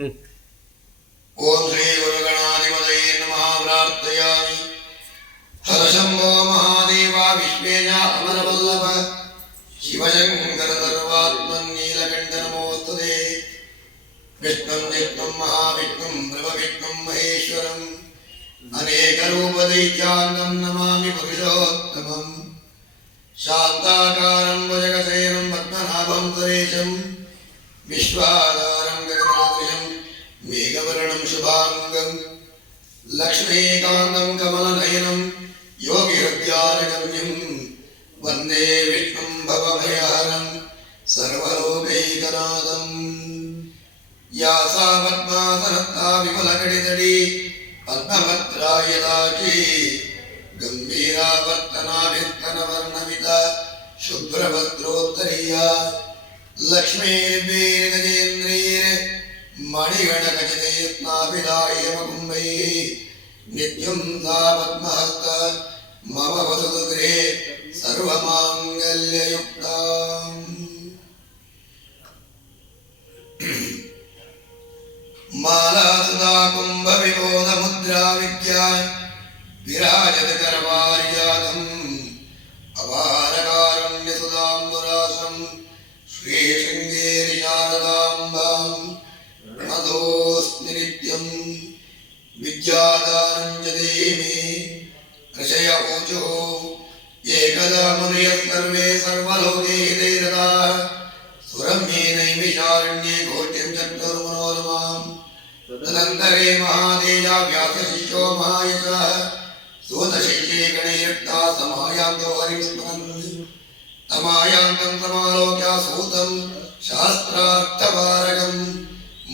ಓಂ ಶ್ರೀ ಗುರುಗಣಾಧಿಪತಯೇ ನಮಃ ಪ್ರಾರ್ಥಯಾಮಿ. ಹರಶಂಭೋ ಮಹಾದೇವ ವಿಶ್ವೇಶ ಅಮರವಲ್ಲಭ ಶಿವಶಂಕರ ಸರ್ವಾತ್ಮನ್ ನೀಲಕಂಠ ನಮೋಸ್ತುತೇ. ವಿಷ್ಣುಂ ವಿಷ್ಣುಂ ಮಹಾವಿಷ್ಣುಂ ಬ್ರಹ್ಮವಿಷ್ಣುಂ ಮಹೇಶ್ವರಂ ಅನೇಕರೂಪದೈತ್ಯಾನಂದಂ ನಮಾಮಿ ಪುರುಷೋತ್ತಮಂ. ಶಾಂತಾಕಾರಂ ಭುಜಗಶಯನಂ ಪದ್ಮನಾಭಂ ಸುರೇಶಂ ವಿಶ್ವಾಧಾರಂ ಗಗನಸದೃಶಂ ಮೇಘವರ್ಣಂ ಶುಭಾಂಗಂ ಲಕ್ಷ್ಮೀಕಾಂತಂ ಕಮಲನಯನಂ ಯೋಗಿಹೃದ್ಯಾನಗಮ್ಯಂ ವಂದೇ ವಿಷ್ಣುಂ ಭವಭಯಹರಂ ಸರ್ವಲೋಕೈಕನಾಥಂ. ಯಾಸಾ ಪದ್ಮಾಸನಸ್ಥಾ ವಿಮಲಕಟಿತಡಿ ಪದ್ಮಭದ್ರಾಯದಾಚಿ ಗಂಭೀರಾವರ್ತನಾಭಿತ್ತನವರ್ಣಮಿತ ಶುಭ್ರಭದ್ರೋತ್ತರೀಯ ಲಕ್ಷ್ಮೀರ್ವೀರ್ಗಜೇಂದ್ರೀರ್ ಮಣಿಗಣಕಚಿತಯತ್ನಾಭಿಧಾಯಮಕುಂಭೈಃ ನಿತ್ಯಂ ಸಾ ಪದ್ಮಹಸ್ತ ಮಮ ವಸತು ಗೃಹೇ ಸರ್ವಮಾಂಗಲ್ಯಯುಕ್ತಾಂ. ಮಾಲಾ ಸುಧಾ ಕುಂಭ ವಿಬೋಧ ಮುದ್ರಾ ವಿದ್ಯಾ ವಿರಾಜತ ಕರವಾರ್ಯಾದಂ ಅಪಾರಕಾರುಣ್ಯ ಸುಧಾಂಬುರಾಸಂ ಶ್ರೀ ಶೃಂಗೇರಿ ಶಾರದಾಂಬಾಂ ಪ್ರಣತೋಸ್ಮಿ ನಿತ್ಯಂ. ವಿದ್ಯಾದಾನಂಚ ದೇಮಿ ಋಷಯ ಊಚುಃ ಏಕದಾ ಮುನಯಃ ಸರ್ವೇ ಸರ್ವಲೋಕೇ ಹಿತೈರತಾಃ ಸುರಮ್ಯೇ ನೈಮಿಷಾರಣ್ಯೇ ಘೋಷ್ಠ್ಯಂ ಚತುರ್ಮನೋರಮಾಂ. ತದನಂತರೇ ಮಹಾತೇಜ ವ್ಯಾಸಶಿಷ್ಯೋ ಮಹಾಯಶಃ ಸೂತಶಿಷ್ಯೇ ಗಣೈರ್ಯುಕ್ತಾ ಸಮಾಯಾಂತೋ ಹರಿಂ ಸ್ಮರನ್. ತಮಾಯಾಂತಂ ಸಮಾಲೋಕ್ಯ ಸೂತಂ ಶಾಸ್ತ್ರಾರ್ಥಪಾರಗಂ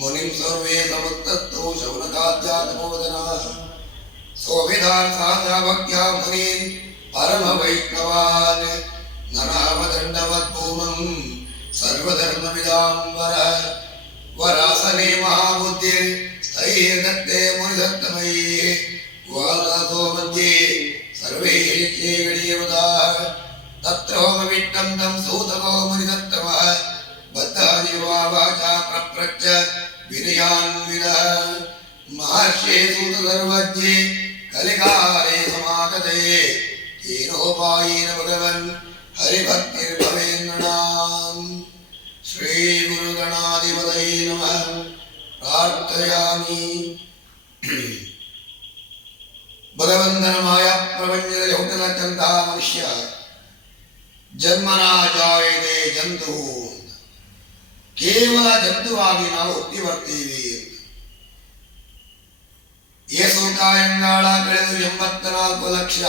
ಮುನಿಂ ಸರ್ವೇ ಸಮುತ್ತತ್ತೋ ಶೌನಕಾಧ್ಯಾತ್ಮೋದನಾಃ. ಸೋಭಿಧಾನ್ ಸಾಧಾ ಭಕ್ತ್ಯಾ ಮುನೀನ್ ಪರಮವೈಷ್ಣವಾನ್ ನನಾಮದಂಡವದ್ಭೂಮಂ ಸರ್ವಧರ್ಮವಿದಾಂಬರಃ. ವರಾಸನೆ ಮಹಾಬುದ್ಧಿರ್ ಸ್ಥೈರ್ದತ್ತೆ ಮುನಿದತ್ತಮಯೇ ವಾದಾಸೋ ಮಧ್ಯೆ ಸರ್ವೇ ಶಿಷ್ಯೇ ಗಣೀಯವದಾಃ. ತತ್ರ ಹೋಮವಿಟ್ಟಂ ತಂ ಸೂತಕೋ ಮುನಿದತ್ತಮಃ ಬದ್ಧಾದಿವಾ ವಾಚಾ ಪ್ರಪ್ರಚ್ಛ ವಿನಯಾನ್ವಿತಃ. ಮಹರ್ಷೇ ಸೂತ ಸರ್ವಜ್ಞೇ ಕಲಿಕಾಲೇ ಸಮಾಗತೇ ಕೇನೋಪಾಯೇನ ಭಗವನ್ ಹರಿಭಕ್ತಿರ್ಭವೇನ್ನೃಣಾಂ. ಶ್ರೀ ಗುರುಗಣಾಧಿಪತಯೇ ನಮಃ ಪ್ರಾರ್ಥಯಾಮಿ. ಭಗವಂತನ ಮಾಯಾ ಪ್ರಪಂಚದಲ್ಲಿ ಹುಟ್ಟತಕ್ಕಂತಹ ಮನುಷ್ಯ ಜನ್ಮನಾ ಜಾಯತೆ ಜಂತು, ಕೇವಲ ಜಂತುವಾಗಿ ನಾವು ಹುಟ್ಟಿ ಬರ್ತೀವಿ. ಏಸುಕಾಯಂಗಾಳ ಕಳೆದು 84 ಲಕ್ಷ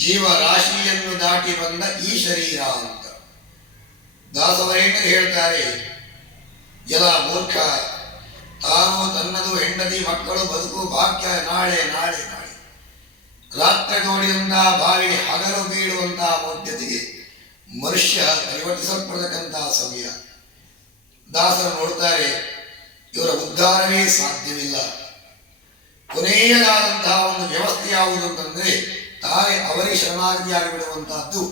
ಜೀವರಾಶಿಯನ್ನು ದಾಟಿ ಬಂದ ಈ ಶರೀರ ಅಂತ ದಾಸವರೇಣರು ಹೇಳ್ತಾರೆ. ಎಲ್ಲ ಮೂರ್ಖ, ತಾನು ತನ್ನದು ಹೆಂಡತಿ ಮಕ್ಕಳು ಬದುಕು ಭಾಗ್ಯ ನಾಳೆ ನಾಳೆ ನಾಳೆ ರಾತ್ರಿ ನೋಡಿದಂತಹ ಬಾವಿಗೆ ಹಗಲು ಬೀಳುವಂತಹ ಮಧ್ಯತೆಗೆ ಮನುಷ್ಯ ಪರಿವರ್ತಿಸಲ್ಪಡತಕ್ಕಂತಹ ಸಮಯ. ದಾಸರು ನೋಡ್ತಾರೆ, ಇವರ ಉದ್ಧಾರವೇ ಸಾಧ್ಯವಿಲ್ಲ. ಕೊನೆಯದಾದಂತಹ ಒಂದು ವ್ಯವಸ್ಥೆ ಯಾವುದು ಅಂತಂದ್ರೆ ತಾನೇ ಅವರಿಗೆ ಶರಣಾಗತಿಯಾಗಿ ಬಿಡುವಂತಹದ್ದು.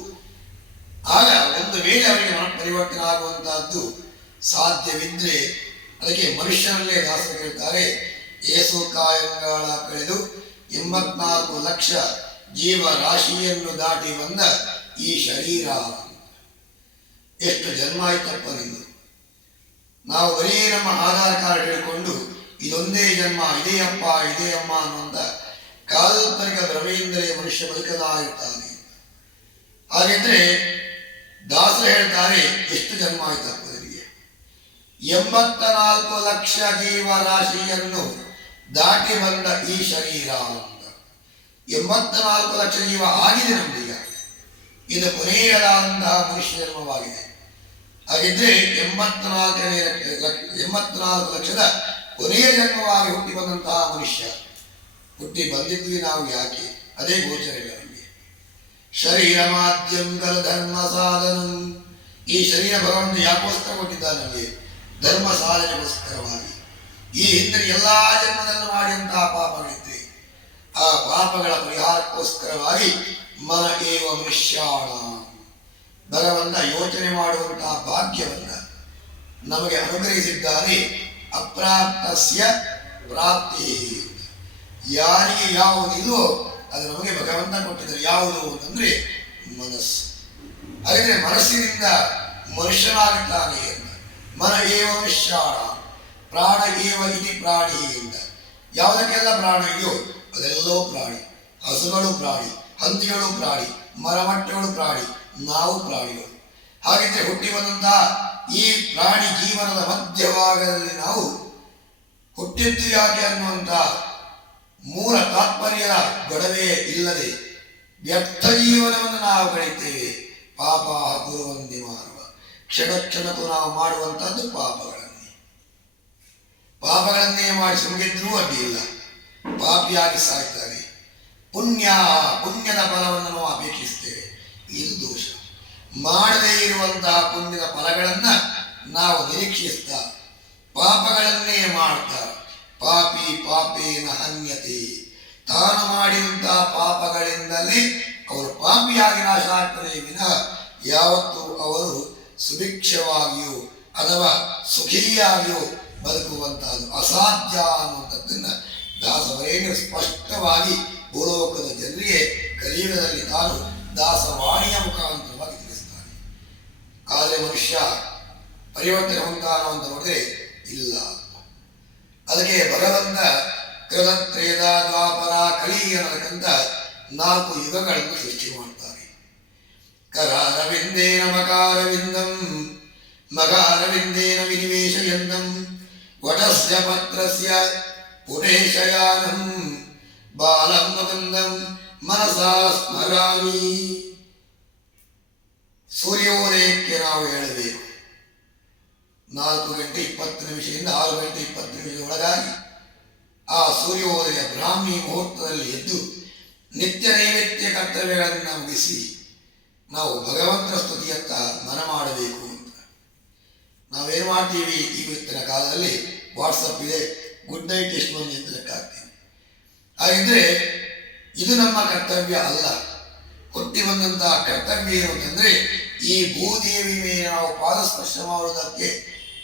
ಆಗ ಒಂದು ವೇಳೆ ಅವರಿಗೆ ಮನ ಪರಿವರ್ತನೆ ಆಗುವಂತಹದ್ದು ಸಾಧ್ಯವಿದ್ರೆ ಅದಕ್ಕೆ ಮನುಷ್ಯನಲ್ಲೇ ದಾಸರು ಹೇಳ್ತಾರೆ, ಏಸುಕಾಯಂಗಾಳ ಕಳೆದು 84 ಲಕ್ಷ ಜೀವರಾಶಿಯನ್ನು ದಾಟಿ ಬಂದ ಈ ಶರೀರ. ಎಷ್ಟು ಜನ್ಮ ಆಯ್ತಪ್ಪ ನಿಂದು. ನಾವು ಬರೀ ನಮ್ಮ ಆಧಾರ್ ಕಾರ್ಡ್ ಹೇಳಿಕೊಂಡು ಇದೊಂದೇ ಜನ್ಮ, ಇದೇ ಅಪ್ಪ ಇದೇ ಅಮ್ಮ ಅನ್ನುವಂಥ ಕಾಲ್ಪನಿಕ ಭ್ರಮೆಯಿಂದಲೇ ಮನುಷ್ಯ ಬದುಕದಾ ಇರ್ತಾನೆ. ಹಾಗಿದ್ರೆ ದಾಸರು ಹೇಳ್ತಾರೆ, ಎಷ್ಟು ಜನ್ಮ ಆಯ್ತಪ್ಪ ನಿನಗೆ? 84 ಲಕ್ಷ ಜೀವರಾಶಿಯನ್ನು ದಾಟಿ ಬಂದ ಈ ಶರೀರ ಅಂತ. 84 ಲಕ್ಷ ಜೀವ ಆಗಿದೆ ನಮ್ದೀಗ. ಇದು ಕೊನೆಯದಾದಂತಹ ಮನುಷ್ಯ ಜನ್ಮವಾಗಿದೆ. ಹಾಗಿದ್ರೆ 84 ಲಕ್ಷದ ಕೊನೆಯ ಜನ್ಮವಾಗಿ ಹುಟ್ಟಿ ಬಂದಂತಹ ಮನುಷ್ಯ. ಹುಟ್ಟಿ ಬಂದಿದ್ವಿ ನಾವು ಯಾಕೆ? ಅದೇ ಗೋಚರ ಇಲ್ಲ ನಮಗೆ. ಶರೀರ ಮಾಧ್ಯಂಕಲ ಧರ್ಮ ಸಾಧನ. ಈ ಶರೀರ ಭಗವಂತ ಯಾಕೋಸ್ಕರ ಕೊಟ್ಟಿದ್ದಾನೆ ನಮಗೆ? ಧರ್ಮ ಸಾಧನೆಗೋಸ್ಕರವಾಗಿ. ಈ ಹಿಂದಿನ ಎಲ್ಲಾ ಜನ್ಮದಲ್ಲೂ ಮಾಡಿದಂತಹ ಪಾಪಗಳಿದ್ರೆ ಆ ಪಾಪಗಳ ಪರಿಹಾರಕ್ಕೋಸ್ಕರವಾಗಿ ಮನ ಏವ ಮನುಷ್ಯಾಣ ಭಗವಂತ ಯೋಚನೆ ಮಾಡುವಂತಹ ಭಾಗ್ಯವನ್ನ ನಮಗೆ ಅನುಗ್ರಹಿಸಿದ್ದಾರೆ. ಅಪ್ರಾಪ್ತಸ್ಯ ಪ್ರಾಪ್ತಿ. ಯಾರಿಗೆ ಯಾವುದಿಲ್ಲೋ ಅದು ನಮಗೆ ಭಗವಂತ ಕೊಟ್ಟಿದ್ದಾರೆ. ಯಾವುದು ಅಂತಂದ್ರೆ ಮನಸ್ಸು. ಹಾಗಾದ್ರೆ ಮನಸ್ಸಿನಿಂದ ಮನುಷ್ಯನಾಗುತ್ತಾನೆ ಅಂತ. ಮನ ಏವ ಮನುಷ್ಯಾಣ ಪ್ರಾಣ ಏವ ಇತಿ ಪ್ರಾಣಿ ಅಂತ. ಯಾವುದಕ್ಕೆಲ್ಲ ಪ್ರಾಣ ಇದೆಯೋ ಅದೆಲ್ಲೋ ಪ್ರಾಣಿ. ಹಸುಗಳು ಪ್ರಾಣಿ, ಹಂದಿಗಳು ಪ್ರಾಣಿ, ಮರಮಟ್ಟೆಗಳು ಪ್ರಾಣಿ, ನಾವು ಪ್ರಾಣಿಗಳು. ಹಾಗಿದ್ರೆ ಹುಟ್ಟಿ ಬಂದಂತಹ ಈ ಪ್ರಾಣಿ ಜೀವನದ ಮಧ್ಯಭಾಗದಲ್ಲಿ ನಾವು ಹುಟ್ಟಿದ್ದು ಯಾಕೆ ಅನ್ನುವಂಥ ಮೂಲ ತಾತ್ಪರ್ಯದ ಗೊಡವೆ ಇಲ್ಲದೆ ವ್ಯರ್ಥ ಜೀವನವನ್ನು ನಾವು ಕಳೆಯುತ್ತೇವೆ. ಪಾಪ ಕುರುವಂದಿ ಮಾನವ. ಕ್ಷಣ ಕ್ಷಣಕ್ಕೂ ನಾವು ಮಾಡುವಂಥದ್ದು ಪಾಪಗಳನ್ನೇ ಮಾಡಿಸಿ ಮುಗಿದ್ರೂ ಅಡ್ಡಿ ಇಲ್ಲ, ಪಾಪಿಯಾಗಿ ಸಾಯ್ತಾರೆ. ಪುಣ್ಯದ ಫಲವನ್ನು ನಾವು ಅಪೇಕ್ಷಿಸ್ತೇವೆ, ಇದು ದೋಷ. ಮಾಡದೇ ಇರುವಂತಹ ಪುಣ್ಯದ ಫಲಗಳನ್ನು ನಾವು ನಿರೀಕ್ಷಿಸ್ತಾ ಪಾಪಗಳನ್ನೇ ಮಾಡ್ತಾ ಪಾಪೇನ ಹನ್ಯತೆ. ತಾನು ಮಾಡಿದಂತಹ ಪಾಪಗಳಿಂದಲೇ ಅವರು ಪಾಪಿಯಾಗಿ ನಾಶ ಆಗ್ತಾರೆ ವಿನಃ ಯಾವತ್ತೂ ಅವರು ಸುಭಿಕ್ಷವಾಗಿಯೋ ಅಥವಾ ಸುಖಿಯಾಗಿಯೋ ಬದುಕುವಂತಹದ್ದು ಅಸಾಧ್ಯ ಅನ್ನುವಂಥದ್ದನ್ನು ದಾಸವರೇಣ್ಯ ಸ್ಪಷ್ಟವಾಗಿ ಭೂಲೋಕದ ಜನರಿಗೆ ಕಲಿಯುಗದಲ್ಲಿ ತಾನು ದಾಸವಾಣಿಯ ಮುಖಾಂತರವಾಗಿ ತಿಳಿಸ್ತಾನೆ. ಆದರೆ ಮನುಷ್ಯ ಪರಿವರ್ತನೆ ಹೊಂದಾನೋ ಅಂತ ನೋಡಿದ್ರೆ ಇಲ್ಲ. ಅದಕ್ಕೆ ಭಗವಂತ ಕೃತತ್ರೇದ ದ್ವಾಪರ ಕಲಿ ಅನ್ನತಕ್ಕಂಥ 4 ಯುಗಗಳನ್ನು ಸೃಷ್ಟಿ ಮಾಡ್ತಾರೆ. ಕರಾರವಿಂದೇನ ಮಕಾರವಿಂದಂ ಮಕಾರವಿಂದೇನ ವಿನಿವೇಶಯಂತಂ ವಟಸ್ಯ ಪತ್ರಸ್ಯ ಪುಟೇಶಯಾನಂ ಬಾಲಂ ಮುಕುಂದಂ ಮನಸಾ ಸ್ಮರಾಮಿ. ಸೂರ್ಯೋದಯಕ್ಕೆ ನಾವು ಹೇಳಬೇಕು. 4:20 6 ಗಂಟೆ 20 ಒಳಗಾಗಿ ಆ ಸೂರ್ಯೋದಯ ಬ್ರಾಹ್ಮಿ ಮುಹೂರ್ತದಲ್ಲಿ ಎದ್ದು ನಿತ್ಯ ನೈವೇದ್ಯ ಕರ್ತವ್ಯಗಳನ್ನು ಮುಗಿಸಿ ನಾವು ಭಗವಂತನ ಸ್ತುತಿಯತ್ತ ಮನ ಮಾಡಬೇಕು ಅಂತ. ನಾವೇನು ಮಾಡ್ತೀವಿ ಇವತ್ತಿನ ಕಾಲದಲ್ಲಿ? ವಾಟ್ಸಪ್ ಇದೆ, ಗುಡ್ ನೈಟ್ ಎಷ್ಟು ಮಂದಿ ಅಂತ ಲೆಕ್ಕ ಹಾಕ್ತೀವಿ. ಹಾಗಿದ್ರೆ ಇದು ನಮ್ಮ ಕರ್ತವ್ಯ ಅಲ್ಲ. ಹುಟ್ಟಿ ಬಂದಂತಹ ಕರ್ತವ್ಯ ಏನು ಅಂತಂದ್ರೆ ಈ ಭೂದೇವಿ ಮೇಲೆ ನಾವು ಪಾದಸ್ಪರ್ಶ ಮಾಡುವುದಕ್ಕೆ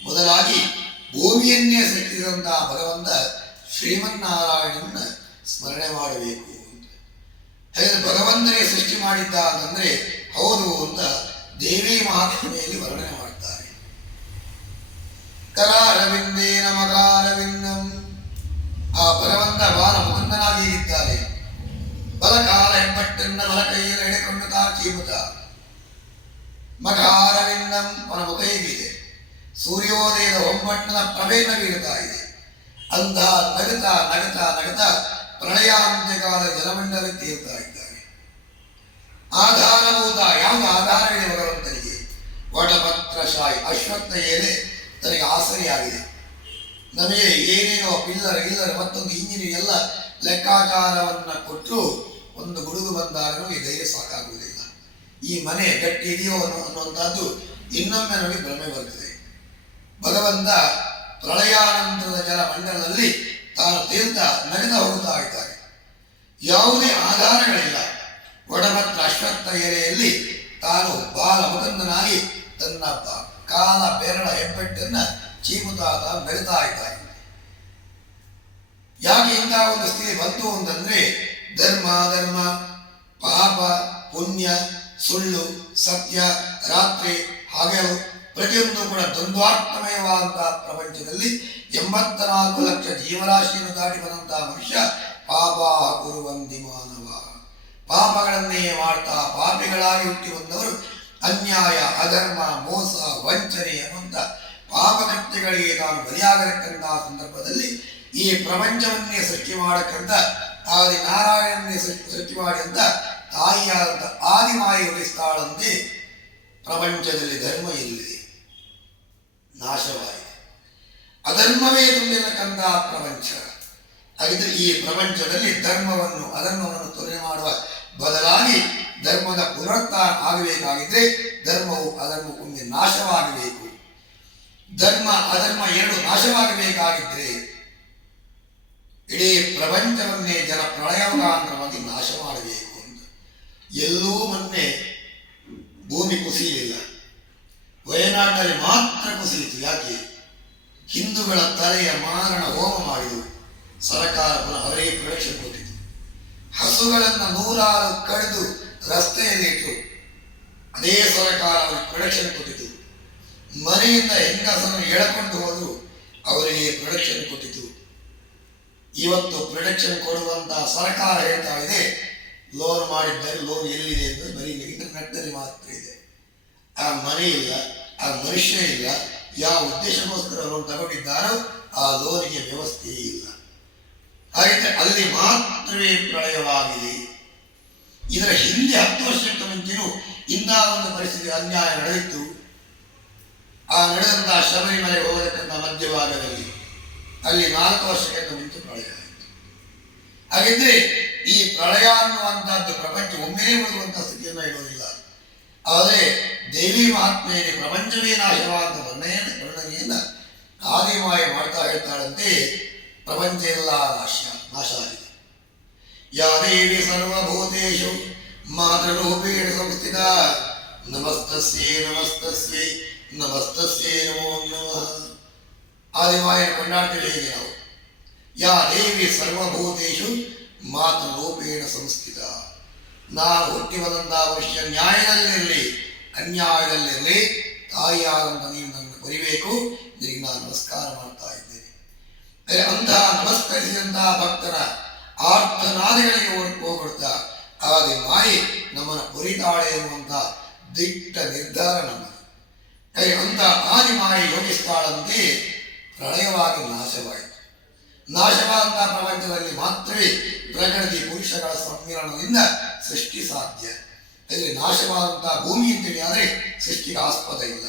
ಮೊದಲಾಗಿ ಭೂಮಿಯನ್ನೇ ಸೃಷ್ಟಿಸಿದಂತಹ ಭಗವಂತ ಶ್ರೀಮನ್ನಾರಾಯಣನ ಸ್ಮರಣೆ ಮಾಡಬೇಕು ಅಂತ. ಹಾಗಾದ್ರೆ ಭಗವಂತನೇ ಸೃಷ್ಟಿ ಮಾಡಿದ್ದ ಅಂತಂದ್ರೆ ಹೌದು ಅಂತ ದೇವಿ ಮಹಾತ್ಮೆಯಲ್ಲಿ ವರ್ಣನೆ ಮಾಡ್ತಾರೆ. ಕರಾರವಿಂದೇನ ಮಕಾರವಿಂದಂ. ಆ ಭಗವಂತ ಬಾಲ ಮುಕುಂದನಾಗಿ ಇದ್ದಾರೆ. ಬಲಕಾಲ ಹೆಬ್ಬಟ್ಟನ್ನ ಬಲ ಕೈಯಲ್ಲಿ ಎಳೆಕೊಂಡು ತಾ ಚೀಮುತ. ಮಕಾರವಿಂದಂ ಅವನ ಮುಖ ಹೇಗಿದೆ? ಸೂರ್ಯೋದಯದ ಹೊಂಬಣ್ಣದ ಪ್ರಭೆಯನ್ನು ಬೀರುತ್ತಾ ಇದೆ. ಅಂಧ ನಗತಾ ನಗತಾ ನಗತಾ ಪ್ರಳಯಾಂತ್ಯಕಾಲ ಜಲಮಂಡಲ ತೀರ್ತಾ ಇದ್ದಾರೆ. ಆಧಾರಭೂತ ಯಾವುದು ಆಧಾರವಿದೆ ಭಗವಂತನಿಗೆ? ವಟಪತ್ರಶಾಯಿ ಅಶ್ವತ್ಥ ಎಲೆ ತನಗೆ ಆಸರೆಯಾಗಿದೆ. ನಮಗೆ ಏನೇನೋ ಪಿಲ್ಲರ್ ಮತ್ತೊಂದು ಇಂಜಿನಿಯರ್ ಎಲ್ಲ ಲೆಕ್ಕಾಚಾರವನ್ನು ಕೊಟ್ಟು ಒಂದು ಗುಡುಗು ಬಂದಾಗ ನಮಗೆ ಧೈರ್ಯ ಸಾಕಾಗುವುದಿಲ್ಲ. ಈ ಮನೆ ಗಟ್ಟಿ ಇದೆಯೋ ಅನ್ನುವಂಥದ್ದು ಇನ್ನೊಮ್ಮೆ ನಮಗೆ ಭ್ರಮೆ ಬರ್ತದೆ. ಭಗವಂತ ಪ್ರಳಯಾನಂತರದ ಜಲಮಂಡಲದಲ್ಲಿ ತಾನು ತೀರ್ಥ ನಗದ ಹೋಗುತ್ತಾ ಇದ್ದಾರೆ. ಯಾವುದೇ ಆಧಾರಗಳಿಲ್ಲ. ಒಡಮತ್ರ ಅಶ್ವತ್ಥ ಎಲೆಯಲ್ಲಿ ತಾನು ಬಾಲ ಮುಕುಂದನಾಗಿ ತನ್ನ ಕಾಲ ಬೆರಳ ಹೆಬ್ಬೆಟ್ಟನ್ನ ಚೀಮುತ್ತಾ ನಗುತ್ತಾ ಇದ್ದಾರೆ. ಯಾಕೆ ಇಂತಹ ಒಂದು ಸ್ಥಿತಿ ಬಂತು ಅಂತಂದ್ರೆ ಧರ್ಮ ಧರ್ಮ, ಪಾಪ ಪುಣ್ಯ, ಸುಳ್ಳು ಸತ್ಯ, ರಾತ್ರಿ ಹಗಲು ಪ್ರತಿಯೊಂದು ಕೂಡ ದ್ವಂದ್ವಾರ್ಥಮಯವಾದಂತಹ ಪ್ರಪಂಚದಲ್ಲಿ 84 ಲಕ್ಷ ಜೀವರಾಶಿಯನ್ನು ದಾಟಿ ಬಂದಂತಹ ಮನುಷ್ಯ ಪಾಪ ಕುರುವಂದಿ ಮಾನವ. ಪಾಪಗಳನ್ನೇ ಮಾಡ್ತಾ ಪಾಪಿಗಳಾಗಿ ಹುಟ್ಟಿ ಬಂದವರು ಅನ್ಯಾಯ, ಅಧರ್ಮ, ಮೋಸ, ವಂಚನೆ ಅನ್ನುವಂಥ ಪಾಪಕೃತ್ಯಗಳಿಗೆ ತಾನು ಬಲಿಯಾಗತಕ್ಕಂತಹ ಸಂದರ್ಭದಲ್ಲಿ ಈ ಪ್ರಪಂಚವನ್ನೇ ಸೃಷ್ಟಿ ಮಾಡಕ್ಕಂತ ಆದಿನಾರಾಯಣನ್ನೇ ಸೃಷ್ಟಿ ಮಾಡಿ ಅಂತ ತಾಯಿಯಾದಂಥ ಆದಿಮಾಯಿ ಉಳಿಸ್ತಾಳಂತೆ ಪ್ರಪಂಚದಲ್ಲಿ ಧರ್ಮ ಎಲ್ಲಿದೆ? ನಾಶವಾಗಿದೆ. ಅಧರ್ಮವೇ ತುಂಬಿರತಕ್ಕಂತಹ ಪ್ರಪಂಚ. ಹಾಗಿದ್ರೆ ಈ ಪ್ರಪಂಚದಲ್ಲಿ ಅಧರ್ಮವನ್ನು ತೊರೆ ಮಾಡುವ ಬದಲಾಗಿ ಧರ್ಮದ ಪುನರುತ್ಥಾನ ಆಗಬೇಕಾಗಿದ್ರೆ ಧರ್ಮವು ಅಧರ್ಮಕ್ಕೊಮ್ಮೆ ನಾಶವಾಗಬೇಕು. ಧರ್ಮ ಅಧರ್ಮ ಎರಡು ನಾಶವಾಗಬೇಕಾಗಿದ್ರೆ ಇಡೀ ಪ್ರಪಂಚವನ್ನೇ ಜನ ಪ್ರಳಯಮುಖಾಂತರವಾಗಿ ನಾಶ ಮಾಡಬೇಕು ಅಂತ. ಎಲ್ಲೂ ಮೊನ್ನೆ ಭೂಮಿ ಕುಸಿಯಲಿಲ್ಲ, ವಯನಾಡಿನಲ್ಲಿ ಮಾತ್ರ ಕುಸಿಯಿತು. ಯಾಕೆ? ಹಿಂದೂಗಳ ತಲೆಯ ಮಾರಣ ಹೋಮ ಮಾಡಿದವು. ಸರ್ಕಾರ ಪುನಃ ಅವರೇ ಪ್ರೊಡಕ್ಷನ್ ಕೊಟ್ಟಿತು. ಹಸುಗಳನ್ನು 100 ಕಡಿದು ರಸ್ತೆಯಲ್ಲಿಟ್ಟು ಅದೇ ಸರ್ಕಾರ ಅವರಿಗೆ ಪ್ರೊಡಕ್ಷನ್ ಕೊಟ್ಟಿತು. ಮನೆಯಿಂದ ಹೆಂಗಸನ್ನು ಎಳಕೊಂಡು ಹೋದ್ರು ಅವರಿಗೆ ಪ್ರೊಡಕ್ಷನ್ ಕೊಟ್ಟಿತು. ಇವತ್ತು ಪ್ರೊಡಕ್ಷನ್ ಕೊಡುವಂತಹ ಸರ್ಕಾರ ಹೇಳ್ತಾ ಇದೆ, ಲೋನ್ ಮಾಡಿದ್ದರೆ ಲೋನ್ ಎಲ್ಲಿದೆ ಎಂದು ಬರೀ ಇಂಟರ್ನೆಟ್ನಲ್ಲಿ ಮಾತ್ರ ಇದೆ. ಆ ಮನೆ ಇಲ್ಲ, ಆ ಮನುಷ್ಯ ಇಲ್ಲ, ಯಾವ ಉದ್ದೇಶಕ್ಕೋಸ್ಕರ ಲೋನ್ ತಗೊಂಡಿದ್ದಾರೋ ಆ ಲೋನಿಗೆ ವ್ಯವಸ್ಥೆಯೇ ಇಲ್ಲ. ಹಾಗಿದ್ರೆ ಅಲ್ಲಿ ಮಾತ್ರವೇ ಪ್ರಳಯವಾಗಿದೆ. ಇದರ ಹಿಂದೆ 10 ವರ್ಷಕ್ಕೆ ಮುಂಚೆನೂ ಇಂಥ ಒಂದು ಪರಿಸ್ಥಿತಿ ಅನ್ಯಾಯ ನಡೆದಿತ್ತು. ಆ ನಡೆದಂತಹ ಶಬರಿಮಲೆ ಹೋಗತಕ್ಕಂಥ ಮಧ್ಯಭಾಗದಲ್ಲಿ ಅಲ್ಲಿ 4 ವರ್ಷಕ್ಕಿಂತ ಮುಂಚೆ ಪ್ರಳಯ ಆಯಿತು. ಹಾಗಿದ್ರೆ ಈ ಪ್ರಳಯ ಅನ್ನುವಂಥದ್ದು ಪ್ರಪಂಚ ಒಮ್ಮೆನೇ ಉಳಿಯುವಂತಹ ಸ್ಥಿತಿಯನ್ನು ಇಡುವುದಿಲ್ಲ. ಆದರೆ ದೇವಿ ಮಹಾತ್ಮೆಯಲ್ಲಿ ಪ್ರಪಂಚವೇ ನಾಶವಾದ ವರ್ಣನೆಯನ್ನ ಆದಿಮಾಯ ಮಾಡ್ತಾ ಹೇಳ್ತಾಳಂತೆ, ಪ್ರಪಂಚ ಎಲ್ಲ ನಾಶ ಆಗಿದೆ. ಯಾ ದೇವಿ ಸರ್ವಭೂತೇಷು ಮಾತೃರೂಪೇಣ ಸಂಸ್ಥಿತ ನಮಸ್ತಸ್ಯೇ ನಮಸ್ತಸ್ಯೇ ನಮಸ್ತಸ್ಯೇ ನಮೋ ನಮಃ. ಆದಿಮಾಯ ಕೊಂಡಾಡ್ತೇವೆ ಹೇಗೆ ನಾವು? ಯಾ ದೇವಿ ಸರ್ವಭೂತೇಷು ಮಾತೃರೂಪೇಣ ಸಂಸ್ಥಿತ. ನಾನು ಹುಟ್ಟಿ ಬಂದಂತಹ ಮನುಷ್ಯ ನ್ಯಾಯದಲ್ಲಿರಲಿ ಅನ್ಯಾಯದಲ್ಲಿರಲಿ ತಾಯಿಯಾದಂಥ ನೀನು ನನ್ನನ್ನು ಬರಿಬೇಕು, ನಿನಗೆ ನಾನು ನಮಸ್ಕಾರ ಮಾಡ್ತಾ ಇದ್ದೇನೆ. ಅಂತಹ ನಮಸ್ಕರಿಸಿದಂತಹ ಭಕ್ತರ ಆರ್ತನಾದಿಗಳಿಗೆ ಹೋಗ್ಬಿಡ್ತಾ ಆದಿ ಮಾಯಿ ನಮ್ಮನ್ನು ಬರಿತಾಳೆ ಎನ್ನುವಂಥ ದಿಟ್ಟ ನಿರ್ಧಾರ ನಮ್ಮದು. ಅಂತ ಆದಿಮಾಯಿ ಯೋಗಿಸ್ತಾಳಂತೆ ಪ್ರಳಯವಾಗಿ ನಾಶವಾಯಿತು. ನಾಶವಾದಂತಹ ಪ್ರಪಂಚದಲ್ಲಿ ಮಾತ್ರವೇ ಪ್ರಕೃತಿ ಪುರುಷಗಳ ಸಮ್ಮಿಲನದಿಂದ ಸೃಷ್ಟಿ ಸಾಧ್ಯ. ಅಲ್ಲಿ ನಾಶವಾದಂತಹ ಭೂಮಿ ಅಂತೇಳಿ ಆದರೆ ಸೃಷ್ಟಿಗೆ ಆಸ್ಪದ ಇಲ್ಲ.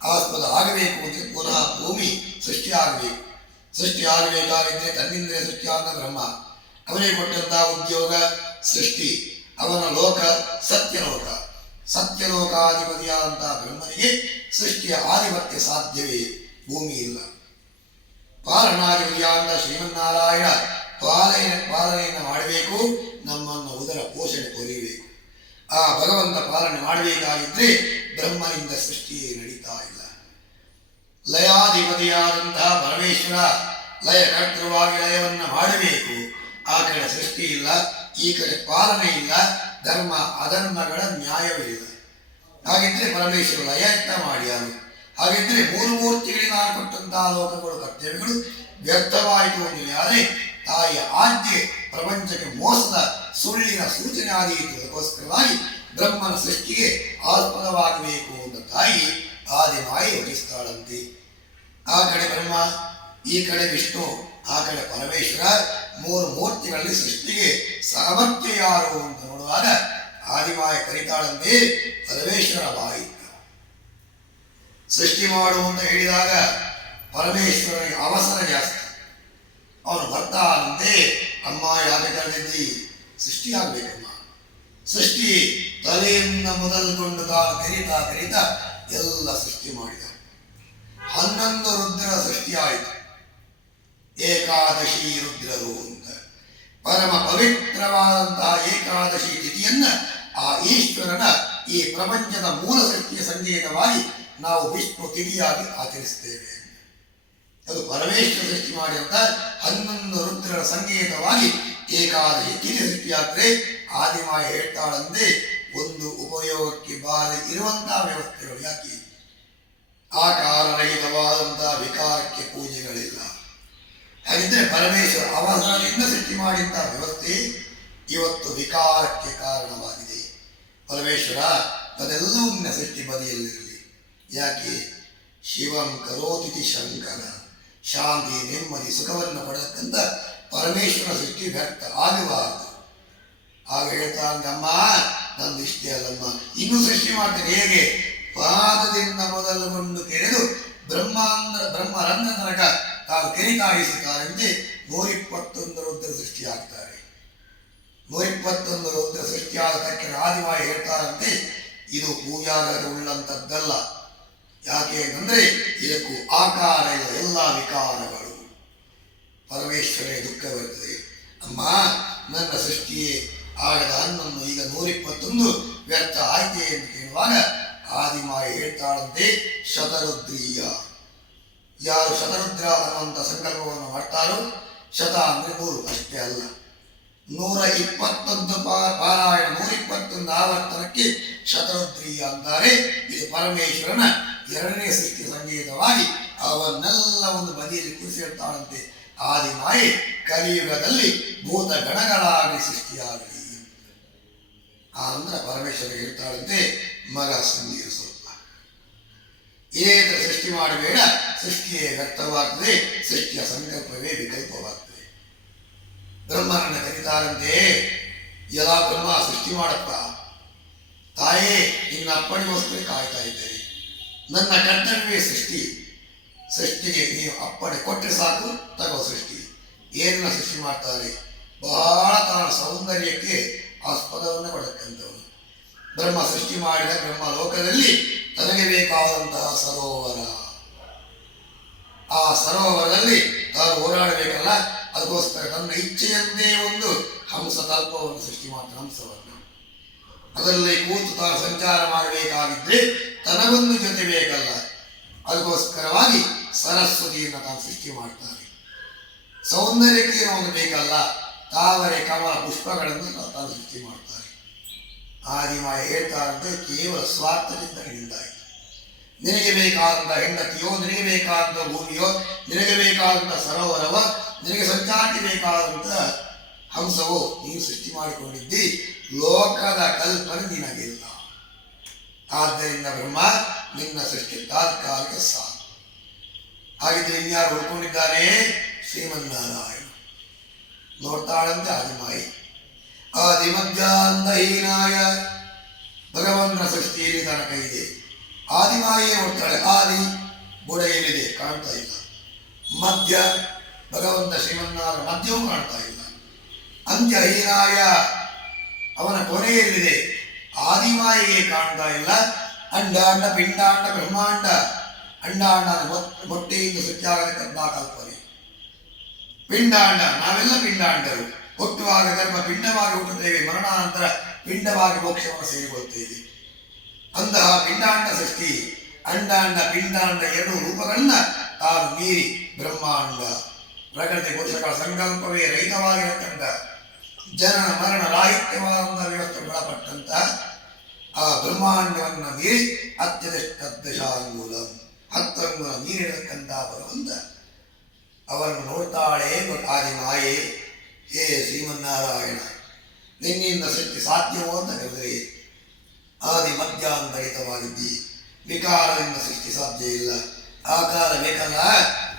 ಆಸ್ಪದ ಆಗಬೇಕು ಅಂದರೆ ಪುನಃ ಭೂಮಿ ಸೃಷ್ಟಿ ಆಗಬೇಕು. ಸೃಷ್ಟಿ ಆಗಬೇಕಾಗಿದ್ದರೆ ತನ್ನಿಂದಲೇ ಸೃಷ್ಟಿಯಾದ ಬ್ರಹ್ಮ, ಅವನಿಗೆ ಕೊಟ್ಟಂತಹ ಉದ್ಯೋಗ ಸೃಷ್ಟಿ, ಅವನ ಲೋಕ ಸತ್ಯಲೋಕ. ಸತ್ಯಲೋಕಾಧಿಪತಿಯಾದಂತಹ ಬ್ರಹ್ಮನಿಗೆ ಸೃಷ್ಟಿಯ ಆಧಿಪತ್ಯ ಸಾಧ್ಯವೇ? ಭೂಮಿ ಇಲ್ಲ. ಪಾಲನಾಧಿಪತಿಯಾದ ಶ್ರೀಮನ್ನಾರಾಯಣ ಪಾಲನೆಯನ್ನು ಮಾಡಬೇಕು, ನಮ್ಮನ್ನು ಉದರ ಪೋಷಣೆ ಕೊರಿಬೇಕು. ಆ ಭಗವಂತ ಪಾಲನೆ ಮಾಡಬೇಕಾಗಿದ್ರೆ ಬ್ರಹ್ಮನಿಂದ ಸೃಷ್ಟಿಯೇ ನಡೀತಾ ಇಲ್ಲ. ಲಯಾಧಿಪತಿಯಾದಂತಹ ಪರಮೇಶ್ವರ ಲಯ ಕರ್ತೃವಾಗಿ ಲಯವನ್ನು ಮಾಡಬೇಕು. ಆ ಕಡೆ ಸೃಷ್ಟಿ ಇಲ್ಲ, ಈ ಕಡೆ ಪಾಲನೆ ಇಲ್ಲ, ಧರ್ಮ ಅಧರ್ಮಗಳ ನ್ಯಾಯವಿಲ್ಲ. ಹಾಗಿದ್ರೆ ಪರಮೇಶ್ವರ ಲಯಯತ್ನ ಮಾಡ್ಯಾರು. ಹಾಗಿದ್ರೆ 3 ಮೂರ್ತಿಗಳಿಗೆ ನಾನು ಕೊಟ್ಟಂತಹ ಲೋಕಗಳು ಕರ್ತವ್ಯಗಳು ವ್ಯರ್ಥವಾಯಿತು ಅಂದರೆ ಆದರೆ ತಾಯಿಯ ಆಜ್ಞೆ ಪ್ರಪಂಚಕ್ಕೆ ಮೋಸದ ಸುಳ್ಳಿನ ಸೂಚನೆ ಆದೀತು. ಅದಕ್ಕೋಸ್ಕರವಾಗಿ ಬ್ರಹ್ಮನ ಸೃಷ್ಟಿಗೆ ಆಸ್ಪದವಾಗಬೇಕು ಅಂತ ತಾಯಿ ಆದಿಮಾಯಿ ಯೋಚಿಸ್ತಾಳಂತೆ. ಆ ಕಡೆ ಬ್ರಹ್ಮ, ಈ ಕಡೆ ವಿಷ್ಣು, ಆ ಕಡೆ ಪರಮೇಶ್ವರ, 3 ಮೂರ್ತಿಗಳಲ್ಲಿ ಸೃಷ್ಟಿಗೆ ಸಾಮರ್ಥ್ಯ ಯಾರು ಅಂತ ನೋಡುವಾಗ ಆದಿಮಾಯ ಕರಿತಾಳಂತೆ ಪರಮೇಶ್ವರ ಬಾಯಿತ. ಸೃಷ್ಟಿ ಮಾಡು ಅಂತ ಹೇಳಿದಾಗ ಪರಮೇಶ್ವರನಿಗೆ ಅವಸರ ಜಾಸ್ತಿ. ಅವನು ಬರ್ತಾನಂತೆ, ಅಮ್ಮ ಯಾಕೆ ಕರೆದಿದ್ದಿ? ಸೃಷ್ಟಿ ಆಗ್ಬೇಕಮ್ಮ. ಸೃಷ್ಟಿ ತಲೆಯಿಂದ ಮೊದಲುಗೊಂಡು ತಾನು ಕರೀತಾ ಕರೀತಾ ಎಲ್ಲ ಸೃಷ್ಟಿ ಮಾಡಿದ. 11 ರುದ್ರ ಸೃಷ್ಟಿಯಾಯಿತು. ಏಕಾದಶಿ ರುದ್ರರು ಅಂತ ಪರಮ ಪವಿತ್ರವಾದಂತಹ ಏಕಾದಶಿ ತಿಥಿಯನ್ನ ಆ ಈಶ್ವರನ ಈ ಪ್ರಪಂಚದ ಮೂಲ ಸೃಷ್ಟಿಯ ಸಂಕೇತವಾಗಿ ನಾವು ವಿಷ್ಣು ತಿಥಿಯಾಗಿ ಆಚರಿಸ್ತೇವೆ. ಅದು ಪರಮೇಶ್ವರ ಸೃಷ್ಟಿ ಮಾಡಿದಂತ 11 ರುದ್ರರ ಸಂಕೇತವಾಗಿ ಏಕಾದಶಿ ತಿಥಿ ಸೃಷ್ಟಿಯಾದರೆ ಆದಿಮಾಯ ಹೇಳ್ತಾಳಂತೆ, ಒಂದು ಉಪಯೋಗಕ್ಕೆ ಬಾರಿ ಇರುವಂತಹ ವ್ಯವಸ್ಥೆಗಳು ಯಾಕೆ? ಆಕಾರರಹಿತವಾದಂತಹ ವಿಕಾರಕ್ಕೆ ಪೂಜೆಗಳಿಲ್ಲ. ಹಾಗಿದ್ರೆ ಪರಮೇಶ್ವರ ಅವಸರದಿಂದ ಸೃಷ್ಟಿ ಮಾಡಿದಂತಹ ವ್ಯವಸ್ಥೆ ಇವತ್ತು ವಿಕಾರಕ್ಕೆ ಕಾರಣವಾಗಿದೆ. ಪರಮೇಶ್ವರ ಅದೆಲ್ಲವನ್ನ ಸೃಷ್ಟಿ ಬದಿಯಲ್ಲಿರಲಿ. ಯಾಕೆ? ಶಿವಂ ಕರೋತಿಥಿ ಶಂಕರ. ಶಾಂತಿ ನೆಮ್ಮದಿ ಸುಖವನ್ನು ಪಡೆದಕ್ಕಂತ ಪರಮೇಶ್ವರ ಸೃಷ್ಟಿ ವ್ಯಕ್ತ ಆಗಬಾರದು. ಆಗ ಹೇಳ್ತಾನೆ, ಅಮ್ಮ ನಂದು ಇಷ್ಟೇ ಅಲ್ಲಮ್ಮ, ಇನ್ನೂ ಸೃಷ್ಟಿ ಮಾಡ್ತೇನೆ. ಹೇಗೆ? ಪಾದದಿಂದ ಮೊದಲುಗೊಂಡು ಕೆರೆದು ಬ್ರಹ್ಮರಂಧ್ರ ತನಕ ತಾವು ಕೆರಿತಾಗಿಸುತ್ತಾರಂತೆ 121 ರುದ್ರ ಸೃಷ್ಟಿಯಾಗ್ತಾರೆ. 121 ರುದ್ರ ಸೃಷ್ಟಿಯಾದ ತಕ್ಕ ಆದಿಮಾಯ ಹೇಳ್ತಾರಂತೆ, ಇದು ಪೂಜಾಗರ ಉಳ್ಳಂಥದ್ದಲ್ಲ. ಯಾಕೆ ಅಂತಂದ್ರೆ ಇದಕ್ಕೂ ಆಕಾರ ಇಲ್ಲ, ಎಲ್ಲ ವಿಕಾರಗಳು. ಪರಮೇಶ್ವರೇ ದುಃಖ ಬರ್ತದೆ. ಅಮ್ಮ ನನ್ನ ಸೃಷ್ಟಿಯೇ ಆಗದ ಅನ್ನನ್ನು ಈಗ 121 ವ್ಯರ್ಥ ಆಯ್ತೆ ಎಂದು ಕೇಳುವಾಗ ಆದಿಮಾಯ ಹೇಳ್ತಾಳಂತೆ, ಶತರುದ್ರೀಯ ಯಾರು ಶತರುದ್ರ ಅನ್ನುವಂಥ ಸಂಕಲ್ಪವನ್ನು ಮಾಡ್ತಾರೋ, ಶತ ಅಂದರೆ 100 ಅಷ್ಟೇ ಅಲ್ಲ, 121 ಪಾರಾಯಣ 121 ಆವರ್ತನಕ್ಕೆ ಶತರುದ್ರೀಯ ಅಂತಾರೆ. ಇದು ಪರಮೇಶ್ವರನ 2ನೇ ಸೃಷ್ಟಿ ಸಂಗೀತವಾಗಿ ಅವನ್ನೆಲ್ಲ ಒಂದು ಬದಿಯಲ್ಲಿ ಕೂರಿಸಿರ್ತಾಳಂತೆ. ಆದಿಮಾಯೆ ಕಲಿಯುಗದಲ್ಲಿ ಭೂತ ಗಣಗಳಾಗಿ ಸೃಷ್ಟಿಯಾಗಲಿ. ಆನಂತರ ಪರಮೇಶ್ವರ ಹೇಳ್ತಾಳಂತೆ, ಮಗ ಸಂಗೀತ ಸ್ವಲ್ಪ ಇದೇ ಥರ ಸೃಷ್ಟಿ ಮಾಡಬೇಡ, ಸೃಷ್ಟಿಯೇ ವ್ಯಕ್ತವಾಗ್ತದೆ, ಸೃಷ್ಟಿಯ ಸಂಕಲ್ಪವೇ ವಿಕಲ್ಪವಾಗ್ತದೆ. ಬ್ರಹ್ಮನನ್ನು ಕರೀತಾರಂತೆ, ಎಲ್ಲ ಬ್ರಹ್ಮ ಸೃಷ್ಟಿ ಮಾಡಪ್ಪ, ತಾಯೇ ನಿನ್ನ ಅಪ್ಪಣಿಗೋಸ್ಕರ ಕಾಯ್ತಾ ಇದ್ದೇನೆ, ನನ್ನ ಕರ್ತವ್ಯವೇ ಸೃಷ್ಟಿ, ಸೃಷ್ಟಿಗೆ ನೀವು ಅಪ್ಪಣೆ ಕೊಟ್ಟರೆ ಸಾಕು, ತಗೋ ಸೃಷ್ಟಿ. ಏನನ್ನ ಸೃಷ್ಟಿ ಮಾಡ್ತಾರೆ? ಬಹಳ ತನ್ನ ಸೌಂದರ್ಯಕ್ಕೆ ಆಸ್ಪದವನ್ನು ಕೊಡತಕ್ಕಂಥವನು. ಬ್ರಹ್ಮ ಸೃಷ್ಟಿ ಮಾಡಿದ ಬ್ರಹ್ಮ ಲೋಕದಲ್ಲಿ ತನಗೆ ಬೇಕಾದಂತಹ ಸರೋವರ, ಆ ಸರೋವರದಲ್ಲಿ ತಾನು ಓಡಾಡಬೇಕಲ್ಲ, ಅದಕ್ಕೋಸ್ಕರ ತನ್ನ ಇಚ್ಛೆಯಂತೆ ಒಂದು ಹಂಸ ತಲ್ಪವನ್ನು ಸೃಷ್ಟಿ ಮಾಡ್ತಾನೆ. ಹಂಸವನ್ನು ಅದರಲ್ಲಿ ಕೂತು ತಾನು ಸಂಚಾರ ಮಾಡಬೇಕಾಗಿದ್ರೆ ತನಗೊಂದು ಜೊತೆ ಬೇಕಲ್ಲ, ಅದಕ್ಕೋಸ್ಕರವಾಗಿ ಸರಸ್ವತಿಯನ್ನು ತಾನು ಸೃಷ್ಟಿ ಮಾಡ್ತಾನೆ. ಸೌಂದರ್ಯಕ್ಕೆ ಒಂದು ಬೇಕಲ್ಲ, ತಾವರೆ ಕಮಲ ಪುಷ್ಪಗಳನ್ನು ತಾನು ಸೃಷ್ಟಿ ಮಾಡ್ತಾರೆ. ಆದಿಮಾಯ ಹೇಳ್ತಾರಂತೆ, ಕೇವಲ ಸ್ವಾರ್ಥದಿಂದ ಹಿಡಿದಾಯಿತು. ನಿನಗೆ ಬೇಕಾದಂಥ ಹೆಂಡತಿಯೋ, ನಿನಗೆ ಬೇಕಾದಂಥ ಭೂಮಿಯೋ, ನಿನಗೆ ಬೇಕಾದಂಥ ಸರೋವರವೋ, ನಿನಗೆ ಸಂಚಾರಕ್ಕೆ ಬೇಕಾದಂಥ ಹಂಸವೋ ನೀನು ಸೃಷ್ಟಿ ಮಾಡಿಕೊಂಡಿದ್ದಿ, ಲೋಕದ ಕಲ್ಪನೆ ನಿನಗಿಲ್ಲ. ಆದ್ದರಿಂದ ಬ್ರಹ್ಮ ನಿನ್ನ ಸೃಷ್ಟಿ ತಾತ್ಕಾಲಿಕ ಸಾಕು. ಹಾಗಿದ್ರೆ ಇನ್ಯಾರು ಉಳ್ಕೊಂಡಿದ್ದಾರೆ? ಶ್ರೀಮನ್ನಾರಾಯಣ. ನೋಡ್ತಾಳಂತೆ ಆದಿಮಾಯಿ. ಆದಿಮಧ್ಯಾಂತಹೀನಾಯ ಭಗವಂತನ ಸೃಷ್ಟಿಯಲ್ಲಿ ತನಕ ಇದೆ. ಆದಿಮಾಯಿಯೇ ನೋಡ್ತಾಳೆ. ಆದಿ ಬುಡೆಯಲ್ಲಿದೆ, ಕಾಣ್ತಾ ಇಲ್ಲ. ಮಧ್ಯ ಭಗವಂತ ಶ್ರೀಮನ್ನಾರಾಯಣ ಮಧ್ಯವೂ ಕಾಣ್ತಾ ಇಲ್ಲ. ಅಂತ್ಯಹೀನಾಯ ಅವನ ಕೊನೆಯಲ್ಲಿದೆ, ಆದಿಮಾಯಿಗೆ ಕಾಣ್ತಾ ಇಲ್ಲ. ಅಂಡಾಂಡ ಪಿಂಡಾಂಡ ಬ್ರಹ್ಮಾಂಡ. ಅಂಡಾಂಡ ಮೊಟ್ಟೆಯಿಂದ ಸೃಷ್ಟಿಯಾಗತಕ್ಕಂಥ ಕಲ್ಪನೆ. ಪಿಂಡಾಂಡ ನಾವೆಲ್ಲ ಪಿಂಡಾಂಡರು. ಹುಟ್ಟುವಾಗ ಗರ್ಭ ಪಿಂಡವಾಗಿ ಹುಟ್ಟುತ್ತೇವೆ, ಮರಣಾನಂತರ ಪಿಂಡವಾಗಿ ಮೋಕ್ಷವನ್ನು ಸೇರಿಕೊಳ್ತೇವೆ. ಅಂತಹ ಪಿಂಡಾಂಡ ಸೃಷ್ಟಿ, ಅಂಡಾಂಡ ಪಿಂಡಾಂಡ 2 ರೂಪಗಳನ್ನ ತಾನು ಮೀರಿ ಬ್ರಹ್ಮಾಂಡ ಪ್ರಕೃತಿ ಪುರುಷಗಳ ಸಂಕಲ್ಪವೇ ರಹಿತವಾಗಿರತಕ್ಕಂಥ ಜನನ ಮರಣ ರಾಹಿತ್ಯವಾದ ವ್ಯವಸ್ಥೆ ಒಳಪಟ್ಟಂತ ಆ ಬ್ರಹ್ಮಾಂಡವನ್ನು ಮೀರಿ ಅತ್ಯದಷ್ಟಂಗೂಲ 10 ಅಂಗುಲ ಮೀರಿರತಕ್ಕಂಥ ಭಗವಂತ ಅವರನ್ನು ನೋಡ್ತಾಳೆ. ಆದಿಮಾಯೆ, ಹೇ ಶ್ರೀಮನ್ನಾರಾಯಣ, ನಿನ್ನಿಂದ ಸೃಷ್ಟಿ ಸಾಧ್ಯವೋ ಅಂತ ಹೇಳಿದ್ರೆ ಆದಿ ಮಧ್ಯಾಂತರಿತವಾಗಿದ್ದಿ. ವಿಕಾರದಿಂದ ಸೃಷ್ಟಿ ಸಾಧ್ಯ ಇಲ್ಲ, ಆಕಾರ ಬೇಕಲ್ಲ.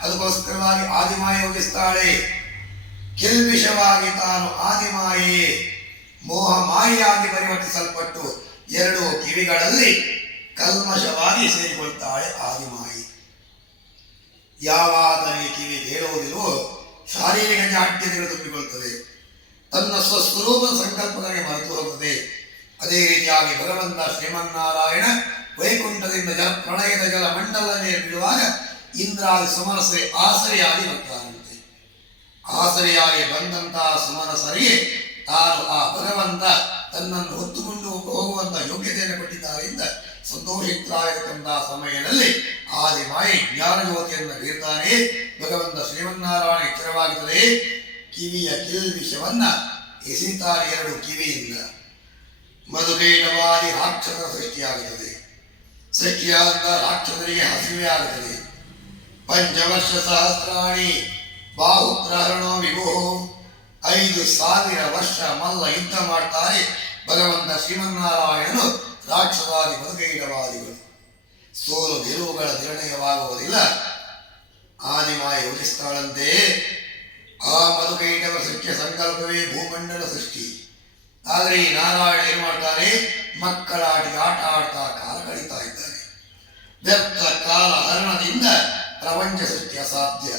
ಅದಕ್ಕೋಸ್ಕರವಾಗಿ ಆದಿಮಾಯೆ ಹೋಗಿಸ್ತಾಳೆ. ಕಿಲ್ಬಿಷವಾಗಿ ತಾನು ಆದಿಮಾಯೆ ಮೋಹ ಮಾಯೆಯಾಗಿ ಪರಿವರ್ತಿಸಲ್ಪಟ್ಟು 2 ಕಿವಿಗಳಲ್ಲಿ ಕಲ್ಮಶವಾಗಿ ಸೇರಿಕೊಳ್ತಾಳೆ ಆದಿಮಾಯಿ. ಯಾವಾತನಿಗೆ ಕಿವಿ ಕೇಳುವುದಿಲ್ಲವೋ ಶಾರೀರಿಕ ಜಾಡ್ಯತೆಗಳು ತುಂಬಿಕೊಳ್ಳುತ್ತದೆ, ತನ್ನ ಸ್ವಸ್ವರೂಪದ ಸಂಕಲ್ಪಗಳಿಗೆ ಮರೆತು ಹೋಗುತ್ತದೆ. ಅದೇ ರೀತಿಯಾಗಿ ಭಗವಂತ ಶ್ರೀಮನ್ನಾರಾಯಣ ವೈಕುಂಠದಿಂದ ಪ್ರಳಯದ ಜಲ ಮಂಡಲನೇ ಬಿಡುವಾಗ ಇಂದ್ರಾದಿ ಸುಮನಸರಿ ಆಸರೆಯಾಗಿ ಬರ್ತಾರಂತೆ. ಆಸರೆಯಾಗಿ ಬಂದಂತಹ ಸುಮನಸರಿಗೆ ತಾನು ಆ ಭಗವಂತ ತನ್ನನ್ನು ಹೊತ್ತುಕೊಂಡು ಹೋಗುವಂತ ಯೋಗ್ಯತೆಯನ್ನು ಕೊಟ್ಟಿದ್ದರಿಂದ ಸಂತೋಷಿತರಾಗಿರತಕ್ಕಂತಹ ಸಮಯದಲ್ಲಿ ಆದಿಮಾಯಿ ಜ್ಞಾನಜ್ಯೋತಿಯನ್ನು ಬೀರ್ತಾನೆ. ಭಗವಂತ ಶ್ರೀಮನ್ನಾರಾಯಣ ಎಚ್ಚರವಾಗುತ್ತದೆ. ಕಿವಿಯ ಕಿಲ್ಬಿಷವನ್ನ ಎಸಿತಾರೆ 2 ಕಿವಿಯಿಂದ. ಮಧುಕೈಟವಾದಿ ರಾಕ್ಷಸರ ಸೃಷ್ಟಿಯಾಗುತ್ತದೆ. ಸೃಷ್ಟಿಯಾದ ರಾಕ್ಷಸರಿಗೆ ಹಸಿವೆ ಆಗುತ್ತದೆ. 5 ವರ್ಷ ಸಹಸ್ರಾಣಿ ಬಾಹುಪ್ರಹರಣೋ ವಿಭೋ. 5000 ವರ್ಷ ಮಲ್ಲ ಯುದ್ಧ ಮಾಡ್ತಾರೆ ಭಗವಂತ ಶ್ರೀಮನ್ನಾರಾಯಣನು ರಾಕ್ಷಸಾದಿ ಮಧುಕೈಟವಾದಿಗಳು. ಸೋಲು ಗೆಲುವುಗಳ ನಿರ್ಣಯವಾಗುವುದಿಲ್ಲ. ಆದಿಮಾಯಿ ಯೋಚಿಸ್ತಾಳಂತೆ, ಆ ಮಧುಕೈಟವ ಸೃಷ್ಟಿಯ ಸಂಕಲ್ಪವೇ ಭೂಮಂಡಲ ಸೃಷ್ಟಿ. ಆದರೆ ಈ ನಾರಾಯಣ ಏನು ಮಾಡ್ತಾನೆ? ಮಕ್ಕಳಾಟಿಗೆ ಆಟ ಆಡ್ತಾ ಕಾಲ ಕಳೀತಾ ಇದ್ದಾರೆ. ವ್ಯರ್ಥ ಕಾಲ ಹರಣದಿಂದ ಪ್ರಪಂಚ ಸೃಷ್ಟಿ ಅಸಾಧ್ಯ.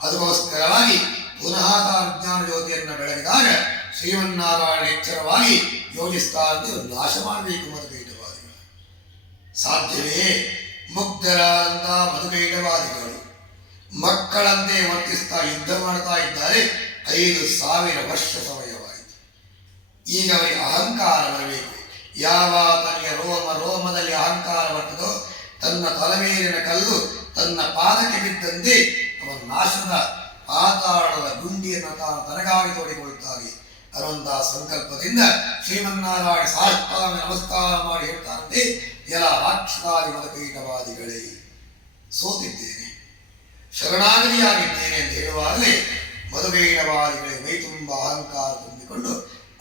ಅದಕ್ಕೋಸ್ಕರವಾಗಿ ಪುನಃ ಜ್ಞಾನ ಜ್ಯೋತಿಯನ್ನು ಬೆಳಗಿದಾಗ ಶ್ರೀಮನ್ನಾರಾಯಣ ಎಚ್ಚರವಾಗಿ ಯೋಜಿಸ್ತಾರಂತೆ ನಾಶ ಮಾಡಬೇಕು ಮಧುಕೈಟವಾದಿಗಳು. ಸಾಧ್ಯವೇ? ಮುಗ್ಧರಾದಂತಹ ಮಧುಕೈಟವಾದಿಗಳು ಮಕ್ಕಳಂತೆ ವರ್ತಿಸ್ತಾ ಯುದ್ಧ ಮಾಡ್ತಾ ಇದ್ದಾರೆ. 5000 ವರ್ಷ ಸಮಯವಾಯಿತು. ಈಗ ಅವರಿಗೆ ಅಹಂಕಾರ ಬರಬೇಕು. ಯಾವ ತನಗೆ ರೋಮದಲ್ಲಿ ಅಹಂಕಾರ ಬರ್ತದೋ ತನ್ನ ತಲೆಮೇಲಿನ ಕಲ್ಲು ತನ್ನ ಪಾದಕ್ಕೆ ಬಿದ್ದಂತೆ ಅವನ ನಾಶದ ಪಾತಾಳದ ಗುಂಡಿಯನ್ನು ತಾನು ತನಗಾಗಿ ತೋಡಿಕೊಳ್ಳುತ್ತಾರೆ ಅನ್ನುವಂತಹ ಸಂಕಲ್ಪದಿಂದ ಶ್ರೀಮನ್ನಾರಾಯಣ ಸಾಷ್ಟಾಂಗ ನಮಸ್ಕಾರ ಮಾಡಿ ಹೇಳ್ತಾರಂತೆ, ಎಲ್ಲ ರಾಕ್ಷಸಾದಿ ಮದಕೈಟವಾದಿಗಳೇ, ಸೋತಿದ್ದೇನೆ, ಶರಣಾಗತಿಯಾಗಿದ್ದೇನೆ ಅಂತ ಹೇಳುವಾಗಲೇ ಮಧುಕೈಟವಾದಿಗಳೇ ಮೈ ತುಂಬ ಅಹಂಕಾರ ತುಂಬಿಕೊಂಡು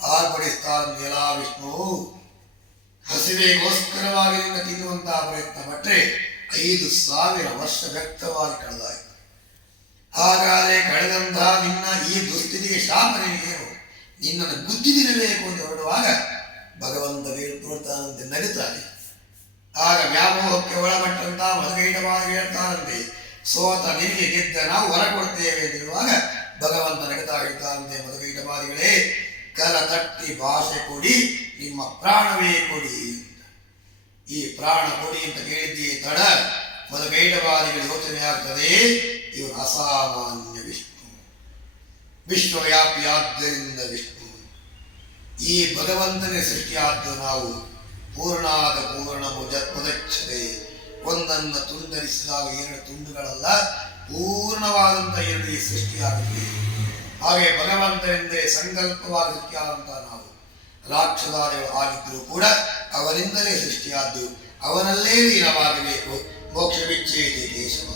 ಆರ್ಭಡಿಸ್ತಾರ. ಎಲ್ಲ ವಿಷ್ಣು, ಹಸಿವೆಗೋಸ್ಕರವಾಗಿ ನಿನ್ನ ತಿನ್ನುವಂತಹ ಪ್ರಯತ್ನ ಪಟ್ಟರೆ 5,000 ವರ್ಷ ವ್ಯಕ್ತವಾಗಿ ಕಳೆದಾಯಿತು. ಹಾಗಾದರೆ ಕಳೆದಂತಹ ನಿನ್ನ ಈ ದುಸ್ಥಿತಿಗೆ ಶಾಪ ನಿನಗೇನು? ನಿನ್ನನ್ನು ಬುದ್ಧಿ ದಿನಬೇಕು ಅಂತ ಹೊರಡುವಾಗ ಭಗವಂತ ನೋಡ್ತಾನಂತೆ, ನಗುತ್ತಾನೆ. ಆಗ ವ್ಯಾಮೋಹಕ್ಕೆ ಒಳಪಟ್ಟಂತಹ ಮಧುಕೈಟವಾಗಿ ಹೇಳ್ತಾನಂತೆ, ಸೋತ ನಿನಗೆ ಗೆದ್ದ ನಾವು ಹೊರ ಕೊಡ್ತೇವೆ ಅಂತ ಹೇಳುವಾಗ ಭಗವಂತ ನಗುತ್ತಾ ಹೇಳ್ತಾನಂತೆ, ಮಧುಕೈಟವಾದಿಗಳೇ, ಕರ ತಟ್ಟಿ ಭಾಷೆ ಕೊಡಿ, ನಿಮ್ಮ ಪ್ರಾಣವೇ ಕೊಡಿ ಅಂತ. ಈ ಪ್ರಾಣ ಕೊಡಿ ಅಂತ ಕೇಳಿದ್ದೀ ತಡ ಮಧುಕೈಟವಾದಿಗಳ ಯೋಚನೆ ಆಗ್ತದೆ, ಇವನು ಅಸಾಮಾನ್ಯ ವಿಷ್ಣು, ವಿಶ್ವವ್ಯಾಪಿಯಾದ್ದರಿಂದ ವಿಷ್ಣು. ಈ ಭಗವಂತನೇ ಸೃಷ್ಟಿಯಾದ ನಾವು ಪೂರ್ಣಾದ ಪೂರ್ಣ ಮುದಚ್ಚತೆ, ಒಂದನ್ನು ತುಂಡರಿಸಿದಾಗ 2 ತುಂಡುಗಳಲ್ಲ, ಪೂರ್ಣವಾದಂಥ 2 ಈ ಸೃಷ್ಟಿಯಾಗುತ್ತೆ. ಹಾಗೆ ಭಗವಂತನೆಂದೇ ಸಂಕಲ್ಪವಾಗಿ ಸೃಷ್ಟಿಯಾದಂಥ ನಾವು ರಾಕ್ಷಸಾದಿಗಳು ಆಗಿದ್ದರೂ ಕೂಡ ಅವನಿಂದಲೇ ಸೃಷ್ಟಿಯಾದ್ದು, ಅವನಲ್ಲೇ ಲೀನವಾಗಬೇಕು. ಮೋಕ್ಷವಿಚ್ಛೇದಿ ಕೇಶವ,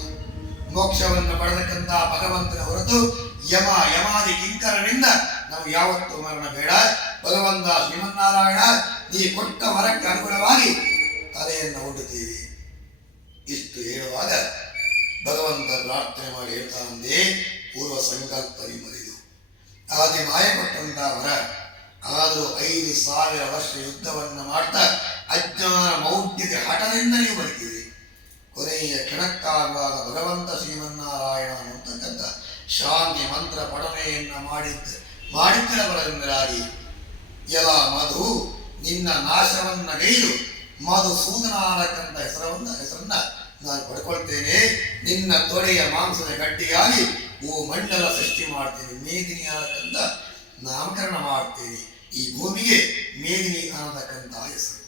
ಮೋಕ್ಷವನ್ನು ಪಡೆದಕ್ಕಂಥ ಭಗವಂತನ ಹೊರತು ಯಮಾದಿ ಕಿಂಕರನಿಂದ ನಾವು ಯಾವತ್ತೂ ಮರಣ ಬೇಡ. ಭಗವಂತ ಶ್ರೀಮನ್ನಾರಾಯಣ, ನೀ ಕೊಟ್ಟ ವರಕ್ಕೆ ಅನುಗುಣವಾಗಿ ತಲೆಯನ್ನು ಒಡ್ಡುತ್ತೀವಿ. ಇಷ್ಟು ಹೇಳುವಾಗ ಭಗವಂತ ಪ್ರಾರ್ಥನೆ ಮಾಡಿ ಹೇಳ್ತಾನಂದೇ, ಪೂರ್ವ ಸಂಕಲ್ಪ ನಿಮ್ಮದಿದು, ಆದಿ ಮಾಯ ಕೊಟ್ಟಂತ ವರ. ಆದರೂ 5,000 ವರ್ಷ ಯುದ್ಧವನ್ನು ಮಾಡ್ತಾ ಅಜ್ಞಾನ ಮೌಢ್ಯದ ಹಠದಿಂದ ನೀವು ಬದುಕಿರಿ. ಕೊನೆಯ ಕ್ಷಣಕ್ಕಾಗುವಾಗ ಭಗವಂತ ಶ್ರೀಮನ್ನಾರಾಯಣ ಅಂತಕ್ಕಂಥ ಶಾಂತಿ ಮಂತ್ರ ಪಠನೆಯನ್ನು ಮಾಡಿದ್ದರ ಬರದಿಂದರಾಗಿ, ಎಲ ಮಧು, ನಿನ್ನ ನಾಶವನ್ನ ಗೈದು ಮಧುಸೂದನ ಅನ್ನಕ್ಕಂಥ ಹೆಸರನ್ನ ನಾನು ಪಡ್ಕೊಳ್ತೇನೆ. ನಿನ್ನ ತೊಡೆಯ ಮಾಂಸದ ಗಟ್ಟಿಯಾಗಿ ಮಂಡಲ ಸೃಷ್ಟಿ ಮಾಡ್ತೇನೆ, ಮೇದಿನಿ ಅನ್ನಕ್ಕಂಥ ನಾಮಕರಣ ಮಾಡ್ತೇನೆ. ಈ ಭೂಮಿಗೆ ಮೇದಿನಿ ಅನ್ನತಕ್ಕಂಥ ಹೆಸರು.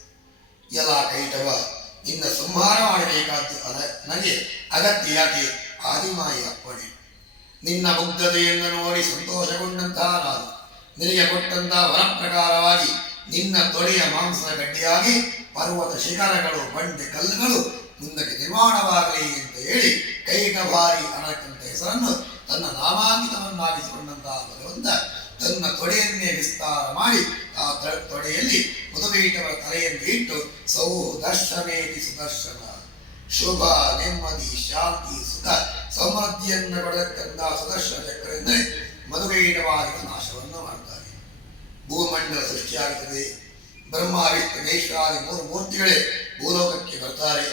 ಎಲ್ಲ ಕೈಟವ, ನಿನ್ನ ಸಂಹಾರ ಮಾಡಬೇಕಾದ್ದು ನನಗೆ ಅಗತ್ಯ ಯಾಕೆ? ಆದಿಮಾಯಿ ಅಪ್ಪಣೆ. ನಿನ್ನ ಮುಗ್ಧತೆಯನ್ನು ನೋಡಿ ಸಂತೋಷಗೊಂಡಂತಹ ನಾನು ನಿನಗೆ ಕೊಟ್ಟಂತಹ ವರ ಪ್ರಕಾರವಾಗಿ ನಿನ್ನ ತೊಡೆಯ ಮಾಂಸದ ಗಡ್ಡಿಯಾಗಿ ಪರ್ವತ ಶಿಖರಗಳು, ಬಂಡೆ ಕಲ್ಲುಗಳು ಮುಂದಕ್ಕೆ ನಿರ್ಮಾಣವಾಗಲಿ ಅಂತ ಹೇಳಿ ಕೈಟಭಾರಿ ಅನ್ನತಕ್ಕಂಥ ಹೆಸರನ್ನು ತನ್ನ ನಾಮಾಂಕಿತವನ್ನಾಗಿಸಿಕೊಂಡಂತಹ ಭಗವಂತ ತನ್ನ ತೊಡೆಯನ್ನೇ ವಿಸ್ತಾರ ಮಾಡಿ ಆ ತೊಡೆಯಲ್ಲಿ ಮಧುಕೈಟವರ ತಲೆಯನ್ನು ಇಟ್ಟು ಸೌದರ್ಶನೇತಿ ಸುದರ್ಶನ, ಶುಭ, ನೆಮ್ಮದಿ, ಶಾಂತಿ, ಸುಖ, ಸಮೃದ್ಧಿಯನ್ನು ಪಡೆದಕ್ಕಂಥ ಸುದರ್ಶನ ಚಕ್ರ ಎಂದರೆ ಮಧುಕೈಟವಾದಿಗಳ ನಾಶವನ್ನು ಮಾಡ್ತಾರೆ. ಭೂಮಂಡಲ ಸೃಷ್ಟಿಯಾಗುತ್ತದೆ. ಬ್ರಹ್ಮ, ವಿಷ್ಣು, ಮಹೇಶ್ವರಾದಿ 3 ಮೂರ್ತಿಗಳೇ ಭೂಲೋಕಕ್ಕೆ ಬರ್ತಾರೆ.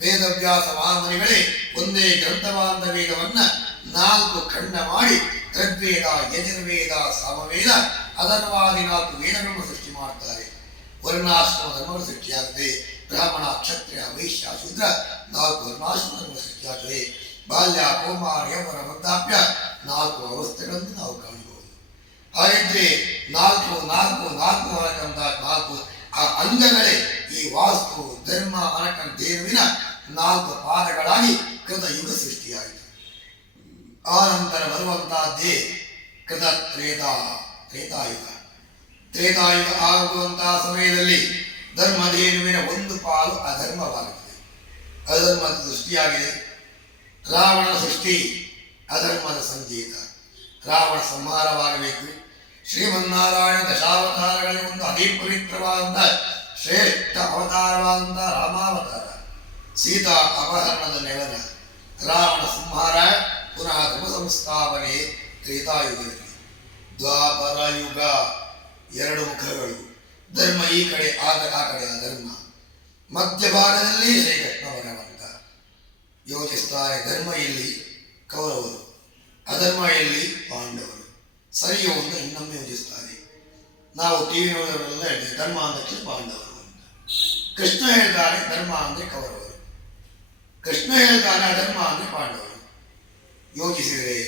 ವೇದವ್ಯಾಸ ಮಹಾಮುನಿಗಳೇ ಒಂದೇ ಗ್ರಂಥವಾದ ವೇದವನ್ನ 4 ಖಂಡ ಮಾಡಿ ಋಗ್ವೇದ, ಯಜುರ್ವೇದ, ಸಾಮವೇದ, ಅದರ್ವಾದಿ 4 ವೇದಗಳನ್ನು ಸೃಷ್ಟಿ ಮಾಡ್ತಾರೆ. ವರ್ಣಾಶ್ರಮ ಧರ್ಮಗಳು ಸೃಷ್ಟಿಯಾಗುತ್ತದೆ. ಬ್ರಾಹ್ಮಣ, ಕ್ಷತ್ರಿಯ, ವೈಶ್ಯ, ಶೂದ್ರ 4 ವರ್ಣಾಶ್ರಮ ಧರ್ಮಗಳು ಸೃಷ್ಟಿಯಾಗುತ್ತದೆ. ಬಾಲ್ಯ, ಕೌಮಾರ, ಯೌವನ, ವೃದ್ಧಾಪ್ಯ 4 ಅವಸ್ಥೆಗಳನ್ನು ನಾವು ಕಾಣಬಹುದು. ಹಾಗಿದ್ರೆ 4 ಅನ್ನಕ್ಕಂಥ 4 ಆ ಅಂಗಗಳೇ ಈ ವಾಸ್ತು ಧರ್ಮ ಅನ್ನಕ್ಕಂಥ ದೇವಿನ 4 ಪಾದಗಳಾಗಿ ಕೃತ ಯುಗ ಸೃಷ್ಟಿಯಾಯಿತು. ಆ ನಂತರ ಬರುವಂತಹದ್ದೇ ಕೃತ ತ್ರೇತಾಯುಗ. ತ್ರೇತಾಯುಗ ಆಗುವಂತಹ ಸಮಯದಲ್ಲಿ ಧರ್ಮದೇವಿನ 1 ಪಾಲು ಅಧರ್ಮವಾಗುತ್ತದೆ. ಅಧರ್ಮದ ಸೃಷ್ಟಿಯಾಗಿದೆ. ರಾವಣನ ಸೃಷ್ಟಿ ಅಧರ್ಮದ ಸಂಕೇತ. ರಾವಣ ಸಂಹಾರವಾಗಬೇಕು. ಶ್ರೀಮನ್ನಾರಾಯಣ ದಶಾವತಾರಗಳಿಗೆ ಒಂದು ಅತಿ ಪವಿತ್ರವಾದಂತಹ ಶ್ರೇಷ್ಠ ಅವತಾರವಾದಂತಹ ರಾಮಾವತಾರ. ಸೀತಾ ಅಪಹರಣದ ನೆವನ, ರಾವಣ ಸಂಹಾರ, ಪುನಃ ಧರ್ಮ ಸಂಸ್ಥಾಪನೆ ತ್ರೇತಾಯುಗದಲ್ಲಿ. ದ್ವಾಪರ ಯುಗ 2 ಮುಖಗಳು, ಧರ್ಮ ಈ ಕಡೆ ಆ ಕಡೆ ಅಧರ್ಮ. ಮಧ್ಯಭಾಗದಲ್ಲಿ ಶ್ರೀಕೃಷ್ಣ ಭಗವಂತ ಯೋಚಿಸ್ತಾರೆ. ಧರ್ಮ ಎಲ್ಲಿ? ಕೌರವರು. ಅಧರ್ಮ ಎಲ್ಲಿ? ಪಾಂಡವರು. ಸರಿಯೋ ಅಂತ ಇನ್ನೊಮ್ಮೆ ಯೋಚಿಸ್ತಾರೆ. ನಾವು ಟಿವಿ ನೋಡೋರೆಲ್ಲ ಹೇಳ್ತೇವೆ ಧರ್ಮ ಅಂದಕ್ಕೆ ಪಾಂಡವರು ಅಂತ. ಕೃಷ್ಣ ಹೇಳ್ತಾರೆ ಧರ್ಮ ಅಂದರೆ ಕೌರವರು. ಕೃಷ್ಣ ಹೇಳ್ತಾನೆ ಅಧರ್ಮ ಅಂದರೆ ಪಾಂಡವರು. ಯೋಚಿಸಿದರೆ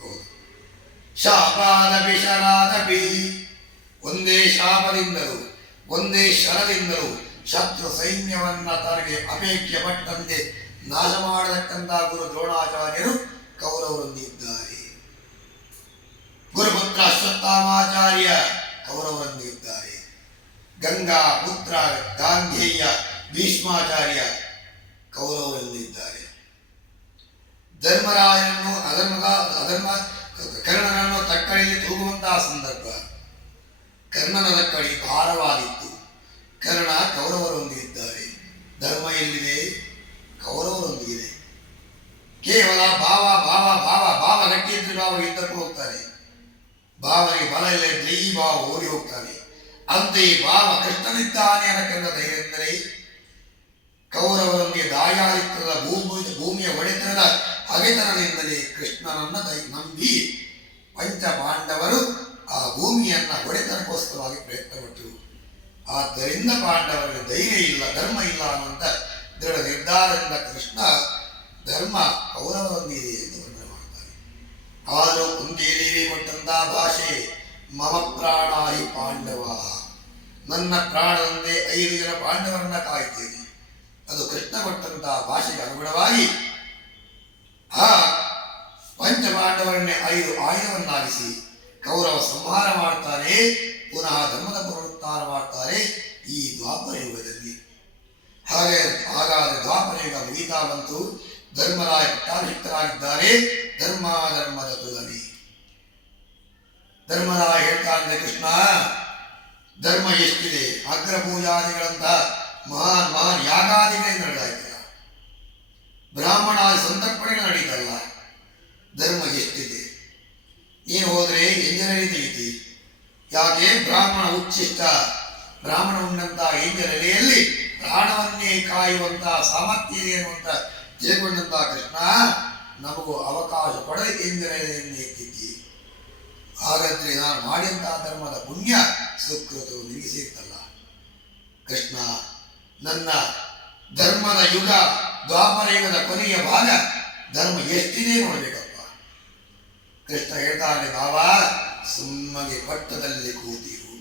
ಹೌದು. ಶಾಪಾದಪಿ ಶರಾದಪಿ, ಒಂದೇ ಶಾಪದಿಂದಲೂ ಒಂದೇ ಶರದಿಂದಲೂ ಶತ್ರು ಸೈನ್ಯವನ್ನ ತನಗೆ ಅಪೇಕ್ಷೆ ಪಟ್ಟಂತೆ ನಾಶ ಮಾಡತಕ್ಕಂಥ ಗುರು ದ್ರೋಣಾಚಾರ್ಯರು ಕೌರವರೊಂದಿದ್ದಾರೆ. ಗುರುಪುತ್ರ ಅಶ್ವತ್ಥಾಮಾಚಾರ್ಯ ಕೌರವರೊಂದಿದ್ದಾರೆ. ಗಂಗಾ ಪುತ್ರ ಗಾಂಧೇಯ ಭೀಷ್ಮಾಚಾರ್ಯ ಕೌರವರಲ್ಲಿದ್ದಾರೆ. ಧರ್ಮರಾಯನನ್ನು ಅಧರ್ಮ ಕರ್ಣನನ್ನು ತಕ್ಕಡಿಯಲ್ಲಿ ತೂಗುವಂತಹ ಸಂದರ್ಭ. ಕರ್ಣನ ತಕ್ಕಡಿ ಭಾರವಾಗಿತ್ತು. ಕರ್ಣ ಕೌರವರೊಂದಿದ್ದಾರೆ. ಧರ್ಮ ಎಲ್ಲಿದೆ? ಕೌರವರೊಂದಿಗಿದೆ. ಕೇವಲ ಭಾವ ಭಾವ ಭಾವ ಭಾವ ಗಟ್ಟಿದ್ರೆ ಭಾವ ಯುದ್ಧಕ್ಕೂ ಹೋಗ್ತಾನೆ. ಭಾವನಿಗೆ ಬಲ ಇಲ್ಲ ಇದ್ರೆ ಈ ಭಾವ ಓಡಿ ಹೋಗ್ತಾನೆ. ಅಂತೆಯೇ ಭಾವ ಕೃಷ್ಣನಿದ್ದಾನೆ ಅನ್ನಕ್ಕೆಂದ ಧೈರ್ಯದಲ್ಲಿ ಕೌರವರೊಂದಿಗೆ ದಾಯಾದಿತ್ಯದ ಭೂಮಿಯ ಒಡೆತನದ ಹಗೆತನದಿಂದಲೇ ಕೃಷ್ಣನನ್ನ ನಂಬಿ ಪಂಚ ಪಾಂಡವರು ಆ ಭೂಮಿಯನ್ನ ಒಡೆತನಕ್ಕೋಸ್ಕರವಾಗಿ ಪ್ರಯತ್ನಪಟ್ಟರು. ಆದ್ದರಿಂದ ಪಾಂಡವರಿಗೆ ಧೈರ್ಯ ಇಲ್ಲ, ಧರ್ಮ ಇಲ್ಲ ಅನ್ನುವಂಥ ದೃಢ ನಿರ್ಧಾರದಿಂದ ಕೃಷ್ಣ ಧರ್ಮ ಕೌರವರೊಂದಿದೆ ಎಂದು ವರ್ಣನೆ ಮಾಡ್ತಾರೆ. ಆದರೂ ಕುಂತಿದೇವಿ ಕೊಟ್ಟಂತಹ ಭಾಷೆ ಮಮ ಪ್ರಾಣಾಹಿ ಪಾಂಡವ, ನನ್ನ ಪ್ರಾಣದಂತೆ 5 ಜನ ಪಾಂಡವರನ್ನ ಕಾಯ್ತೇನೆ. ಅದು ಕೃಷ್ಣ ಕೊಟ್ಟಂತಹ ಭಾಷೆಗೆ ಅನುಗುಣವಾಗಿ ಆ ಪಂಚಪಾಂಡವರನ್ನೇ 5 ಆಯುಧವನ್ನಾಗಿಸಿ ಕೌರವ ಸಂಹಾರ ಮಾಡ್ತಾರೆ. ಪುನಃ ಧರ್ಮದ ಪುನರುತ್ಥಾನ ಮಾಡ್ತಾರೆ ಈ ದ್ವಾಪರ ಯುಗದಲ್ಲಿ. ಹಾಗಾದರೆ ದ್ವಾಪರ ಯುಗ ಮುಗಿತಾ ಬಂತು. ಧರ್ಮರಾಯ ಪಟ್ಟಾಭಿಷಿಕ್ತರಾಗಿದ್ದಾರೆ. ಧರ್ಮದ ತುಲನೆ ಧರ್ಮರಾಯ ಹೇಳ್ತಾರೆ, ಕೃಷ್ಣ ಧರ್ಮ ಎಷ್ಟಿದೆ? ಅಗ್ರ ಪೂಜಾದಿಗಳಂತಹ ಮಹಾನ್ ಯಾಗಾದಿಗಳೇ ನಡೆದಾಯ್ತಲ್ಲ, ಬ್ರಾಹ್ಮಣಾದಿ ಸಂತರ್ಪಣೆಗಳು ನಡೀತಲ್ಲ, ಧರ್ಮ ಎಷ್ಟಿದೆ? ನೀನು ಹೋದರೆ ಎಂಜಲಲ್ಲಿ ತೆಗಿತಿ. ಯಾಕೆ? ಬ್ರಾಹ್ಮಣ ಉಚ್ಚಿಷ್ಟ, ಬ್ರಾಹ್ಮಣ ಉಂಡಂತಹ ಎಂಜಲೆಯಲ್ಲಿ ಪ್ರಾಣವನ್ನೇ ಕಾಯುವಂತಹ ಸಾಮರ್ಥ್ಯ ಇದೆ ಅನ್ನುವಂತ ತಿಳ್ಕೊಂಡಂತಹ ಕೃಷ್ಣ ನಮಗೂ ಅವಕಾಶ ಪಡೆದು ಎಂಜಲೆಯನ್ನು ಎತ್ತಿದ್ದಿ. ಹಾಗಾದ್ರೆ ನಾನು ಮಾಡಿದಂತಹ ಧರ್ಮದ ಪುಣ್ಯ ಸುಕೃತು ನಿಮಗೆ ಸಿಗ್ತಲ್ಲ. ಕೃಷ್ಣ, ನನ್ನ ಧರ್ಮದ ಯುಗ ದ್ವಾಪರ ಯುಗದ ಕೊನೆಯ ಭಾಗ ಧರ್ಮ ಎಷ್ಟಿದೆ ನೋಡ್ಬೇಕಪ್ಪ. ಕೃಷ್ಣ ಹೇಳ್ತಾನೆ, ಭಾವ ಸುಮ್ಮಗೆ ಪಟ್ಟದಲ್ಲಿ ಕೂತಿರು,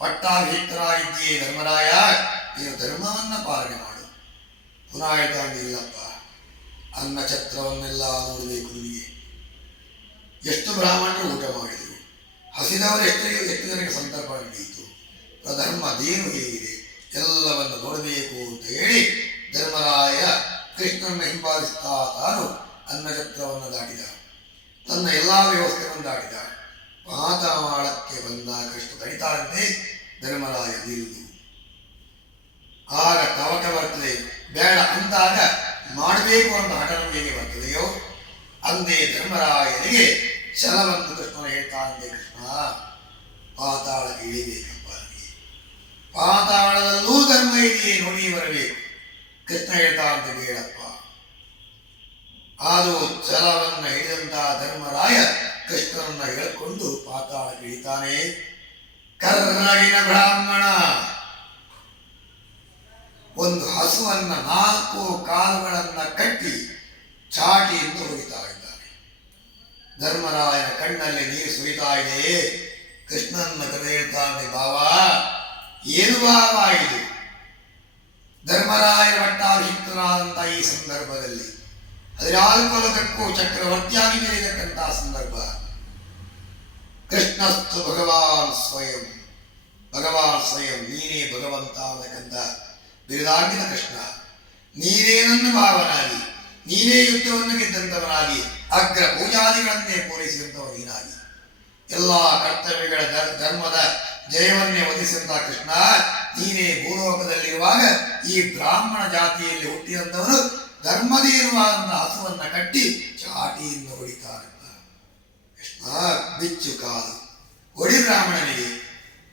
ಪಟ್ಟಾಭಿಷಿಕ್ತರಾಗಿದ್ದೀಯೇ ಧರ್ಮರಾಯ, ನೀನು ಧರ್ಮವನ್ನ ಪಾಲನೆ ಮಾಡು. ಪುನಃ ಹೇಳ್ತಾನೆ, ಇಲ್ಲಪ್ಪ ಅನ್ನ ಛತ್ರವನ್ನೆಲ್ಲ ನೋಡಬೇಕು. ನಿಮಗೆ ಎಷ್ಟು ಬ್ರಾಹ್ಮಣರು ಊಟ ಮಾಡಿದರು, ಹಸಿದವರು ಎಷ್ಟು ಜನರಿಗೆ ಸಂತರ್ಪಣೆ ನಡೆಯಿತು, ಧರ್ಮದೇನು ಹೇಗಿದೆ ಎಲ್ಲವನ್ನು ನೋಡಬೇಕು ಅಂತ ಹೇಳಿ ಧರ್ಮರಾಯ ಕೃಷ್ಣನ ಹಿಂಬಾಲಿಸ್ತಾ ತಾನು ಅನ್ನಛತ್ರವನ್ನು ದಾಟಿದ. ತನ್ನ ಎಲ್ಲ ವ್ಯವಸ್ಥೆಯನ್ನು ದಾಟಿದ. ಪಾತಾಳಕ್ಕೆ ಬಂದ ಕೃಷ್ಣ ತಡಿತಾರಂತೆ. ಧರ್ಮರಾಯ ನಿಲ್ಲು. ಆಗ ತವಕ ಬರ್ತದೆ. ಬೇಡ ಅಂದಾಗ ಮಾಡಬೇಕು ಅಂತ ಹಠ ನಮಗೆ ಬರ್ತದೆಯೋ ಅಂದೇ ಧರ್ಮರಾಯನಿಗೆ ಛಲವನ್ನು ಕೃಷ್ಣನ ಹೇಳ್ತಾನಂತೆ, ಕೃಷ್ಣ ಪಾತಾಳಕ್ಕೆ ಇಳಿಬೇಕಪ್ಪ, ಪಾತಾಳದಲ್ಲೂ ಧರ್ಮ ಇದೆಯೇ ನೋಡಿ ಬರಬೇಕು. ಕೃಷ್ಣ ಹೇಳ್ತಾನಂತೆ, ಬೇಡಪ್ಪ. ಆದರೂ ಛಲವನ್ನ ಹಿಡಿದಂತಹ ಧರ್ಮರಾಯ ಕೃಷ್ಣನನ್ನ ಹೇಳಿಕೊಂಡು ಪಾತಾಳಕ್ಕೆ ಇಳಿತಾನೆ. ಕರ್ರಗಿನ ಬ್ರಾಹ್ಮಣ ಒಂದು ಹಸುವನ್ನ 4 ಕಾಲುಗಳನ್ನ ಕಟ್ಟಿ ಚಾಟಿಯಿಂದ ಹೊಡಿತಾ ಇದ್ದಾನೆ. ಧರ್ಮರಾಯನ ಕಣ್ಣಲ್ಲಿ ನೀರು ಸುರಿತಾ ಇದೆ. ಕೃಷ್ಣನ ಕರೆ ಹೇಳ್ತಾನೆ, ಭಾವ ಏನು ಭಾವ ಇದು? ಧರ್ಮರಾಯನ ಪಟ್ಟಾಭಿಷಿಕ್ತನಾದಂತಹ ಈ ಸಂದರ್ಭದಲ್ಲಿ 14 ಲೋಕಕ್ಕೂ ಚಕ್ರವರ್ತಿಯಾಗಿ ಬೆಳೆಯತಕ್ಕಂತಹ ಸಂದರ್ಭ. ಕೃಷ್ಣಸ್ತು ಭಗವಾನ್ ಸ್ವಯಂ, ಭಗವಾನ್ ಸ್ವಯಂ ನೀನೇ ಭಗವಂತ ಅನ್ನತಕ್ಕಂಥ ಬಿರುದಾಗಿದ ಕೃಷ್ಣ. ನೀನೇ ನನ್ನ ಭಾವನಾಗಿ, ನೀನೇ ಯುದ್ಧವನ್ನು ಗೆದ್ದಂಥವನಾಗಿ, ಅಗ್ರ ಪೂಜಾದಿಗಳನ್ನೇ ಪೂರೈಸಿದಂಥವ ನೀನಾಗಿ, ಎಲ್ಲ ಕರ್ತವ್ಯಗಳ ಧರ್ಮದ ಜಯವನ್ನೇ ಒದಗಿಸಿದಂತಹ ಕೃಷ್ಣ, ನೀನೇ ಭೂಲೋಕದಲ್ಲಿರುವಾಗ ಈ ಬ್ರಾಹ್ಮಣ ಜಾತಿಯಲ್ಲಿ ಹುಟ್ಟಿದಂಥವನು ಧರ್ಮದೇರುವಾದ ಹಸುವನ್ನ ಕಟ್ಟಿ ಚಾಟಿಯಿಂದ ಹೊಡಿತಾರಂತ. ಕೃಷ್ಣ ಬಿಚ್ಚು ಕಾಲು ಹೊಡಿ ಬ್ರಾಹ್ಮಣನಿಗೆ.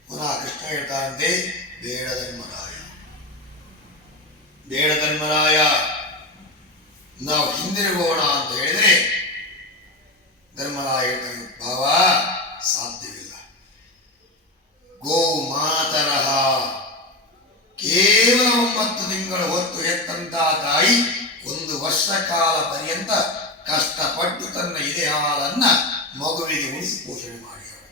ಪುನಃ ಕೃಷ್ಣ ಹೇಳ್ತಾರಂತೆ, ಬೇಡ ಧರ್ಮರಾಯ, ಬೇಡ ಧರ್ಮರಾಯ, ನಾವು ಹಿಂದಿರುಗೋಣ ಅಂತ ಹೇಳಿದ್ರೆ ಧರ್ಮರಾಯ ಹೇಳ್ತಾನೆ, ಭಾವ ಸಾಧ್ಯವಿಲ್ಲ. ಗೋ ಮಾತರಹ, ಕೇವಲ 9 ತಿಂಗಳು ಹೊತ್ತು ಹೆತ್ತಂತ ತಾಯಿ 1 ವರ್ಷ ಕಾಲ ಪರ್ಯಂತ ಕಷ್ಟಪಟ್ಟು ತನ್ನ ಎದೆ ಹಾಲನ್ನ ಮಗುವಿಗೆ ಉಣಿಸಿ ಪೋಷಣೆ ಮಾಡಿದವರು.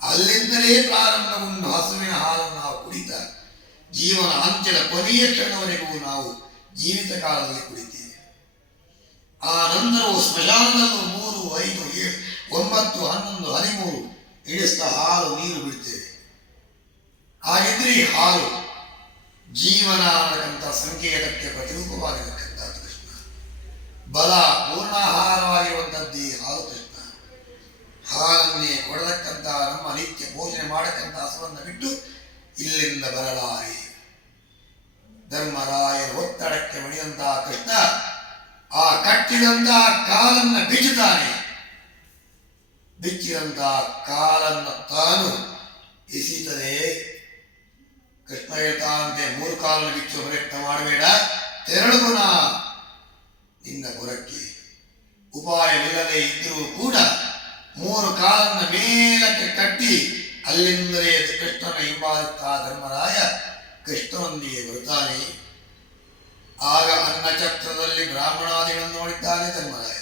ಅಲ್ಲಿಂದಲೇ ಪ್ರಾರಂಭಗೊಂಡು ಹಸುವಿನ ಹಾಲನ್ನು ನಾವು ಕುಡಿತ ಜೀವನ ಅಂತ್ಯದ ಕೊನೆಯ ಕ್ಷಣವರೆಗೂ ನಾವು ಜೀವಿತ ಕಾಲದಲ್ಲಿ ಕುಡಿತೀವಿ. ಆ ನಂತರವು ಸ್ಮಶಾನದಲ್ಲೂ 3, 5, 7, 9, 11, 13 ಇಳಿಸ್ತಾ ಹಾಲು ನೀರು ಬಿಡ್ತೇವೆ. ಹಾಗಿದ್ರೆ ಈ ಹಾಲು ಜೀವನ ಅನ್ನತಕ್ಕಂಥ ಸಂಕೇತಕ್ಕೆ ಪ್ರತಿರೂಪವಾಗಿರತಕ್ಕಂಥದ್ದು ಕೃಷ್ಣ. ಬಲ ಪೂರ್ಣಾಹಾರವಾಗಿರುವಂಥದ್ದು ಈ ಹಾಲು ಕೃಷ್ಣ. ಹಾಲನ್ನೇ ಕೊಡತಕ್ಕಂಥ ನಮ್ಮ ನಿತ್ಯ ಭೋಜನೆ ಮಾಡತಕ್ಕಂಥ ಹಸುವನ್ನು ಬಿಟ್ಟು ಇಲ್ಲಿಂದ ಬರಲಾರೆ. ಧರ್ಮರಾಯನ ಒತ್ತಡಕ್ಕೆ ಮಣಿದಂತಹ ಕೃಷ್ಣ ಆ ಕಟ್ಟಿದಂತಹ ಕಾಲನ್ನ ಬಿಚ್ಚುತ್ತಾನೆ. ಬಿಚ್ಚಿದಂತಹ ಕಾಲನ್ನು ತಾನು ಎಸೀತದೆ. ಕೃಷ್ಣ ಹೇಳ್ತಾನಂತೆ, 3 ಕಾಲನ್ನು ಬಿಚ್ಚುವ ಪ್ರಯತ್ನ ಮಾಡಬೇಡ, ತೆರಳು ಪುನಃ ನಿನ್ನ ಪುರಕ್ಕೆ. ಉಪಾಯವಿಲ್ಲದೆ ಇದ್ದರೂ ಕೂಡ 3 ಕಾಲನ್ನ ಮೇಲಕ್ಕೆ ಕಟ್ಟಿ ಅಲ್ಲಿಂದಲೇ ಕೃಷ್ಣನ ಹಿಂಬಾಲಿಸ್ತಾ ಧರ್ಮರಾಯ ಕೃಷ್ಣನೊಂದಿಗೆ ಬರುತ್ತಾನೆ. ಆಗ ಅನ್ನಛತ್ರದಲ್ಲಿ ಬ್ರಾಹ್ಮಣಾದಿಗಳನ್ನು ನೋಡಿದ್ದಾನೆ ಧರ್ಮರಾಯ.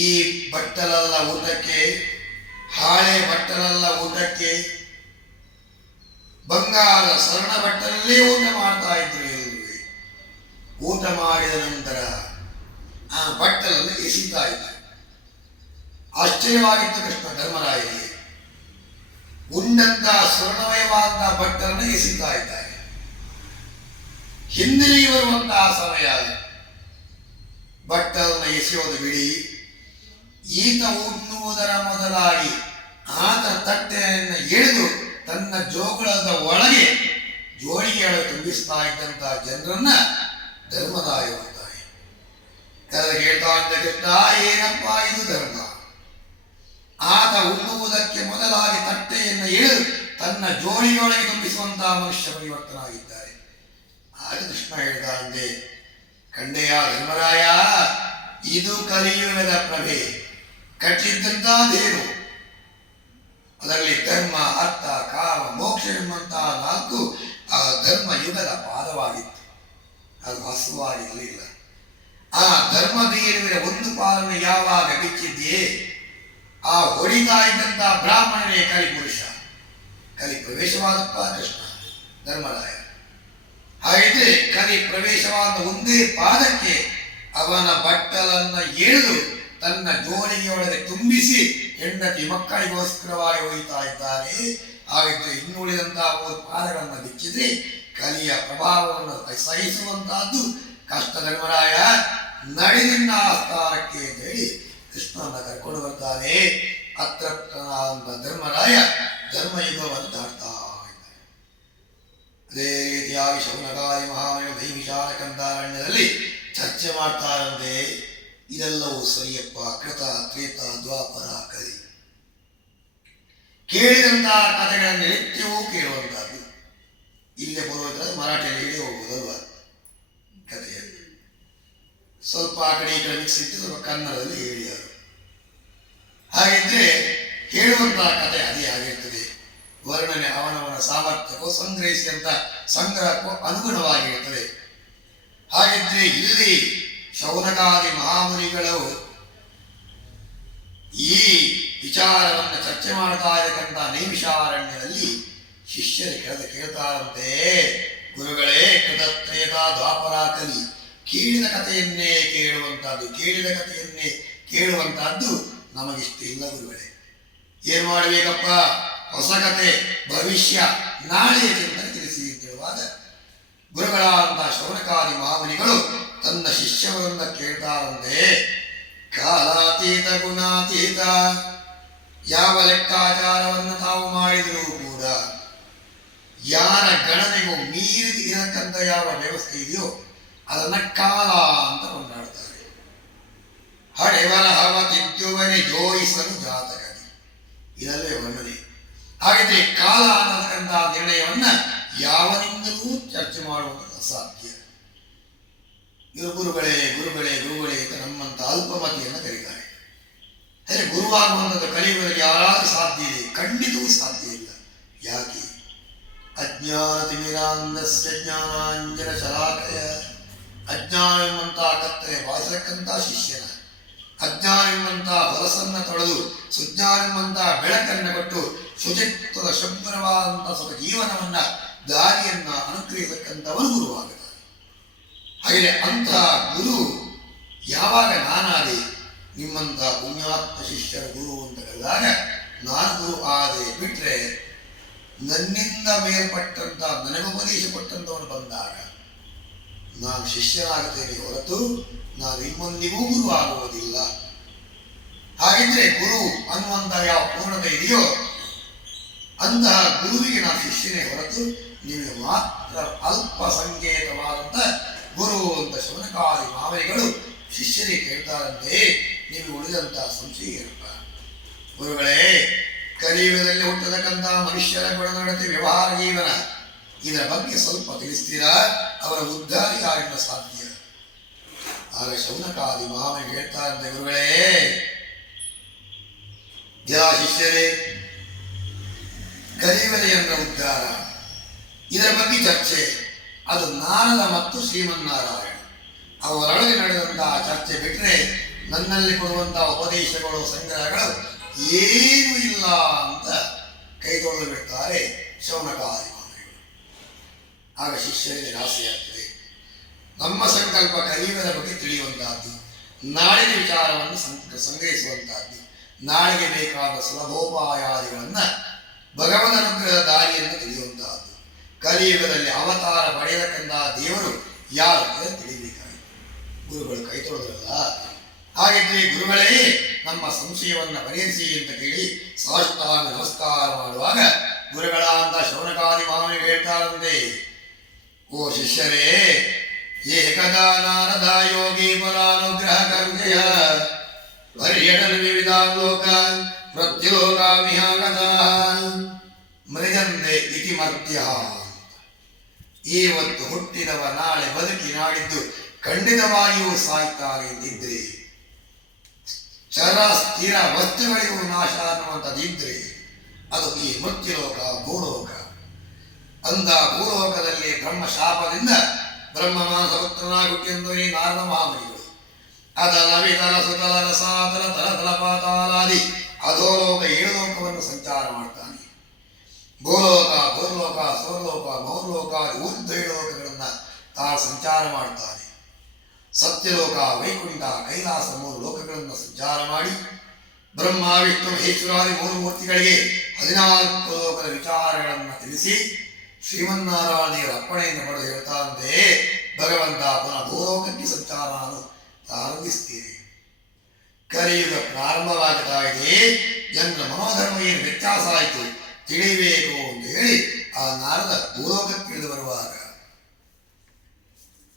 ಈ ಬಟ್ಟಲಲ್ಲ ಊಟಕ್ಕೆ, ಹಾಳೆ ಬಟ್ಟಲಲ್ಲ ಊಟಕ್ಕೆ, ಬಂಗಾರ ಸ್ವರ್ಣ ಬಟ್ಟಲಲ್ಲೇ ಊಟ ಮಾಡ್ತಾ ಇದ್ರು ಎಲ್ಲರೂ. ಊಟ ಮಾಡಿದ ನಂತರ ಆ ಬಟ್ಟಲನ್ನು ಎಸೀತಾ ಇದ್ದರು. ಆಶ್ಚರ್ಯವಾಗಿತ್ತು ಕೃಷ್ಣ ಧರ್ಮರಾಯನಿಗೆ. ಉಂಡಂತಹ ಸ್ವರ್ಣಮಯವಾದ ಬಟ್ಟಲನ್ನು ಎಸೀತಾ ಇದ್ದಾರೆ. ಹಿಂದಿರುಗಿ ಬರುವಂತಹ ಸಮಯ, ಬಟ್ಟಲನ್ನು ಎಸೆಯೋದು ಬಿಡಿ, ಈತ ಉಣ್ಣುವುದರ ಮೊದಲಾಗಿ ಆತ ತಟ್ಟೆಯನ್ನು ಎಳೆದು ತನ್ನ ಜೋಗುಳದ ಒಳಗೆ ಜೋಳಿಗೆಯನ್ನು ತುಂಬಿಸ್ತಾ ಇದ್ದಂತಹ ಜನರನ್ನ ಧರ್ಮರಾಯ ಹೋಗ್ತಾನೆ. ಕರೆದು ಹೇಳ್ತಾ ಇದ್ದ ಕೃಷ್ಣ, ಏನಪ್ಪ ಇದು ಧರ್ಮ? ಆತ ಉಣ್ಣುವುದಕ್ಕೆ ಮೊದಲಾಗಿ ತಟ್ಟೆಯನ್ನು ಎಳೆದು ತನ್ನ ಜೋಳಿಗೆಯೊಳಗೆ ತುಂಬಿಸುವಂತಹ ಮನುಷ್ಯ ಪರಿವರ್ತನಾಗಿದ್ದಾರೆ. ಆಗ ಕೃಷ್ಣ ಹೇಳ್ತಾ ಅಂದೆ, ಕಂಡೆಯ ಧರ್ಮರಾಯ, ಇದು ಕಲಿಯುಗದ ಪ್ರಭೆ. ಕಟ್ಟಿದ್ದಂತಹದೇನು? ಅದರಲ್ಲಿ ಧರ್ಮ, ಅರ್ಥ, ಕಾಮ, ಮೋಕ್ಷ ಎಂಬಂತಹ 4 ಆ ಧರ್ಮ ಯುಗದ ಪಾದವಾಗಿತ್ತು. ಅದು ವಾಸ್ತವವಾಗಿರಲಿಲ್ಲ. ಆ ಧರ್ಮ ಬೇರೆ ಒಂದು ಪಾಲನ್ನು ಯಾವಾಗ ಬಿಚ್ಚಿದ್ಯೇ, ಆ ಹೊಡಿತಾ ಇದ್ದಂತಹ ಬ್ರಾಹ್ಮಣನೇ ಕಲಿಪುರುಷ. ಕಲಿ ಪ್ರವೇಶವಾದಪ್ಪ ಕೃಷ್ಣ ಧರ್ಮರಾಯ. ಹಾಗಿದ್ರೆ ಕಲಿ ಪ್ರವೇಶವಾದ ಒಂದೇ ಪಾದಕ್ಕೆ ಅವನ ಬಟ್ಟಲನ್ನ ಎಳೆದು ತನ್ನ ಜೋಳಿಗೆಯೊಳಗೆ ತುಂಬಿಸಿ ಹೆಂಡತಿ ಮಕ್ಕಳಿಗೋಸ್ಕರವಾಗಿ ಒಯ್ತಾ ಇದ್ದಾನೆ. ಹಾಗಿದ್ರೆ ಇನ್ನುಳಿದಂತಹ 3 ಪಾದಗಳನ್ನು ಬಿಚ್ಚಿದ್ರೆ ಕಲಿಯ ಪ್ರಭಾವವನ್ನು ಸಹಿಸುವಂತಹದ್ದು ಕಷ್ಟ. ಧರ್ಮರಾಯ, ನಡೆದಿನ್ನ ಸ್ಥಾನಕ್ಕೆ ಅಂತ ಹೇಳಿ ಕೃಷ್ಣನ ಕರ್ಕೊಂಡು ಬರ್ತಾನೆ. ಅತೃಪ್ತನಾದಂಥ ಧರ್ಮರಾಯ ಧರ್ಮಯುಗವನ್ನು ದಾಟ್ತಾ ಇದ್ದಾನೆ. ಅದೇ ರೀತಿಯಾಗಿ ಶೌನಕಾದಿ ಮಹಾಮಯ ದೈವಿಶಾಲ ಕಂದಾರಣ್ಯದಲ್ಲಿ ಚರ್ಚೆ ಮಾಡ್ತಾರಂತೆ. ಇದೆಲ್ಲವೂ ಸರಿಯಪ್ಪ, ಕೃತ, ತ್ರೇತ, ದ್ವಾಪರ, ಕಲಿ. ಕೇಳಿದಂತಹ ಕಥೆಗಳನ್ನು ನಿತ್ಯವೂ ಕೇಳುವಂತಹದ್ದು. ಇಲ್ಲೇ ಬರುವುದಾದ್ರೆ ಮರಾಠಿಯಲ್ಲಿ ಹೇಳಿ ಹೋಗುವುದಲ್ವ ಕಥೆಯಲ್ಲಿ. ಸ್ವಲ್ಪ ಆ ಕಡೆ ಈ ಕಡೆ ಮಿಕ್ಸ್ ಇಟ್ಟು ಸ್ವಲ್ಪ ಕನ್ನಡದಲ್ಲಿ ಹೇಳಿದರು. ಹಾಗಿದ್ರೆ ಹೇಳುವಂತಹ ಕಥೆ ಅದೇ ಆಗಿರ್ತದೆ. ವರ್ಣನೆ ಅವನವನ ಸಾಮರ್ಥ್ಯಕ್ಕೂ ಸಂಗ್ರಹಿಸಿದಂಥ ಸಂಗ್ರಹಕ್ಕೂ ಅನುಗುಣವಾಗಿರುತ್ತದೆ. ಹಾಗಿದ್ರೆ ಇಲ್ಲಿ ಶೌನಕಾದಿ ಮಹಾಮುನಿಗಳು ಈ ವಿಚಾರವನ್ನು ಚರ್ಚೆ ಮಾಡ್ತಾ ಇರತಕ್ಕಂಥ ನೈಮಿಷಾರಣ್ಯದಲ್ಲಿ ಶಿಷ್ಯರು ಕೇಳ್ತಾರಂತೆ, ಗುರುಗಳೇ, ಕೃತತ್ರೇತ ದ್ವಾಪರ ಕಲಿ, ಕೇಳಿದ ಕಥೆಯನ್ನೇ ಕೇಳುವಂತಹದ್ದು ನಮಗಿಷ್ಟ ಇಲ್ಲ ಗುರುಗಳೇ. ಏನ್ ಮಾಡಬೇಕಪ್ಪ? ಹೊಸ ಕತೆ, ಭವಿಷ್ಯ, ನಾಳೆಯ ಚಿಂತನೆ ತಿಳಿಸಿ ಅಂತ ಹೇಳುವಾಗ ಗುರುಗಳಾದಂಥ ಶೌನಕಾದಿ ಮಹಾಮುನಿಗಳು ತನ್ನ ಶಿಷ್ಯವರನ್ನ ಕೇಳ್ತಾರಂತೆ, ಕಾಲಾತೀತ ಗುಣಾತೀತ ಯಾವ ಲೆಕ್ಕಾಚಾರವನ್ನು ತಾವು ಮಾಡಿದರೂ ಕೂಡ ಯಾರ ಗಣನೆಗೂ ಮೀರಿದ ಇರತಕ್ಕಂಥ ಯಾವ ವ್ಯವಸ್ಥೆ ಇದೆಯೋ ಅದನ್ನ ಕಾಲ ಅಂತ ಕೊಂಡಾಡ್ತಾರೆ. ಹಳೆವರ ಹವ ತಿದ್ದುವನೆ ಜೋಯಿಸಲು ಜಾತಕದಿ, ಇದಲ್ಲೇ ವರ್ಣನೆ. ಹಾಗಿದ್ರೆ ಕಾಲ ಅನ್ನತಕ್ಕಂಥ ನಿರ್ಣಯವನ್ನ ಯಾವನಿಂದಲೂ ಚರ್ಚೆ ಮಾಡುವುದು ಅಸಾಧ್ಯ. ಇವರು ಗುರುಗಳೇ ಗುರುಗಳೇ ಗುರುಗಳೇ ಅಂತ ನಮ್ಮಂತ ಅಲ್ಪಮತಿಯನ್ನು ಕರೀತಾರೆ. ಆದರೆ ಗುರುವಾಗುವಂಥದ್ದು ಕಲಿಯುವುದಕ್ಕೆ ಯಾರಾದ್ರೂ ಸಾಧ್ಯ ಇದೆ? ಖಂಡಿತವೂ ಸಾಧ್ಯ ಇಲ್ಲ. ಯಾಕೆ? ಅಜ್ಞಾನತಿಮಿರಾಂಧಸ್ಯ ಜ್ಞಾನಾಂಜನ ಶಲಾಕಯ. ಅಜ್ಞಾನ ಎಂಬಂತಹ ಕತ್ತಲೆ ಬಾಸಕ್ಕಂಥ ಶಿಷ್ಯನ, ಅಜ್ಞಾನ ಎಂಬಂತಹ ಹೊಲಸನ್ನ ತೊಳೆದು ಸುಜ್ಞಾನ ಎಂಬಂತಹ ಬೆಳಕನ್ನು ಕೊಟ್ಟು ಶುಚಿತ್ವದ ಶುಭ್ರವಾದಂತಹ ಸ್ವಲ್ಪ ಜೀವನವನ್ನ ದಾರಿಯನ್ನ ಅನುಗ್ರಹಿಸಕ್ಕಂಥವನು ಗುರುವಾಗುತ್ತಾನೆ. ಹಾಗೆ ಅಂತಹ ಗುರು ಯಾವಾಗ ನಾನಾದೆ, ನಿಮ್ಮಂಥ ಪುಣ್ಯಾತ್ಮ ಶಿಷ್ಯರ ಗುರು ಅಂತ ಕರೆದಾಗ ನಾನು ಗುರು ಆದೆ. ಬಿಟ್ಟರೆ ನನ್ನಿಂದ ಮೇಲ್ಪಟ್ಟಂತ ನನಗುಪದೇಶ ಕೊಟ್ಟಂತವನು ಬಂದಾಗ ನಾನು ಶಿಷ್ಯನಾಗುತ್ತೇನೆ ಹೊರತು ನಾನು ನಿಮ್ಮೊಂದಿಗೂ ಗುರು ಆಗುವುದಿಲ್ಲ. ಹಾಗಿದ್ರೆ ಗುರು ಅನ್ನುವಂಥ ಯಾವ ಪೂರ್ಣತೆ ಇದೆಯೋ ಅಂತಹ ಗುರುವಿಗೆ ನಾನು ಶಿಷ್ಯನೇ ಹೊರತು ನಿಮಗೆ ಮಾತ್ರ ಅಲ್ಪ ಸಂಕೇತವಾದಂಥ ಗುರು ಅಂತ ಶೌನಕಾದಿ ಮಾವಲಿಗಳು ಶಿಷ್ಯರಿಗೆ ಕೇಳ್ತಾರಂತೆ. ನಿಮಗೆ ಉಳಿದಂತಹ ಸಂಶಯ ಇರಪ್ಪ ಗುರುಗಳೇ, ಕಲಿಯುಗದಲ್ಲಿ ಹುಟ್ಟತಕ್ಕಂತಹ ಮನುಷ್ಯರ ಗುಣನಡತೆ ವ್ಯವಹಾರ ಜೀವನ ಇದರ ಬಗ್ಗೆ ಸ್ವಲ್ಪ ತಿಳಿಸ್ತೀರಾ? ಅವರ ಉದ್ಧಾರ ಯಾರಿಂದ ಸಾಧ್ಯ? ಆಗ ಶೌನಕಾದಿ ಮಾವನಿಗೆ ಹೇಳ್ತಾರಂತೆ, ಗುರುಗಳೇ, ಜಾ ಶಿಷ್ಯರೇ, ಕಲಿಯುಗದ ಉದ್ಧಾರ ಇದರ ಬಗ್ಗೆ ಚರ್ಚೆ ಅದು ನಾರದ ಮತ್ತು ಶ್ರೀಮನ್ನಾರಾಯಣ ಅವರೊಳಗೆ ನಡೆದಂತಹ ಚರ್ಚೆ ಬಿಟ್ಟರೆ ನನ್ನಲ್ಲಿ ಕೊಡುವಂತಹ ಉಪದೇಶಗಳು ಸಂಗ್ರಹಗಳು ಏನೂ ಇಲ್ಲ ಅಂತ ಕೈಗೊಳ್ಳು ಬಿಡ್ತಾರೆ ಶೌನಕಾದಿ ಮಾವನಿಗಳು. ಆಗ ಶಿಷ್ಯರಿಗೆ ರಾಶಿಯಾಗ್ತದೆ. ನಮ್ಮ ಸಂಕಲ್ಪ ಕಲಿಯುಗದ ಬಗ್ಗೆ ತಿಳಿಯುವಂತಹದ್ದು, ನಾಳಿನ ವಿಚಾರವನ್ನು ಸಂಗ್ರಹಿಸುವಂತಹದ್ದು, ನಾಳೆಗೆ ಬೇಕಾದ ಸುಲಭೋಪಾಯಾದಿಗಳನ್ನು ಭಗವದ್ ಅನುಗ್ರಹದ ದಾರಿಯನ್ನು ತಿಳಿಯುವಂತಹದ್ದು, ಕಲಿಯುಗದಲ್ಲಿ ಅವತಾರ ಪಡೆಯತಕ್ಕಂತಹ ದೇವರು ಯಾರು ಅಂತ ತಿಳಿಬೇಕಾಗಿದೆ. ಗುರುಗಳು ಕೈ ತೊಳೆದ್ರಲ್ಲ, ಹಾಗಿದ್ರೆ ಗುರುಗಳೇ ನಮ್ಮ ಸಂಶಯವನ್ನು ಪರಿಹರಿಸಿ ಅಂತ ಕೇಳಿ ಸಾಷ್ಟಾಂಗ ನಮಸ್ಕಾರ ಮಾಡುವಾಗ ಗುರುಗಳ ಅಂತ ಶೌನಕಾದಿ ಮಾವನಿಗೆ ಹೇಳ್ತಾರಂತೆ, ಓ ಶಿಷ್ಯರೇ, ಏಕದಾ ನಾರದ ಯೋಗಿ ಫಲಾನುಗ್ರಹ ಕರ್ಜಯ ಪರ್ಯಟನ ವಿವಿಧಾಲೋಕ ಮೃತ್ಯುಲೋಕಾಮಿಹಾಗತ ಮೃಜಂದೆ ಇತಿ ಮರ್ತ್ಯ. ಇವತ್ತು ಹುಟ್ಟಿದವ ನಾಳೆ ಬದುಕಿ ನಾಡಿದ್ದು ಖಂಡಿತವಾಗಿಯೂ ಸಾಯ್ತಾರೆ ಎಂದಿದ್ರೆ, ಚರ ಸ್ಥಿರ ವಸ್ತುಗಳಿಗೂ ನಾಶ ಅನ್ನುವಂಥದ್ದಿದ್ರೆ ಅದು ಈ ಮೃತ್ಯುಲೋಕ ಭೂಲೋಕ. ಅಂದ ಭೂಲೋಕದಲ್ಲಿ ಬ್ರಹ್ಮ ಶಾಪದಿಂದ ಬ್ರಹ್ಮ ಮಾನಸಪುತ್ರನಾಗುತ್ತೆಂದು ಈ ನಾರದ ಮಹಾಮನಿಗಳು ಅದಲ ವಿತಲ ಸುತಲ ರಸಾತಲ ತಲತಲ ಪಾತಾಲಾದಿ ಅಧೋಲೋಕ 7 ಲೋಕವನ್ನು ಸಂಚಾರ ಮಾಡ್ತಾನೆ. ಭೂಲೋಕ, ಭೂಲೋಕ, ಸ್ವರ್ಲೋಕ, ಮೌರ್ಲೋಕ, ಊರ್ಧ್ವ 7 ಲೋಕಗಳನ್ನು ತಾನು ಸಂಚಾರ ಮಾಡ್ತಾನೆ. ಸತ್ಯಲೋಕ, ವೈಕುಂಠ, ಕೈಲಾಸ 3 ಲೋಕಗಳನ್ನು ಸಂಚಾರ ಮಾಡಿ ಬ್ರಹ್ಮ ವಿಷ್ಣು ಮಹೇಶ್ವರಾದಿ 3 ಮೂರ್ತಿಗಳಿಗೆ 14 ಲೋಕದ ವಿಚಾರಗಳನ್ನು ತಿಳಿಸಿ ಶ್ರೀಮನ್ನಾರಾಯಣರ ಅಪ್ಪಣೆಯನ್ನು ಪಡೆದು ಹೇಳ್ತಾರಂತೆ, ಭಗವಂತ ಪುನಃ ಭೂಲೋಕಕ್ಕೆ ಸಂಚಾರ ನಾನು ಪ್ರಾರಂಭಿಸ್ತೀನಿ. ಕಲಿಯುಗ ಪ್ರಾರಂಭವಾಗ್ತಾ ಇದೆ, ಜನರ ಮನೋಧರ್ಮ ಏನು ವ್ಯತ್ಯಾಸ ಆಯಿತು ತಿಳಿಬೇಕು ಅಂತ ಹೇಳಿ ಆ ನಾರದ ಭೂಲೋಕಕ್ಕೆ ಇಳಿದು ಬರುವಾಗ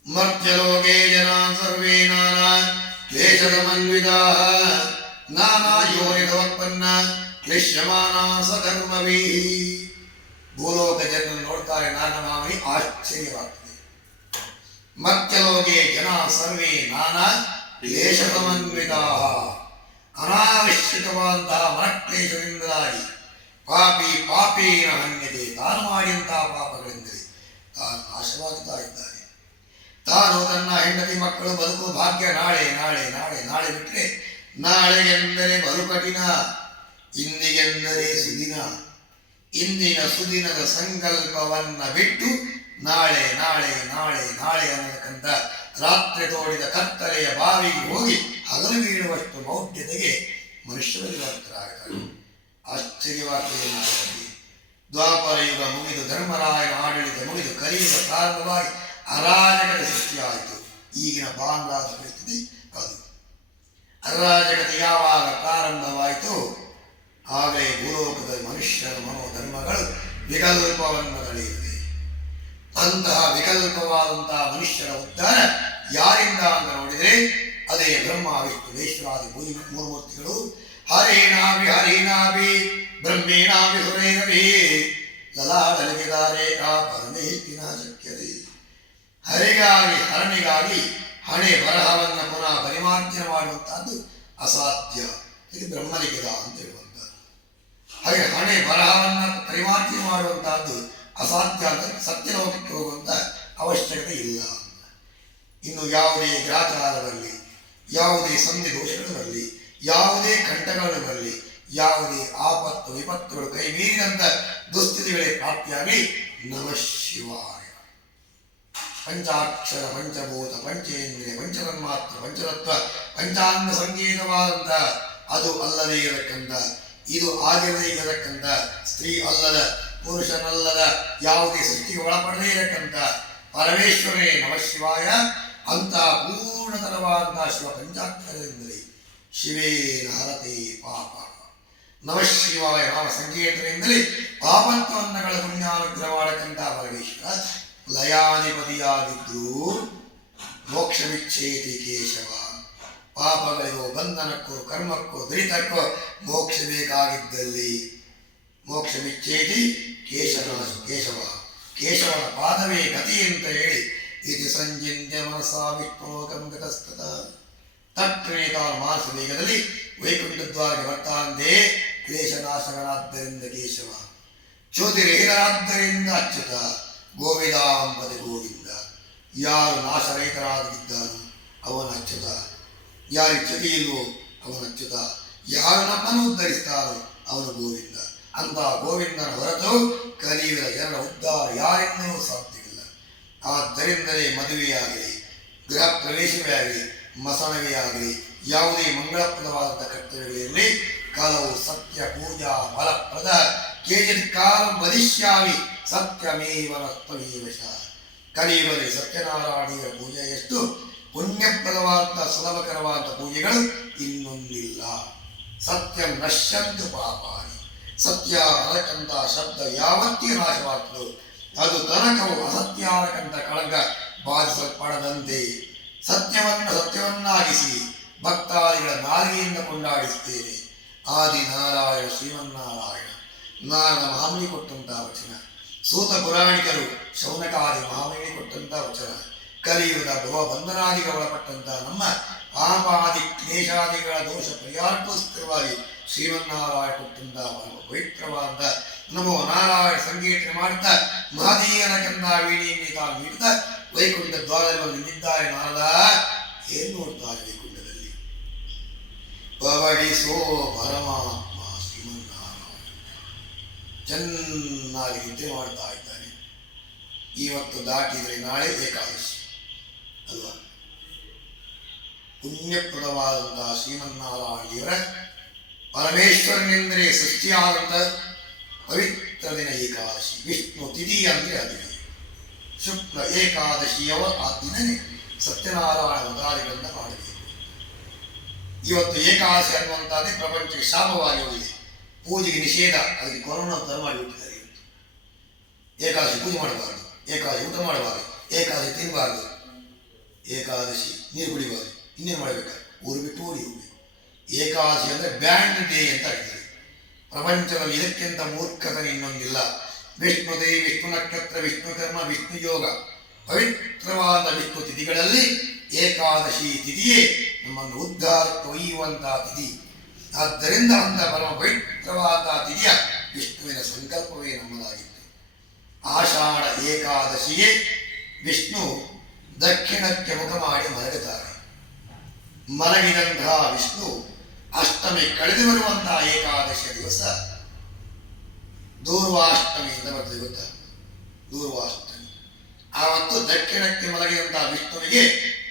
ಮರ್ತ್ಯಲೋಕೆ ಜನ ಸರ್ವೇ ನಾನಾ ಕ್ಲೇಶದಮನ್ವಿತಾ ನಾನಾ ಯೋನಿತವತ್ಪನ್ನ ಕ್ಲಿಶ್ಯಮಾನ ಸಧರ್ಮವೀ. ಭೂಲೋಕ ಜನರನ್ನು ನೋಡ್ತಾರೆ ನಾರದ ಮಾಮನಿ, ಆಶ್ಚರ್ಯವಾಗ್ತದೆ. ಮರ್ತ್ಯಲೋಕೆ ಜನ ಸರ್ವೇ ನಾನಾ ಕ್ಲೇಶದಮನ್ವಿತಾ, ಅನಾವಶ್ಯಕವಾದಂತಹ ಮನಕ್ಲೇಶದಿಂದಾಗಿ ಪಾಪಿ ಪಾಪೇನ ಹನ್ಯತೆ, ತಾನು ಮಾಡಿದಂತಹ ಪಾಪಗಳೆಂದರೆ ತಾನು ನಾಶವಾಗುತ್ತಾ ಇದ್ದಾನೆ. ತಾನು ತನ್ನ ಹೆಂಡತಿ ಮಕ್ಕಳು ಬದುಕು ಭಾಗ್ಯ ನಾಳೆ ನಾಳೆ ನಾಳೆ ನಾಳೆ ಬಿಟ್ಟರೆ ನಾಳೆಗೆಂದರೆ ಬಲು ಕಠಿಣ, ಇಂದಿಗೆಂದರೆ ಸುದಿನ, ಇಂದಿನ ಸುದಿನದ ಸಂಕಲ್ಪವನ್ನ ಬಿಟ್ಟು ನಾಳೆ ನಾಳೆ ನಾಳೆ ನಾಳೆ ಅನ್ನತಕ್ಕಂಥ ರಾತ್ರಿ ತೋಡಿದ ಕತ್ತಲೆಯ ಬಾವಿಗೆ ಹೋಗಿ ಹಗಲು ಬೀಳುವಷ್ಟು ಮೌಢ್ಯತೆಗೆ ಮನುಷ್ಯರಲ್ಲಿ ಭಕ್ತರಾಗುತ್ತಾರೆ. ಆಶ್ಚರ್ಯವಾಗ್ತದೆ. ದ್ವಾಪರ ಯುಗ ಮುಗಿದು ಧರ್ಮರಾಯನ ಆಡಳಿತ ಮುಗಿದು ಕಲಿಯುಗ ಪ್ರಾರಂಭವಾಗಿ ಅರಾಜಕತೆ ಸೃಷ್ಟಿಯಾಯಿತು. ಈಗಿನ ಬಾಂಗ್ಲಾದ ಪರಿಸ್ಥಿತಿ ಅದು. ಅರಾಜಕತೆ ಯಾವಾಗ ಪ್ರಾರಂಭವಾಯಿತು ಆಗಲೇ ಭೂಲೋಕದ ಮನುಷ್ಯರ ಮನೋಧರ್ಮಗಳು ವಿಕಲ್ಪವನ್ನು ತಳೆಯುತ್ತದೆ. ಅಂತಹ ವಿಕಲ್ಪವಾದಂತಹ ಮನುಷ್ಯರ ಉದ್ಧಾರ ಯಾರಿಂದ ಅಂತ ನೋಡಿದರೆ ಅದೇ ಬ್ರಹ್ಮ ವಿಷ್ಣು ಮಹೇಶ್ವರಾದಿ 3 ಮೂರ್ತಿಗಳು. ಹರೇನಾಭಿ ಹರಿನಾಭಿ ಬ್ರಹ್ಮೇನಾಭಿ ಸುರೇನಭಿ ಲಲಾಡಲಿಗೆದಾರೇಖಾ ಪರಮೇಷ್ಟಿನ ಶಕ್ಯತೆ. ಹರಿಗಾಗಿ ಹರಣಿಗಾಗಿ ಹಣೆ ಬರಹವನ್ನು ಪುನಃ ಪರಿಮಾರ್ಜನೆ ಮಾಡುವಂತಹದ್ದು ಅಸಾಧ್ಯ. ಇದು ಬ್ರಹ್ಮಲಿಖಿತ ಅಂತ ಹೇಳುವಂಥದ್ದು. ಹಾಗೆ ಹಣೆ ಬರಹವನ್ನು ಪರಿಮಾರ್ಜನೆ ಮಾಡುವಂತಹದ್ದು ಅಸಾಧ್ಯ ಅಂತ ಸತ್ಯಲೋಕಕ್ಕೆ ಹೋಗುವಂಥ ಅವಶ್ಯಕತೆ ಇಲ್ಲ. ಇನ್ನು ಯಾವುದೇ ಗ್ರಾಚಾರದಲ್ಲಿ, ಯಾವುದೇ ಸಂಧಿ ದೋಷಗಳಲ್ಲಿ, ಯಾವುದೇ ಕಂಠಗಳು ಬರಲಿ, ಯಾವುದೇ ಆಪತ್ತು ವಿಪತ್ತುಗಳು ಕೈ ಮೀರಿದಂಥ ದುಸ್ಥಿತಿಗಳೇ ಪ್ರಾಪ್ತಿಯಾಗಲಿ. ನಮಃ ಶಿವಾಯ. ಪಂಚಾಕ್ಷರ ಪಂಚಭೂತ ಪಂಚೇಂದ್ರಿಯ ಪಂಚತನ್ಮಾತ್ರ ಪಂಚತತ್ವ ಪಂಚಾಂಗ ಸಂಗೀತವಾದಂಥ ಅದು ಅಲ್ಲದೇ ಇರತಕ್ಕಂಥ ಇದು ಆಗಿರದೇ ಇರತಕ್ಕಂಥ ಸ್ತ್ರೀ ಅಲ್ಲದ ಪುರುಷನಲ್ಲದ ಯಾವುದೇ ಸೃಷ್ಟಿಗೆ ಒಳಪಡದೇ ಇರತಕ್ಕಂಥ ಪರಮೇಶ್ವರೇ ನಮಃಶಿವಾಯ ಅಂತ ಪೂರ್ಣತರವಾದಂತಹ ಶಿವ ಪಂಚಾಕ್ಷರದಿಂದಲೇ ಶಿವೇ ಹರತೆ ಪಾಪ ನಮಃಶಿವಾಯ ನಾಮ ಸಂಕೇತದಿಂದಲೇ ಪಾಪತ್ವನ್ನಗಳ ಪುಣ್ಯಾನುಗ್ರಹ ಮಾಡಕ್ಕಂಥ ಪರಮೇಶ್ವರ ಲಯಾಧಿಪತಿಯಾಗಿದ್ದು ಮೋಕ್ಷವಿಚ್ಛೇತಿ ಕೇಶವ ಪಾಪಗಳಿಗೂ ಬಂಧನಕ್ಕೂ ಕರ್ಮಕ್ಕೂ ದುರಿತಕ್ಕೂ ಮೋಕ್ಷ ಬೇಕಾಗಿದ್ದಲ್ಲಿ ಮೋಕ್ಷವಿಚ್ಛೇತಿ ಕೇಶವ ಕೇಶವನ ಪಾದವೇ ಗತಿ ಅಂತ ಹೇಳಿ ಇದು ಸಂಚಿತ್ಯ ಮನಸಾ ವಿಷ್ಣೋಕಂ ಗತಸ್ತತ ತಕ್ಷಣ ತಾನು ಮಾನಸ ವೇಗದಲ್ಲಿ ವೈಕುಂಠ ದ್ವಾರಕ್ಕೆ ಬರ್ತಾನಂತೆ ಕ್ಲೇಶನಾಶಕನಾದ್ದರಿಂದ ಕೇಶವ ಜ್ಯೋತಿರಹಿತರಾದ್ದರಿಂದ ಅಚ್ಯುತ ಗೋವಿದಾಂಬದೆ ಗೋವಿಂದ ಯಾರು ನಾಶರಹಿತರಾಗಿದ್ದಾನೋ ಅವನ ಅಚ್ಯುತ ಯಾರು ಚ್ಯುತಿಯಿಲ್ವೋ ಅವನ ಅಚ್ಯುತ ಯಾರು ನಮ್ಮನ್ನು ಉದ್ಧರಿಸ್ತಾರೋ ಅವನು ಗೋವಿಂದ ಅಂತ ಗೋವಿಂದನ ಹೊರತು ಕಲಿಯುವ ಜನರ ಉದ್ಧಾರ ಯಾರಿಂದಲೂ ಸಾಧ್ಯವಿಲ್ಲ. ಆದ್ದರಿಂದಲೇ ಮದುವೆಯಾಗಲಿ ಗೃಹ ಪ್ರವೇಶವೇ ಆಗಲಿ ಮಸಣವೇ ಆಗಲಿ ಯಾವುದೇ ಮಂಗಳಪ್ರದವಾದಂಥ ಕರ್ತವ್ಯಗಳಿರಲಿ ಕಲವು ಸತ್ಯ ಪೂಜಾ ಫಲಪ್ರದ ಕೇಜಿತ್ಕಾಲ ವದಿಷ್ಯಾಮಿ ಸತ್ಯಮೇವನಸ್ತಮೇವಶ ಕಲಿಯುಗದಲ್ಲಿ ಸತ್ಯನಾರಾಯಣಿಯ ಪೂಜೆ ಎಷ್ಟು ಪುಣ್ಯಪ್ರದವಾದ ಸುಲಭಕರವಾದ ಪೂಜೆಗಳು ಇನ್ನೊಂದಿಲ್ಲ. ಸತ್ಯಂ ನಶ್ಯಂತು ಪಾಪಾನಿ ಸತ್ಯ ಅನ್ನತಕ್ಕಂಥ ಶಬ್ದ ಯಾವತ್ತಿಗೆ ನಾಶವಾಗ್ತದೋ ಅದು ತನಕವು ಅಸತ್ಯ ಅನ್ನತಕ್ಕಂಥ ಕಳಂಕ ಬಾಧಿಸಲ್ಪಡದಂತೆ ಸತ್ಯವನ್ನಾಗಿಸಿ ಭಕ್ತಾದಿಗಳ ನಾಲಿಗೆಯಿಂದ ಕೊಂಡಾಡಿಸುತ್ತೇನೆ. ಆದಿನಾರಾಯಣ ಶ್ರೀಮನ್ನಾರಾಯಣ ನಾರದ ಮಹಾಮುನಿ ಕೊಟ್ಟಂತಹ ವಚನ, ಸೂತ ಪುರಾಣಿಕರು ಶೌನಕಾದಿ ಮಹಾಮುನಿ ಕೊಟ್ಟಂತಹ ವಚನ, ಕಲಿಯುಗದ ಭವಬಂಧನಾದಿಗೆ ಒಳಪಟ್ಟಂತಹ ನಮ್ಮ ಪಾಪಾದಿ ಕ್ಲೇಶಾದಿಗಳ ದೋಷ ಪರಿಹಾರಕ್ಕೋಸ್ಕರವಾಗಿ ಶ್ರೀಮನ್ನಾರಾಯಣ ಕೊಟ್ಟಂತಹ ಪವಿತ್ರವಾದ ನಮೋ ನಾರಾಯಣ ಸಂಗೀತನೆ ಮಾಡುತ್ತಾ ಮಹದೀಯನ ಕಂದ ವೀಣಿಯಲ್ಲಿ ತಾನು ನೀಡುತ್ತಾ ವೈಕುಂಠ ದ್ವಾರದಲ್ಲಿ ನಿಂತಿದ್ದಾರೆ. ನಾರದ ಏನ್ ನೋಡ್ತಾರೆ ವೈಕುಂಠದಲ್ಲಿ? ಪವಡಿಸೋ ಪರಮಾತ್ಮ ಶ್ರೀಮನ್ನಾರಾಯಣ ಚೆನ್ನಾಗಿ ನಿದ್ದೆ ಮಾಡ್ತಾ ಇದ್ದಾನೆ. ಇವತ್ತು ದಾಟಿದರೆ ನಾಳೆ ಏಕಾದಶಿ ಅಲ್ವಾ? ಪುಣ್ಯಪ್ರದವಾದಂತಹ ಶ್ರೀಮನ್ನಾರಾಯಣರ ಪರಮೇಶ್ವರನೆಂದರೆ ಸೃಷ್ಟಿಯಾದಂಥ ಪವಿತ್ರ ದಿನ ಏಕಾದಶಿ. ವಿಷ್ಣು ತಿಥಿ ಅಂದರೆ ಅದಿನ ಶುಕ್ಲ ಏಕಾದಶಿಯವ ಆ ದಿನನೇ ಸತ್ಯನಾರಾಯಣ ಅವತಾರಿಗಳಿಂದ ಮಾಡಬೇಕು. ಇವತ್ತು ಏಕಾದಶಿ ಅನ್ನುವಂಥದ್ದೇ ಪ್ರಪಂಚಕ್ಕೆ ಶಾಪವಾಗಿ ಹೋಗಿದೆ. ಪೂಜೆಗೆ ನಿಷೇಧ, ಅದಕ್ಕೆ ಕೊರೋನಾ ತರ ಮಾಡಿಬಿಟ್ಟಿದ್ದಾರೆ. ಇವತ್ತು ಏಕಾದಶಿ ಪೂಜೆ ಮಾಡಬಾರ್ದು, ಏಕಾದಶಿ ಊಟ ಮಾಡಬಾರ್ದು, ಏಕಾದಶಿ ತಿನ್ನಬಾರ್ದು, ಏಕಾದಶಿ ನೀರು ಕುಡಿಬಾರ್ದು, ಇನ್ನೇನು ಮಾಡಬೇಕು? ಊರು ಬಿಟ್ಟು ಓಡಿ ಹೋಗ್ಬೇಕು. ಏಕಾದಶಿ ಅಂದರೆ ಬ್ಯಾಂಡ್ ಡೇ ಅಂತ ಹೇಳ್ತಾರೆ. ಪ್ರಪಂಚದಲ್ಲಿ ಇದಕ್ಕಿಂತ ಮೂರ್ಖತನ ಇನ್ನೊಂದಿಲ್ಲ. ವಿಷ್ಣು ದೇವಿ, ವಿಷ್ಣು ನಕ್ಷತ್ರ, ವಿಷ್ಣು ಕರ್ಮ, ವಿಷ್ಣು ಯೋಗ, ಪವಿತ್ರವಾದ ವಿಷ್ಣು ತಿಥಿಗಳಲ್ಲಿ ಏಕಾದಶಿ ತಿಥಿಯೇ ನಮ್ಮನ್ನು ಉದ್ಧಾರಕ್ಕೆ ಒಯ್ಯುವಂತಹ ತಿಥಿ. ಆದ್ದರಿಂದ ಅಂತ ಪರಮ ಪವಿತ್ರವಾದ ತಿಥಿಯ ವಿಷ್ಣುವಿನ ಸಂಕಲ್ಪವೇ ನಮ್ಮದಾಗಿತ್ತು. ಆಷಾಢ ಏಕಾದಶಿಯೇ ವಿಷ್ಣು ದಕ್ಷಿಣಕ್ಕೆ ಮುಖ ಮಾಡಿ ಮಲಗುತ್ತಾರೆ. ಮಲಗಿದಂತಹ ವಿಷ್ಣು ಅಷ್ಟಮಿ ಕಳೆದು ಬರುವಂತಹ ಏಕಾದಶಿಯ ದಿವಸ ದೂರ್ವಾಷ್ಟಮಿಯಿಂದ ಬರ್ತದೆ. ಗೊತ್ತಾ? ದೂರ್ವಾಷ್ಟಮಿ ಆವತ್ತು ದಕ್ಷಿಣಕ್ಕೆ ಮಲಗಿದಂತಹ ವಿಷ್ಣುವಿಗೆ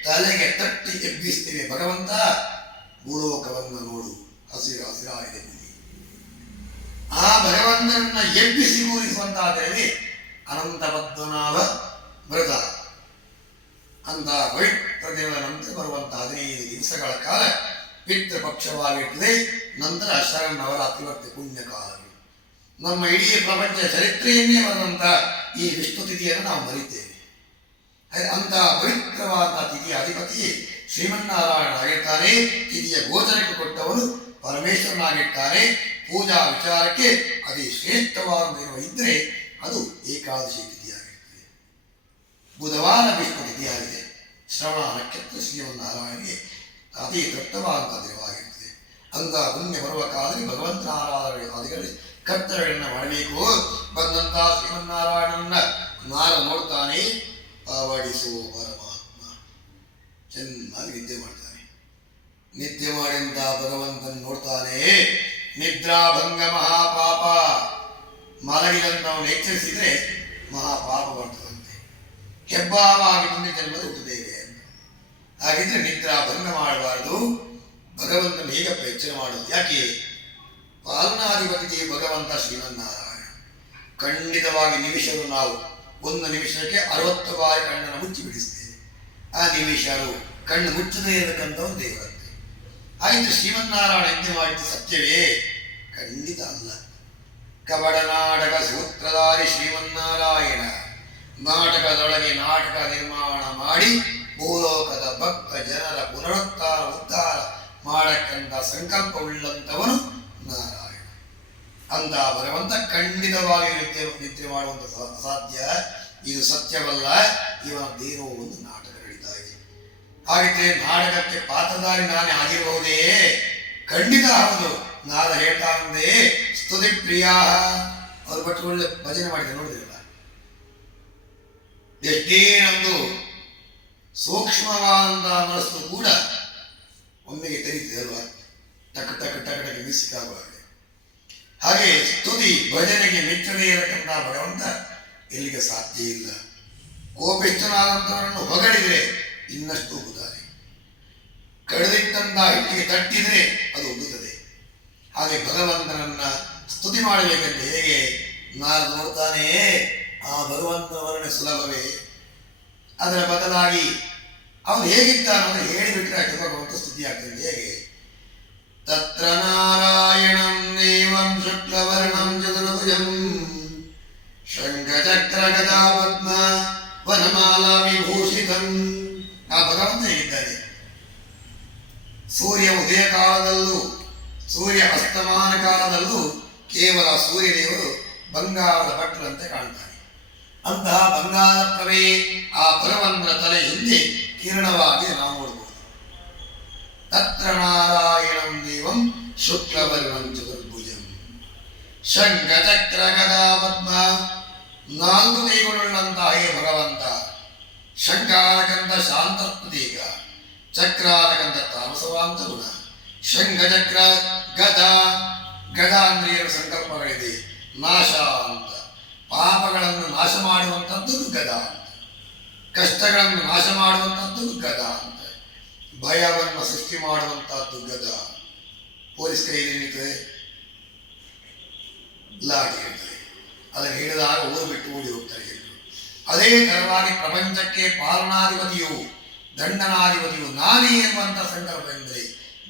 ತಲೆಗೆ ತಟ್ಟಿ ಎಬ್ಬಿಸ್ತೀವಿ. ಭಗವಂತ ಭೂಲೋಕವನ್ನು ನೋಡು, ಹಸಿರಾಗಿದೆ ಭೂಮಿ. ಆ ಭಗವಂತನನ್ನ ಎಬ್ಬಿಸಿ ಕೂರಿಸುವಂತಹ ದೇವಿ ಅನಂತ ಪದ್ಮನಾಭ ವ್ರತ ಅಂತ ಪವಿತ್ರ ದಿನದ ನಂತರ ಬರುವಂತಹ 15 ದಿವಸಗಳ ಕಾಲ ಪಿತೃಪಕ್ಷವಾಗಿರ್ತದೆ. ನಂತರ ಶರನ್ನವರಾತ್ರಿ ಬರ್ತದೆ, ಪುಣ್ಯಕಾಲಗಳು. ನಮ್ಮ ಇಡೀ ಪ್ರಪಂಚ ಚರಿತ್ರೆಯನ್ನೇ ಬರುವಂಥ ಈ ವಿಷ್ಣು ತಿಥಿಯನ್ನು ನಾವು ಮರಿತೇವೆ. ಅಂತ ಪವಿತ್ರವಾದ ತಿಥಿಯ ಅಧಿಪತಿ ಶ್ರೀಮನ್ನಾರಾಯಣ ಆಗಿರ್ತಾನೆ. ತಿಥಿಯ ಗೋಚರಕ್ಕೆ ಕೊಟ್ಟವನು ಪರಮೇಶ್ವರನಾಗಿರ್ತಾನೆ. ಪೂಜಾ ವಿಚಾರಕ್ಕೆ ಅತಿ ಶ್ರೇಷ್ಠವಾದ ಇದ್ದರೆ ಅದು ಏಕಾದಶಿ ತಿಥಿಯಾಗಿರ್ತದೆ. ಬುಧವಾರ ವಿಷ್ಣು ತಿಥಿಯಾಗಿದೆ. ಶ್ರವಣ ನಕ್ಷತ್ರ ಶ್ರೀಮನ್ನಾರಾಯಣಿಗೆ ಅತಿ ತೃಪ್ತವಾದಂಥ ದಿನವಾಗಿರ್ತದೆ. ಅಂತ ಪುಣ್ಯ ಬರುವ ಕಾಲದಲ್ಲಿ ಭಗವಂತನ ಆರಾಧನೆ ಕರ್ತವ್ಯಗಳನ್ನು ಮಾಡಬೇಕು. ಬಂದಂತಹ ಶ್ರೀಮನ್ನಾರಾಯಣನ ನಾರ ನೋಡ್ತಾನೆ. ಪಾವಡಿಸುವ ಪರಮಾತ್ಮ ಚೆನ್ನಾಗಿ ನಿದ್ದೆ ಮಾಡ್ತಾನೆ. ನಿದ್ದೆ ಮಾಡಿದಂತ ಭಗವಂತನ ನೋಡ್ತಾನೆ. ನಿದ್ರಾಭಂಗ ಮಹಾಪಾಪ. ಮಲಗಿದಂಥವನು ಎಚ್ಚರಿಸಿದರೆ ಮಹಾಪಾಪ ಬರ್ತದಂತೆ. ಹೆಬ್ಬಾವಾಗಿ ಮುಂದೆ ಜನ್ಮದ ಹುಟ್ಟುತ್ತೇವೆ ಅಂತ. ಹಾಗಿದ್ರೆ ನಿದ್ರಾ ಭಂಗ ಮಾಡಬಾರದು. ಭಗವಂತನ ಹೇಗಪ್ಪ ಎಚ್ಚರ ಮಾಡುವುದು? ಯಾಕೆ? ಪಾಲನಾಧಿಪತಿ ಭಗವಂತ ಶ್ರೀಮನ್ನಾರಾಯಣ. ಖಂಡಿತವಾಗಿ ನಿಮಿಷರು ನಾವು 1 ನಿಮಿಷಕ್ಕೆ 60 ಬಾರಿ ಕಣ್ಣನ್ನು ಮುಚ್ಚಿ ಬಿಡಿಸ್ತೇವೆ. ಆ ನಿಮಿಷರು ಕಣ್ಣು ಮುಚ್ಚದೇ ಇರತಕ್ಕಂಥವ್ರು ದೇವರಂತೆ. ಹಾಗಿದ್ರೆ ಶ್ರೀಮನ್ನಾರಾಯಣ ಯಜ್ಞ ಮಾಡಿದ್ದು ಸತ್ಯವೇ? ಖಂಡಿತ ಅಲ್ಲ. ಕಬಡ ನಾಟಕ ಸೂತ್ರಧಾರಿ ಶ್ರೀಮನ್ನಾರಾಯಣ ನಾಟಕದೊಳಗೆ ನಾಟಕ ನಿರ್ಮಾಣ ಮಾಡಿ ಭೂಲೋಕದ ಭಕ್ತ ಜನರ ಪುನರುದ್ಧಾರ ಉದ್ಧಾರ ಮಾಡಕ್ಕಂತ ಸಂಕಲ್ಪವುಳ್ಳಂಥವನು ನಾರಾಯಣ. ಅಂತ ಭಗವಂತ ಖಂಡಿತವಾಗಿ ನಿದ್ರೆ ಮಾಡುವಂತ ಅಸಾಧ್ಯ. ಇದು ಸತ್ಯವಲ್ಲ. ಇವನದ್ದೇನೋ ಒಂದು ನಾಟಕ ನಡೀತಾ ಇದೆ. ಹಾಗಿದ್ರೆ ನಾಟಕಕ್ಕೆ ಪಾತ್ರಧಾರಿ ನಾನೇ ಆಗಿರಬಹುದೇ? ಖಂಡಿತ ಹೌದು. ನಾದ ಹೇಳ್ತಾನಂದೇ ಸ್ತುತಿ ಪ್ರಿಯ. ಅವ್ರು ಬಟ್ಟು ಒಳ್ಳೆ ಭಜನೆ ಮಾಡಿದ್ರೆ ನೋಡಿದ್ರಲ್ಲ. ಎಷ್ಟೇ ನಮ್ದು ಸೂಕ್ಷ್ಮವಾದ ಮನಸ್ಸು ಕೂಡ ಒಮ್ಮೆಗೆ ತೆರೀತಿದೆ ಅಲ್ವಾ? ಟಕ್ ಟಕ್ ಟಕ್ ಟಕ್ ಮಿಸ್ಸಿಕಾಗುವಾಗ. ಹಾಗೆ ಸ್ತುತಿ ಭಜನೆಗೆ ಮೆಚ್ಚುಗೆ ಇರತಕ್ಕಂಥ ಭಗವಂತ ಎಲ್ಲಿಗೆ ಸಾಧ್ಯ ಇಲ್ಲ. ಕೋಪಿಷ್ಠನಾದಂಥವರನ್ನು ಹೊಗಳಿದ್ರೆ ಇನ್ನಷ್ಟು ಉಗುತ್ತಾರೆ. ಕಳೆದಿಟ್ಟಂತ ಹಿಟ್ಟಿಗೆ ತಟ್ಟಿದ್ರೆ ಅದು ಉಗುತ್ತದೆ. ಹಾಗೆ ಭಗವಂತನನ್ನ ಸ್ತುತಿ ಮಾಡಬೇಕಂತ ಹೇಗೆ ನಾನು ನೋಡ್ತಾನೆ. ಆ ಭಗವಂತನ ವರ್ಣನೆ ಸುಲಭವೇ. ಅದರ ಬದಲಾಗಿ ಅವನು ಹೇಗಿದ್ದಾನೋ ಹೇಳಿಬಿಟ್ರೆ ಆಯ್ತು. ಭಗವಂತ ಸ್ತುತಿ ಆಗ್ತದೆ. ಹೇಗೆ? ತತ್ರ ನಾರಾಯಣಂ ದೇವಂ ಶುಕ್ಲವರ್ಣಂ ಚತುರ್ಭುಜಂ ಶಂಖಚಕ್ರ ಗದಾ ಪದ್ಮ ವನಮಾಲಾ ವಿಭೂಷಿತಂ. ಆ ಭಗವಂತ ಹೇಗಿದ್ದಾನೆ? ಸೂರ್ಯ ಉದಯ ಕಾಲದಲ್ಲೂ ಸೂರ್ಯ ಅಸ್ತಮಾನ ಕಾಲದಲ್ಲೂ ಕೇವಲ ಸೂರ್ಯದೇವರು ಬಂಗಾರದ ಭಟ್ರಂತೆ ಕಾಣ್ತಾನೆ. ಅಂತಹ ಬಂಗಾರ ಪ್ರವೇ ಆ ಭಗವಂತನ ತಲೆ ಹಿಂದೆ ಕಿರಣವಾಗಿ ನಾವು ನೋಡಬಹುದು. ತತ್ರ ನಾರಾಯಣಂ ದೇವಂ ಶುಕ್ಲವರ್ಣಂ ಚತುರ್ಭುಜಂ ಶಂಖಚಕ್ರ ಗದಾ ಪದ್ಮ. 4 ಕೈಗಳುಳ್ಳಂತಹ ಹೇ ಭಗವಂತ. ಶಂಖಾರಕಂತ ಶಾಂತ ಪ್ರತೀಕ, ಚಕ್ರಾರಕಂತ ತಾಮಸವಾಂತ ಗುಣ. ಶಂಖಚಕ್ರ ಗದಾ. ಗದಾ ಅಂದ್ರೆ 2 ಸಂಕಲ್ಪಗಳಿದೆ. ನಾಶ ಅಂತ, ಪಾಪಗಳನ್ನು ನಾಶ ಮಾಡುವಂಥದ್ದು ಗದಾ ಅಂತ. ಕಷ್ಟಗಳನ್ನು ನಾಶ ಮಾಡುವಂಥದ್ದು ಗದಾ ಅಂತ. ಭಯವನ್ನು ಸೃಷ್ಟಿ ಮಾಡುವಂತಹದ್ದು ಗದಾ. ಪೊಲೀಸ್ ಕೈಯಲ್ಲಿ ನಿಂತರೆ ಲಾಠಿ ಹೇಳ್ತಾರೆ. ಅದನ್ನು ಹೇಳಿದಾಗ ಊರು ಬಿಟ್ಟು ಓಡಿ ಹೋಗ್ತಾರೆ ಎಲ್ಲರೂ. ಅದೇ ತರವಾಗಿ ಪ್ರಪಂಚಕ್ಕೆ ಪಾಲನಾಧಿಪತಿಯು ದಂಡನಾಧಿಪತಿಯು ನಾನೇ ಎನ್ನುವಂಥ ಸಂಕಲ್ಪ ಎಂದರೆ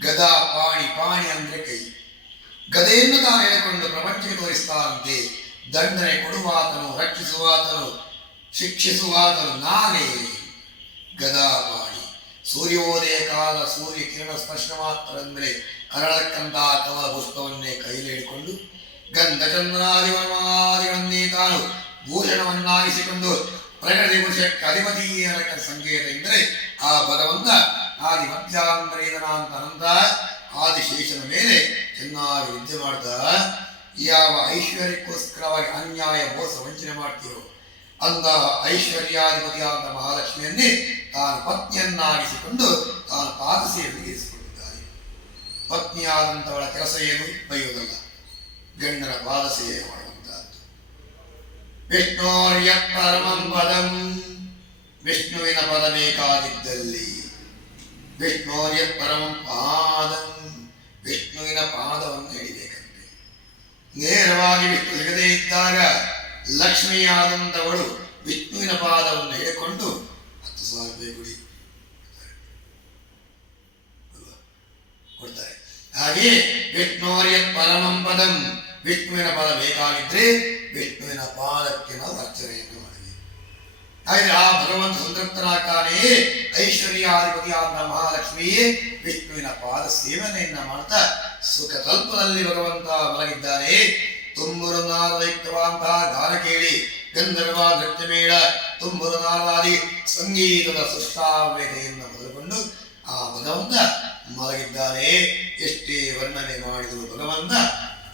ಗದಾ ಪಾಣಿ. ಪಾಣಿ ಅಂದ್ರೆ ಕೈ. ಗದೆಯನ್ನು ತಾನು ಹೇಳಿಕೊಂಡು ಪ್ರಪಂಚಕ್ಕೆ ತೋರಿಸ್ತಾರಂತೆ. ದಂಡನೆ ಕೊಡುವಾತನು, ರಕ್ಷಿಸುವಾತನು, ಶಿಕ್ಷಿಸುವಾತನು ನಾನೇ. ಗದಾ ಪಾಣಿ. ಸೂರ್ಯೋದಯ ಕಾಲ ಸೂರ್ಯ ಕಿರಣ ಸ್ಪರ್ಶ ಮಾತ್ರ ಅಂದರೆ ಅರಳಕ್ಕಂತಹ ಕಮಲ ಪುಷ್ಪವನ್ನೇ ಕೈಲಿ ಹಿಡಿಕೊಂಡು ಗಂಧ ಚಂದ್ರಾದಿವನ್ನೇ ತಾನು ಭೂಷಣವನ್ನಾಗಿಸಿಕೊಂಡು ಪ್ರಕೃತಿ ಪುರುಷಕ್ಕೆ ಅಧಿಪತಿ ಅನ್ನಕ ಸಂಕೇತ ಎಂದರೆ ಆ ಭಗವಂತ ಆದಿ ಮಧ್ಯಾಂತರೇದನಾಂತ ಅನಂತರ ಆದಿಶೇಷನ ಮೇಲೆ ಚೆನ್ನಾಗಿ ವಿದ್ಯೆ ಮಾಡ್ತಾ ಯಾವ ಐಶ್ವರ್ಯಕ್ಕೋಸ್ಕರವಾಗಿ ಅನ್ಯಾಯ ಮೋಸ ವಂಚನೆ ಮಾಡ್ತೀರೋ ಅಂತಹ ಐಶ್ವರ್ಯಾಧಿಪತಿಯಾದ ಮಹಾಲಕ್ಷ್ಮಿಯನ್ನೇ ತಾನು ಪತ್ನಿಯನ್ನಾಗಿಸಿಕೊಂಡು ತಾನು ಪಾದಸೇವೆಗೆ ಇರಿಸಿಕೊಂಡಿದ್ದಾನೆ. ಪತ್ನಿಯಾದಂಥವಳ ಕೆಲಸ ಏನು? ಬೈಯುವುದಲ್ಲ, ಗಂಡನ ಪಾದಸೇವೆ ಮಾಡುವಂತಹದ್ದು. ವಿಷ್ಣೋರ್ಯತ್ ಪರಮಂ ಪದಂ. ವಿಷ್ಣುವಿನ ಪದ ಬೇಕಾದಿದ್ದಲ್ಲಿ ವಿಷ್ಣೋರ್ಯತ್ ಪರಮಂ ಪಾದಂ. ವಿಷ್ಣುವಿನ ಪಾದವನ್ನು ಹಿಡಿಬೇಕಂತೆ. ನೇರವಾಗಿ ವಿಷ್ಣು ಸಿಗದೇ ಇದ್ದಾಗ ಲಕ್ಷ್ಮಿಯಾದಂಥವಳು ವಿಷ್ಣುವಿನ ಪಾದವನ್ನು ಹಿಡಿಕೊಂಡು 10,000 ರೂಪಾಯಿ ಕೊಡ್ತಾರೆ. ಹಾಗೆ ವಿಷ್ಣೋರ್ಯತ್ ಪರಮಂ ಪದಂ. ವಿಷ್ಣುವಿನ ಪದ ಬೇಕಾಗಿದ್ರೆ ವಿಷ್ಣುವಿನ ಪಾದಕ್ಕೆ ನಾವು ಅರ್ಚನೆಯನ್ನು ಮಾಡಿದೆ. ಹಾಗೆ ಆ ಭಗವಂತ ಸಂತೃಪ್ತನಾಗ್ತಾನೆ. ಐಶ್ವರ್ಯಾಧಿಪತಿಯಾದ ಮಹಾಲಕ್ಷ್ಮಿಯೇ ವಿಷ್ಣುವಿನ ಪಾದ ಸೇವನೆಯನ್ನ ಮಾಡ್ತಾ ಸುಖ ತಲ್ಪದಲ್ಲಿ ಭಗವಂತ ಮಲಗಿದ್ದಾನೆ. ತುಂಬುರು ನಾರದಯುಕ್ತವಾದಂತಹ ಗಾನ ಕೇಳಿ ಗಂಧರ್ವ ನೃತ್ಯ ಮೇಳ ತುಂಬುರು ನಾರದಾದಿ ಸಂಗೀತದ ಸೃಷ್ಟಾವೇದೆಯನ್ನು ಮೊದಲುಕೊಂಡು ಆ ಭಗವಂತ ಮಲಗಿದ್ದಾನೆ. ಎಷ್ಟೇ ವರ್ಣನೆ ಮಾಡಿದರೂ ಭಗವಂತ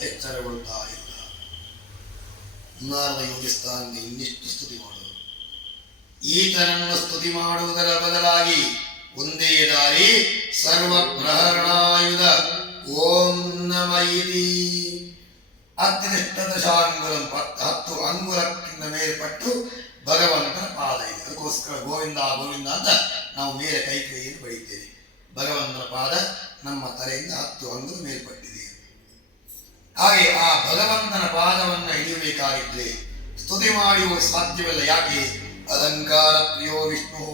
ಎಚ್ಚರಗೊಳ್ತಾ ಇಲ್ಲ. ನಾರದ ಯೋಗಿಸ್ತಾನೆ ಇನ್ನಿಷ್ಟು ಸ್ತುತಿ ಮಾಡೋದು. ಈತನನ್ನು ಸ್ತುತಿ ಮಾಡುವುದರ ಬದಲಾಗಿ ಒಂದೇ ದಾರಿ ಸರ್ವ ಪ್ರಹರಣಾಯುಧ ಓಂ ನಮ ಇತಿ. ಅತ್ಯನಿಷ್ಠ ದಶಾಂಗುಲಂ 10 ಅಂಗುಲಕ್ಕಿಂತ ಮೇಲ್ಪಟ್ಟು ಭಗವಂತನ ಪಾದ ಇದೆ. ಅದಕ್ಕೋಸ್ಕರ ಗೋವಿಂದ ಗೋವಿಂದ ಅಂತ ನಾವು ಮೇಲೆ ಕೈಯನ್ನು ಬಡಿತೇವೆ. ಭಗವಂತನ ಪಾದ ನಮ್ಮ ತಲೆಯಿಂದ 10 ಅಂಗುಲ ಮೇಲ್ಪಟ್ಟಿದೆ. ಹಾಗೆ ಆ ಭಗವಂತನ ಪಾದವನ್ನು ಹಿಡಿಯಬೇಕಾಗಿದ್ರೆ ಸ್ತುತಿ ಮಾಡುವ ಸಾಧ್ಯವಿಲ್ಲ. ಯಾಕೆ? ಅಲಂಕಾರ ಪ್ರಿಯೋ ವಿಷ್ಣು.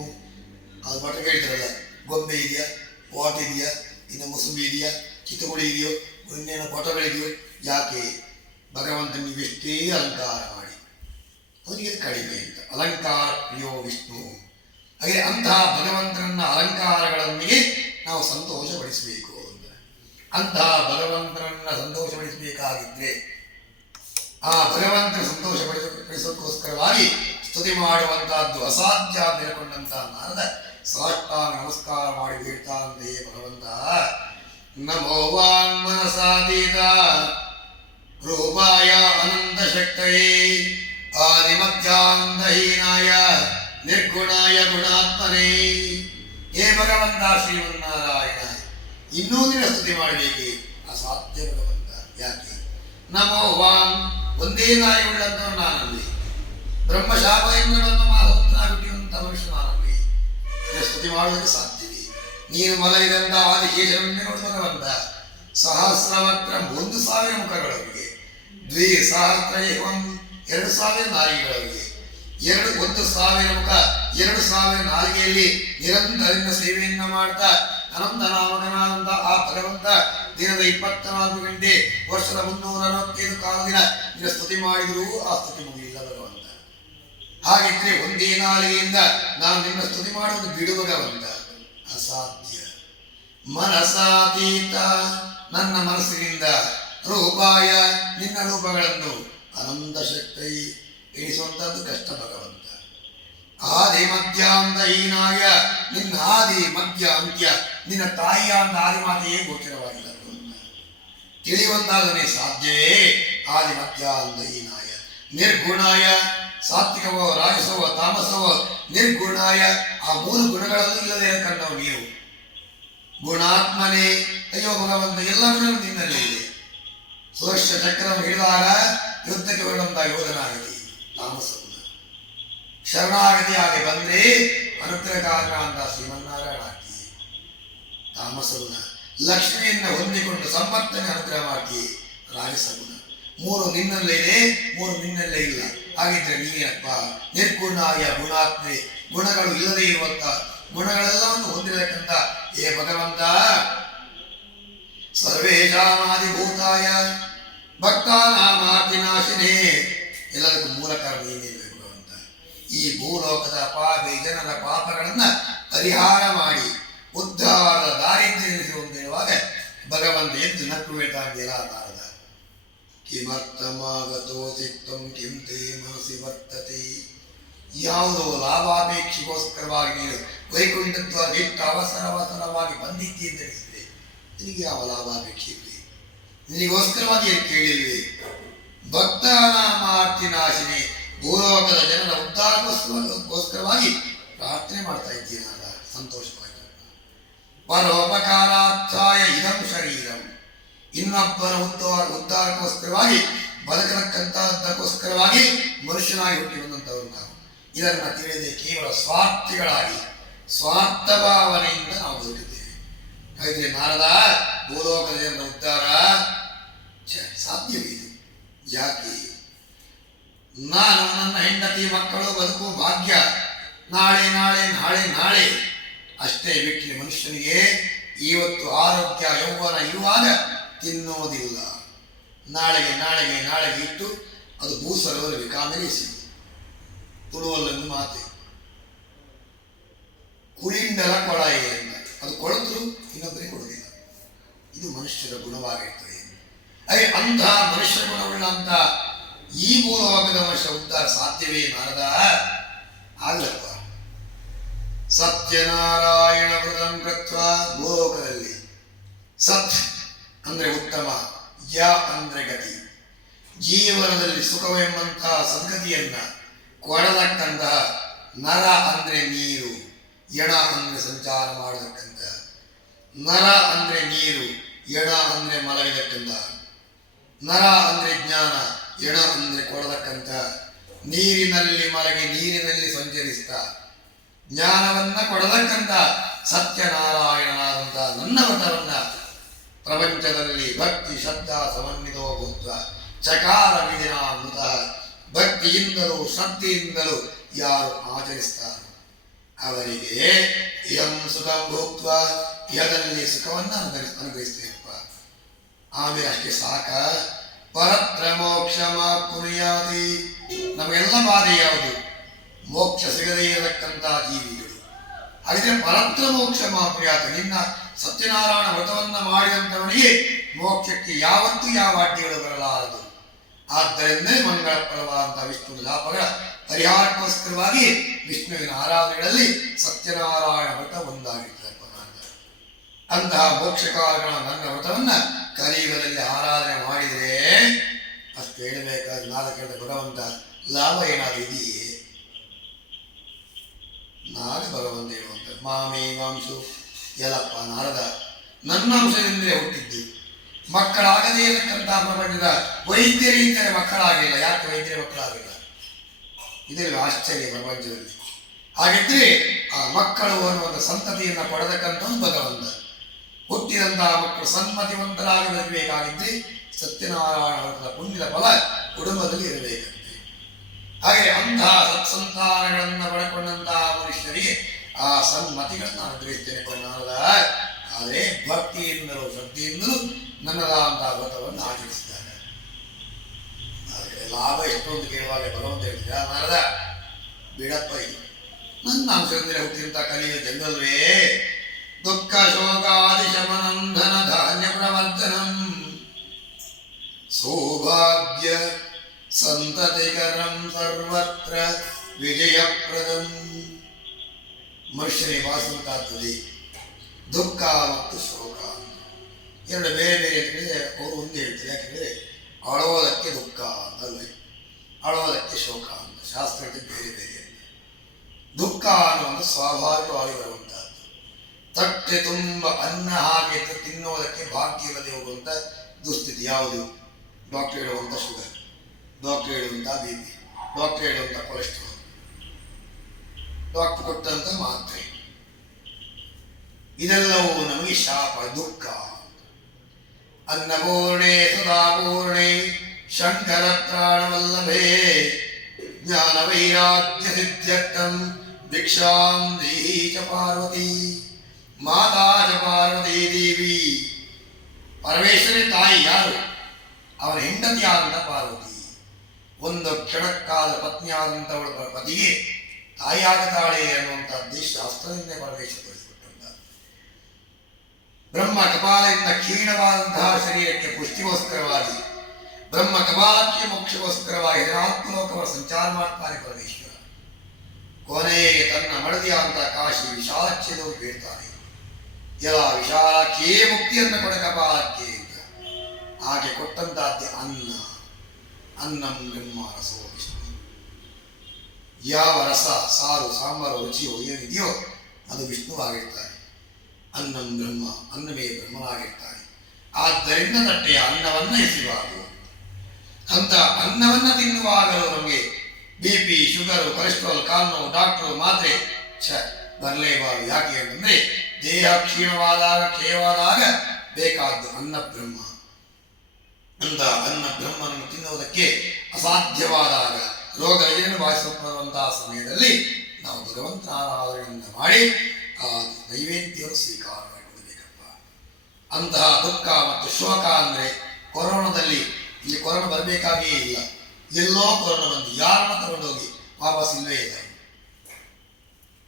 ಅದು ಮಠ ಹೇಳಿದ್ರಲ್ಲ, ಗೊಂಬೆ ಇದೆಯಾ, ಪಾಟ್ ಇದೆಯಾ, ಇನ್ನು ಮುಸುಂಬಿ ಇದೆಯಾ, ಚಿತ್ರಗುಳಿ ಇದೆಯೋ, ಇನ್ನೇನು ಪಟಗಳಿದೆಯೋ? ಯಾಕೆ? ಭಗವಂತ ನೀವೆಷ್ಟೇ ಅಲಂಕಾರ ಮಾಡಿ ಅವನಿಗೆ ಕಡಿಮೆ ಅಂತ. ಅಲಂಕಾರ ಪ್ರಿಯೋ ವಿಷ್ಣು. ಹಾಗೆ ಅಂತಹ ಭಗವಂತನನ್ನ ಅಲಂಕಾರಗಳೊಂದಿಗೆ ನಾವು ಸಂತೋಷಪಡಿಸಬೇಕು. ಅಂತಹ ಭಗವಂತನನ್ನ ಸಂತೋಷಪಡಿಸಬೇಕಾಗಿದ್ರೆ ಆ ಭಗವಂತನ ಸಂತೋಷಪಡಿಸೋದಕ್ಕೋಸ್ಕರವಾಗಿ ಸ್ತುತಿ ಮಾಡುವಂತಹದ್ದು ಅಸಾಧ್ಯ ಅಂತ ಹೇಳ್ಕೊಂಡಂತಹ ನಾರದ ಸಾಷ್ಟಾಂಗ ನಮಸ್ಕಾರ ಮಾಡಿ ಹೇಳ್ತಾನಂತೆಯೇ ಭಗವಂತ. ನಮೋ ವಾನ್ಮನಸಾತೀತ ರೂಪಾಯ ಅನಂತ ಶಕ್ತಯೇ ಆದಿಮಧ್ಯಾಂತಹೀನಾಯ ನಿರ್ಗುಣಾಯ ಗುಣಾತ್ಮನೇ. ಹೇ ಭಗವಂತ ಶ್ರೀಮನ್ನಾರಾಯಣ, ಇನ್ನೂ ದಿನ ಸ್ತುತಿ ಮಾಡಬೇಕೆ? ಅಸಾಧ್ಯ ಭಗವಂತ. ಯಾಕೆ? ನಮೋ ವಾಂ, ಒಂದೇ ನಾಯಿ ಉಳ್ಳಂತವ ನಾನಲ್ಲಿ, ಬ್ರಹ್ಮಶಾಪದಿಂದ ಬಂದ ಮಾತನಾಗುತ್ತಿರುವಂತ ಮನುಷ್ಯ ನಾನಲ್ಲಿ. ಸ್ತುತಿ ಮಾಡುವುದಕ್ಕೆ ಸಾಧ್ಯವೇ? ನೀನು ಮಲಗಿದಂತ ಆದಿಕೇಶವನ್ನೇ ನೋಡು ಭಗವಂತ. ಸಹಸ್ರವಕ್ರ 1,000 ಮುಖಗಳವರಿಗೆ, ದ್ವಿಸಹಸ್ರ ಏವಂ 2,000 ನಾಲಿಗೆಗಳವರಿಗೆ, 1,000 ಮುಖ 2,000 ನಾಲಿಗೆಯಲ್ಲಿ ನಿರಂತರದಿಂದ ಸೇವೆಯನ್ನ ಮಾಡ್ತಾ ಅನಂತ ನಾಮಕನಾದಂತ ಆ ಭಗವಂತ ದಿನದ 24 ಗಂಟೆ ವರ್ಷದ 365 ಕಾಲ ದಿನ ನಿನ್ನ ಸ್ತುತಿ ಮಾಡಿದರೂ ಆ ಸ್ತುತಿ ಮುಗಿಯಿಲ್ಲ ಭಗವಂತ. ಹಾಗಿದ್ರೆ ಒಂದೇ ನಾಲಿಗೆಯಿಂದ ನಾನು ನಿನ್ನ ಸ್ತುತಿ ಮಾಡುವುದು ಬಿಡು ಭಗವಂತ. ಅಸಾಧ್ಯ. ಮನಸಾತೀತ, ನನ್ನ ಮನಸ್ಸಿನಿಂದ, ರೂಪಾಯ, ನಿನ್ನ ರೂಪಗಳನ್ನು, ಅನಂತ ಶಕ್ತಿ, ಎಣಿಸುವಂತಹದ್ದು ಕಷ್ಟ ಭಗವಂತ. ಆದಿ ಮಧ್ಯಾಂತಹೀನಾಯ, ನಿನ್ನ ಆದಿ ಮಧ್ಯ ಅಂತ್ಯ ನಿನ್ನ ತಾಯಿಯ ಅಂತ ಆದಿಮಾತೆಯೇ ಗೋಚರವಾಗಿಲ್ಲ ಭಗವಂತ. ತಿಳಿಯುವಂತಾಗನೇ ಸಾಧ್ಯವೇ? ಆದಿ ಮಧ್ಯಾಂತಹೀನಾಯ ನಿರ್ಗುಣಾಯ, ಸಾತ್ವಿಕವೋ ರಾಜಸವೋ ತಾಮಸವೋ ನಿರ್ಗುಣಾಯ, ಆ 3 ಗುಣಗಳಲ್ಲೂ ಇಲ್ಲದೆ ಕಂಡವು ನೀವು. ಗುಣಾತ್ಮನೇ, ಅಯ್ಯೋ ಭಗವಂತ ಎಲ್ಲ ಗುಣಗಳು ನಿನ್ನಲ್ಲೇ ಇದೆ. ಸುದರ್ಶ ಚಕ್ರವನ್ನು ಹಿಡಿದಾಗ ಯುದ್ಧಕ್ಕೆ ಬರುವಂತಹ ಯೋಧನಾಗಲಿ ತಾಮಸ ಗುಣ. ಶರಣಾಗತಿ ಆಗಿ ಬಂದ್ರೆ ಅನುಗ್ರಹಕಾರ ಅಂತ ಶ್ರೀಮನ್ನಾರಾಯಣ ಆಗ್ತಿ ತಾಮಸ ಗುಣ. ಲಕ್ಷ್ಮಿಯನ್ನ ಹೊಂದಿಕೊಂಡು ಸಂಪತ್ತನೆ ಅನುಗ್ರಹ ಮಾಡ್ತಿ ರಾಜಸ ಗುಣ. 3 ನಿನ್ನಲ್ಲೇ ಇದೆ, 3 ನಿನ್ನಲ್ಲೇ ಇಲ್ಲ. ಹಾಗಿದ್ರೆ ನೀನಪ್ಪ ನಿರ್ಗುಣಾಯ ಗುಣಾತ್ಮೆ, ಗುಣಗಳು ಇಲ್ಲದೆ ಇರುವಂತ ಗುಣಗಳೆಲ್ಲವನ್ನು ಹೊಂದಿರತಕ್ಕಂಥ ಏ ಭಗವಂತ. ಸರ್ವೇಶಾಮಾದಿಭೂತಾಯ ಭಕ್ತಾನಾಮಾರ್ತಿನಾಶಿನೇ, ಎಲ್ಲದಕ್ಕೂ ಮೂಲ ಕಾರಣ ಏನೇ ಭಗವಂತ. ಈ ಭೂಲೋಕದ ಪಾಪಿ ಜನರ ಪಾಪಗಳನ್ನ ಪರಿಹಾರ ಮಾಡಿ ಉದ್ಧಾರದ ದಾರಿದ್ರ್ಯ ಹೇಳುವಾಗ ಭಗವಂತ ಎದ್ದು ನಕ್ಕು ಬೇಕಾಗಿಲ್ಲ. ಕಿಮರ್ಥಮಾಗತೋ ಸಿಕ್ತಂ ಕಿಂ ತೇ ಮನಸ್ಸಿ ವರ್ತತೆ. ಯಾವುದೋ ಲಾಭಾಪೇಕ್ಷೆಗೋಸ್ಕರವಾಗಿ ನೀನು ವೈಕುಂಠತ್ವ ಎಷ್ಟು ಅವಸರವಾಗಿ ಬಂದಿದ್ದಿ ಅಂತ ಅನಿಸಿದ್ರೆ ನಿನಗೆ ಯಾವ ಲಾಭಾಪೇಕ್ಷೆ ಇರಲಿ? ನಿನಗೋಸ್ಕರವಾಗಿ ಏನು ಕೇಳಿಲ್ವೇ? ಭಕ್ತನಾಮಾರ್ತಿ ನಾಶಿನಿ, ಭೂಲೋಕದ ಜನರ ಉದ್ಧಾರಕ್ಕೋಸ್ಕರವಾಗಿ ಪ್ರಾರ್ಥನೆ ಮಾಡ್ತಾ ಇದ್ದೀನಲ್ಲ, ಸಂತೋಷವಾಗಿ. ಪರೋಪಕಾರಾರ್ಥಾಯ ಇದಂ ಶರೀರಂ, ಇನ್ನೊಬ್ಬರ ಉದ್ಧಾರಕ್ಕೋಸ್ಕರವಾಗಿ ಬದುಕತಕ್ಕಂತಹದ್ದಕ್ಕೋಸ್ಕರವಾಗಿ ಮನುಷ್ಯನಾಗಿ ಹುಟ್ಟಿ ಬಂದಂಥವ್ರು ನಾವು. ಇದನ್ನು ತಿಳಿಯದೆ ಕೇವಲ ಸ್ವಾರ್ಥಿಗಳಾಗಿ ಸ್ವಾರ್ಥ ಭಾವನೆಯಿಂದ ನಾವು ಬದುಕಿದ್ದೇವೆ. ಹಾಗೆ ನಾರದ ಭೂಲೋಕದ ಜನರ ಉದ್ಧಾರ ಸಾಧ್ಯವೇ? ಯಾಕೆ? ನಾನು ನನ್ನ ಹೆಂಡತಿ ಮಕ್ಕಳು ಬದುಕುವ ಭಾಗ್ಯ ನಾಳೆ ನಾಳೆ ನಾಳೆ ನಾಳೆ ಅಷ್ಟೇ ಬಿಟ್ಟರೆ ಮನುಷ್ಯನಿಗೆ ಇವತ್ತು ಆರೋಗ್ಯ ಯೌವನ ಇರುವಾಗ ತಿನ್ನೋದಿಲ್ಲ. ನಾಳೆಗೆ ನಾಳೆಗೆ ನಾಳೆಗೆ ಇಟ್ಟು ಅದು ಭೂಸರವರಿಗೆ ಕಾಮೆರಿಸಿ ತುಳುವಲ್ಲೊಂದು ಮಾತೆ ಕುಳಿಂಡಲ ಕೊಳಾಯಿ ಅಂತ, ಅದು ಕೊಳದ್ರು ಇನ್ನೊಬ್ಬರಿಗೆ ಕೊಡುವುದಿಲ್ಲ. ಇದು ಮನುಷ್ಯರ ಗುಣವಾಗಿರ್ತದೆ. ಹಾಗೆ ಅಂತಹ ಮನುಷ್ಯ ಗುಣವುಳ್ಳಂತ ಈ ಭೂಲೋಕದ ಮನುಷ್ಯ ಉದ್ಧಾರ ಸಾಧ್ಯವೇ ನಾರದ? ಆಗಲ್ಲಪ್ಪ. ಸತ್ಯನಾರಾಯಣ ವೃತಂ ಕೃತ್ವ, ಭೂಲೋಕದಲ್ಲಿ ಸತ್ ಅಂದ್ರೆ ಉತ್ತಮ, ಯ ಅಂದ್ರೆ ಗತಿ, ಜೀವನದಲ್ಲಿ ಸುಖವೆಂಬಂತಹ ಸದ್ಗತಿಯನ್ನ ಕೊಡತಕ್ಕಂತಹ ನರ ಅಂದ್ರೆ ನೀರು, ಎಣ ಅಂದ್ರೆ ಸಂಚಾರ ಮಾಡತಕ್ಕಂಥ, ನರ ಅಂದ್ರೆ ನೀರು, ಎಣ ಅಂದ್ರೆ ಮಲಗಿದಕ್ಕಂಥ, ನರ ಅಂದ್ರೆ ಜ್ಞಾನ, ಎಣ ಅಂದ್ರೆ ಕೊಡತಕ್ಕಂಥ, ನೀರಿನಲ್ಲಿ ಮಲಗಿ ನೀರಿನಲ್ಲಿ ಸಂಚರಿಸ್ತಾ ಜ್ಞಾನವನ್ನ ಕೊಡತಕ್ಕಂಥ ಸತ್ಯನಾರಾಯಣನಾದಂಥ ನನ್ನ ವ್ರತವನ್ನ ಪ್ರಪಂಚದಲ್ಲಿ ಭಕ್ತಿ ಶ್ರದ್ಧಾ ಸಮನ್ವಿತೋ ಭೂತ್ವ ಚಕಾರ ವಿಧಿನ ಮೃತ ಭಕ್ತಿಯಿಂದಲೂ ಶ್ರದ್ಧೆಯಿಂದಲೂ ಯಾರು ಆಚರಿಸ್ತಾರೋ ಅವರಿಗೆ ಇಯಂ ಸುಖಂ ಭೂತ್ವ ಇಹದಲ್ಲಿ ಸುಖವನ್ನು ಅನುಗ್ರಹಿಸ್ತೇನಪ್ಪ. ಆಮೇಲೆ ಅಷ್ಟೇ ಸಾಕ. ಪರತ್ರ ಮೋಕ್ಷ ಪುನಿಯಾತಿ. ನಮಗೆಲ್ಲ ಬಾಧೆ ಯಾವುದು? ಮೋಕ್ಷ ಸಿಗದೇ ಇರತಕ್ಕಂಥ ಜೀವಿಗಳು. ಹಾಗಿದ್ರೆ ಪರತ್ರ ಮೋಕ್ಷ ಪುನಿಯಾತಿ, ನಿನ್ನ ಸತ್ಯನಾರಾಯಣ ವ್ರತವನ್ನ ಮಾಡಿದಂಥವನಿಗೆ ಮೋಕ್ಷಕ್ಕೆ ಯಾವತ್ತೂ ಯಾವ ಅಡ್ಡಿಗಳು ಬರಲಾರದು. ಆದ್ದರಿಂದ ಮಂಗಳಪ್ರದವಾದಂತಹ ವಿಷ್ಣು ಲಾಭಗಳ ಪರಿಹಾರಕ್ಕೋಸ್ಕರವಾಗಿ ವಿಷ್ಣುವಿನ ಆರಾಧನೆಗಳಲ್ಲಿ ಸತ್ಯನಾರಾಯಣ ವ್ರತ ಒಂದಾಗಿರ್ತದೆ. ಅಂತಹ ಮೋಕ್ಷಕಾರಗಳ ನನ್ನ ವ್ರತವನ್ನ ಕಲಿಯುಗದಲ್ಲಿ ಆರಾಧನೆ ಮಾಡಿದರೆ ಅಷ್ಟು ಹೇಳಬೇಕಾದ್ರೆ ನಾಲ್ಕರ ಭಗವಂತ ಲಾಭ ಏನಾದರೂ ಇದೆಯೇ? ನಾಗ ಭಗವಂತ ಹೇಳುವಂತ ಮಾಮೇ ಮಾಂಸು ಎಲ್ಲಪ್ಪ ನಾರದ ನನ್ನ ಅಂಶದಿಂದಲೇ ಹುಟ್ಟಿದ್ದು. ಮಕ್ಕಳಾಗದೇ ಇರತಕ್ಕಂತಹ ಪ್ರಪಂಚದ ವೈದ್ಯರಿಂದಲೇ ಮಕ್ಕಳಾಗಿಲ್ಲ. ಯಾಕೆ ವೈದ್ಯರೇ ಮಕ್ಕಳಾಗಿಲ್ಲ? ಇದರಲ್ಲಿ ಆಶ್ಚರ್ಯ ಪ್ರಪಂಚದಲ್ಲಿ. ಹಾಗಿದ್ರೆ ಆ ಮಕ್ಕಳು ಅನ್ನುವಂಥ ಸಂತತಿಯನ್ನು ಕೊಡತಕ್ಕಂಥ ಭಗವಂತ. ಹುಟ್ಟಿದಂತಹ ಮಕ್ಕಳು ಸನ್ಮತಿವಂತರಾಗಿ ಬರಬೇಕಾಗಿದ್ದರೆ ಸತ್ಯನಾರಾಯಣ ಪುಣ್ಯದ ಫಲ ಕುಟುಂಬದಲ್ಲಿ ಇರಬೇಕಂತೆ. ಹಾಗೆ ಅಂತಹ ಸತ್ಸಂತಾನಗಳನ್ನು ಪಡ್ಕೊಂಡಂತಹ ಮನುಷ್ಯರಿಗೆ ಆ ಸನ್ಮತಿಗಳನ್ನು ಅನುಗ್ರಹಿಸ್ತೇನೆ ಕೊಂಡಾದ. ಆದರೆ ಭಕ್ತಿಯಿಂದಲೂ ಶ್ರದ್ಧೆಯಿಂದಲೂ ನನ್ನದಾದಂತಹ ವ್ರತವನ್ನು ಆಚರಿಸಿದ್ದಾರೆ. ಆದರೆ ಲಾಭ ಎಷ್ಟೊಂದು ಕೇಳುವಾಗ ಭಗವಂತ ಹೇಳ್ತಿದ್ದ ನಾರದ ಬಿಡಪ್ಪ, ಇದು ನನ್ನ ಅಂಶದಿಂದಲೇ ಹುಟ್ಟಿದಂಥ ಕಲಿಯುವ ಜನರಲ್ವೇ ದುಃಖ ಶೋಕಾದಿ ಶಮನಂ ಧನ ಧಾನ್ಯ ಪ್ರವರ್ಧನಂ ಸೌಭಾಗ್ಯ ಸಂತತಿಕರಂ ಸರ್ವತ್ರ ವಿಜಯಪ್ರದಂ. ಮನುಷ್ಯನಿಗೆ ವಾಸಂತಾಗ್ತದೆ ದುಃಖ ಮತ್ತು ಶೋಕ, ಎರಡು ಬೇರೆ ಬೇರೆ ಹೇಳಿದ್ರೆ ಅವರು ಒಂದು ಹೇಳ್ತಾರೆ. ಯಾಕೆಂದರೆ ಅಳೋದಕ್ಕೆ ದುಃಖ ಅಂತಲ್ವೇ, ಅಳೋದಕ್ಕೆ ಶೋಕ ಅಂತ ಶಾಸ್ತ್ರಕ್ಕೆ ಬೇರೆ ಬೇರೆ ಅಂತ. ದುಃಖ ಅನ್ನುವಂಥ ಸ್ವಾಭಾವಿಕವಾಗಿ ಬರುವಂತಹದ್ದು. ತಟ್ಟೆ ತುಂಬ ಅನ್ನ ಹಾಕಿ ತಿನ್ನೋದಕ್ಕೆ ಭಾಗ್ಯ ಇಲ್ಲದೆ ಹೋಗುವಂಥ ದುಸ್ಥಿತಿ ಯಾವುದು? ಡಾಕ್ಟರ್ ಹೇಳುವಂಥ ಶುಗರ್, ಡಾಕ್ಟರ್ ಹೇಳುವಂಥ ಬಿ ಪಿ, ಡಾಕ್ಟರ್ ಹೇಳುವಂಥ ಕೊಲೆಸ್ಟ್ರಾಲ್, ಡಾಕ್ಟರ್ ಕೊಟ್ಟಂಥ ಮಾತ್ರೆ, ಇದೆಲ್ಲವೂ ನಮಗೆ ಶಾಪ, ದುಃಖ. ಅನ್ನಪೂರ್ಣೆ ಸದಾಪೂರ್ಣೆ ಶಂಕರ ಪ್ರಾಣವಲ್ಲಭೇ ಜ್ಞಾನ ವೈರಾಗ್ಯ ಸಿದ್ಧ್ಯರ್ಥಂ ಭಿಕ್ಷಾಂ ದೇಹಿ ಚ ಪಾರ್ವತಿ. ಮಾತಾ ಚ ಪಾರ್ವತಿ ದೇವಿ. ಪರಮೇಶ್ವರೇ ತಾಯಿ ಯಾರು? ಅವನ ಹೆಂಡತಿ ಆದಂಥ ಪಾರ್ವತಿ. ಒಂದು ಕ್ಷಣಕ್ಕಾದ ಪತ್ನಿಯಾದಂಥವಳ ಪತಿಗೆ ತಾಯಿಯಾಗತಾಳೆ ಅನ್ನುವಂಥದ್ದೇ ಶಾಸ್ತ್ರದಿಂದ ಪರಮೇಶ್ವರ ತೋರಿಸಿಕೊಟ್ಟಂತ. ಬ್ರಹ್ಮ ಕಪಾಲದಿಂದ ಕ್ಷೀಣವಾದಂತಹ ಶರೀರಕ್ಕೆ ಪುಷ್ಟಿಗೋಸ್ಕರವಾಗಿ, ಬ್ರಹ್ಮ ಕಪಾಲಕ್ಕೆ ಮೋಕ್ಷಗೋಸ್ಕರವಾಗಿ 14 ಲೋಕಗಳ ಸಂಚಾರ ಮಾಡ್ತಾನೆ ಪರಮೇಶ್ವರ. ಕೊನೆಗೆ ತನ್ನ ಮಡದಿಯಾದಂತಹ ಕಾಶಿ ವಿಶಾಲಾಕ್ಷಿಯದವರು ಬೇಡ್ತಾನೆ, ಎಲ್ಲ ವಿಶಾಲಾಕ್ಷಿಯೇ ಮುಕ್ತಿಯನ್ನು ಕೊಡ ಕಪಾಲಕ್ಕೆ ಅಂತ. ಆಕೆ ಕೊಟ್ಟಂತಹದ್ದೇ ಅನ್ನ. ಅನ್ನಂ ಬ್ರಹ್ಮ ರಸೋ ವಿಷ್ಣು. ಯಾವ ರಸ, ಸಾರು, ಸಾಂಬಾರು ರುಚಿಯೋ ಏನಿದೆಯೋ ಅದು ವಿಷ್ಣುವಾಗಿರ್ತಾನೆ. ಅನ್ನಂ ಬ್ರಹ್ಮ, ಅನ್ನವೇ ಬ್ರಹ್ಮನಾಗಿರ್ತಾನೆ. ಆದ್ದರಿಂದ ತಟ್ಟೆಯ ಅನ್ನವನ್ನು ಎಸೆಯಬಾರದು. ಅಂತ ಅನ್ನವನ್ನು ತಿನ್ನುವಾಗಲೂ ನಮಗೆ ಬಿ ಪಿ, ಶುಗರು, ಕೊಲೆಸ್ಟ್ರಾಲ್, ಕಾಲು, ಡಾಕ್ಟರ್ ಮಾತ್ರೆ ಬರಲೇಬಾರದು. ಯಾಕೆ ಅಂತಂದ್ರೆ ದೇಹ ಕ್ಷೀಣವಾದಾಗ, ಕ್ಷಯವಾದಾಗ ಬೇಕಾದ್ದು ಅನ್ನ ಬ್ರಹ್ಮ. ಅಂತ ಅನ್ನ ಬ್ರಹ್ಮನನ್ನು ತಿನ್ನುವುದಕ್ಕೆ ಅಸಾಧ್ಯವಾದಾಗ, ರೋಗ ರುಜಿನ ಬಾಧಿಸುವಂತಹ ಸಮಯದಲ್ಲಿ ನಾವು ಭಗವಂತನ ಆರಾಧನೆಯಿಂದ ಮಾಡಿ ಆ ನೈವೇದ್ಯವನ್ನು ಸ್ವೀಕಾರ ಮಾಡಿಕೊಡಬೇಕಪ್ಪ. ಅಂತಹ ದುಃಖ ಮತ್ತು ಶೋಕ ಅಂದರೆ ಕೊರೋನಾದಲ್ಲಿ, ಇಲ್ಲಿ ಕೊರೋನಾ ಬರಬೇಕಾಗಿಯೇ ಇಲ್ಲ, ಎಲ್ಲೋ ಕೊರೋನಾ ಬಂದು ಯಾರನ್ನ ತಗೊಂಡೋಗಿ ವಾಪಸ್ ಇಲ್ಲವೇ ಇಲ್ಲ.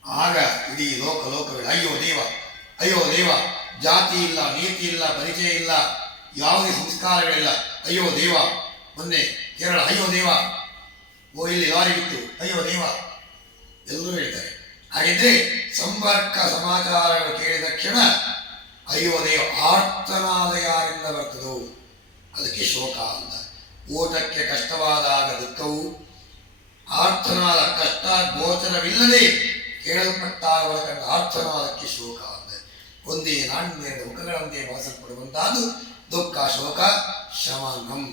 ಆಗ ಇಡೀ ಲೋಕವೇ ಅಯ್ಯೋ ದೇವ, ಅಯ್ಯೋ ದೇವ, ಜಾತಿ ಇಲ್ಲ, ನೀತಿ ಇಲ್ಲ, ಪರಿಚಯ ಇಲ್ಲ, ಯಾವುದೇ ಸಂಸ್ಕಾರಗಳಿಲ್ಲ, ಅಯ್ಯೋ ದೇವ. ಮೊನ್ನೆ ಕೇರಳ ಅಯ್ಯೋ ದೇವ, ಓ ಇಲ್ಲಿ ಲಾರಿ ಬಿತ್ತು ಅಯ್ಯೋ ದೇವ, ಎಲ್ಲರೂ ಹೇಳ್ತಾರೆ. ಹಾಗಿದ್ರೆ ಸಂಪರ್ಕ ಸಮಾಚಾರಗಳು ಕೇಳಿದ ಕ್ಷಣ ಅಯ್ಯೋ ದೇವ ಆರ್ತನಾದ ಯಾರಿಂದ ಬರ್ತದೋ ಅದಕ್ಕೆ ಶೋಕ ಅಂತ. ಊಟಕ್ಕೆ ಕಷ್ಟವಾದಾಗ ದುಃಖವು, ಆರ್ತನಾದ ಕಷ್ಟ ಗೋಚರವಿಲ್ಲದೆ ಕೇಳಲ್ಪಟ್ಟಾಗ ಕಂಡ ಆರ್ತನಾದಕ್ಕೆ ಶೋಕ ಅಂತ. ಒಂದೇ ನಾಡಿನ ಮುಖಗಳಂತೆ ಭಾಸಲ್ಪಡುವಂತಹದ್ದು ದುಃಖ ಶೋಕ ಶಮನಂ.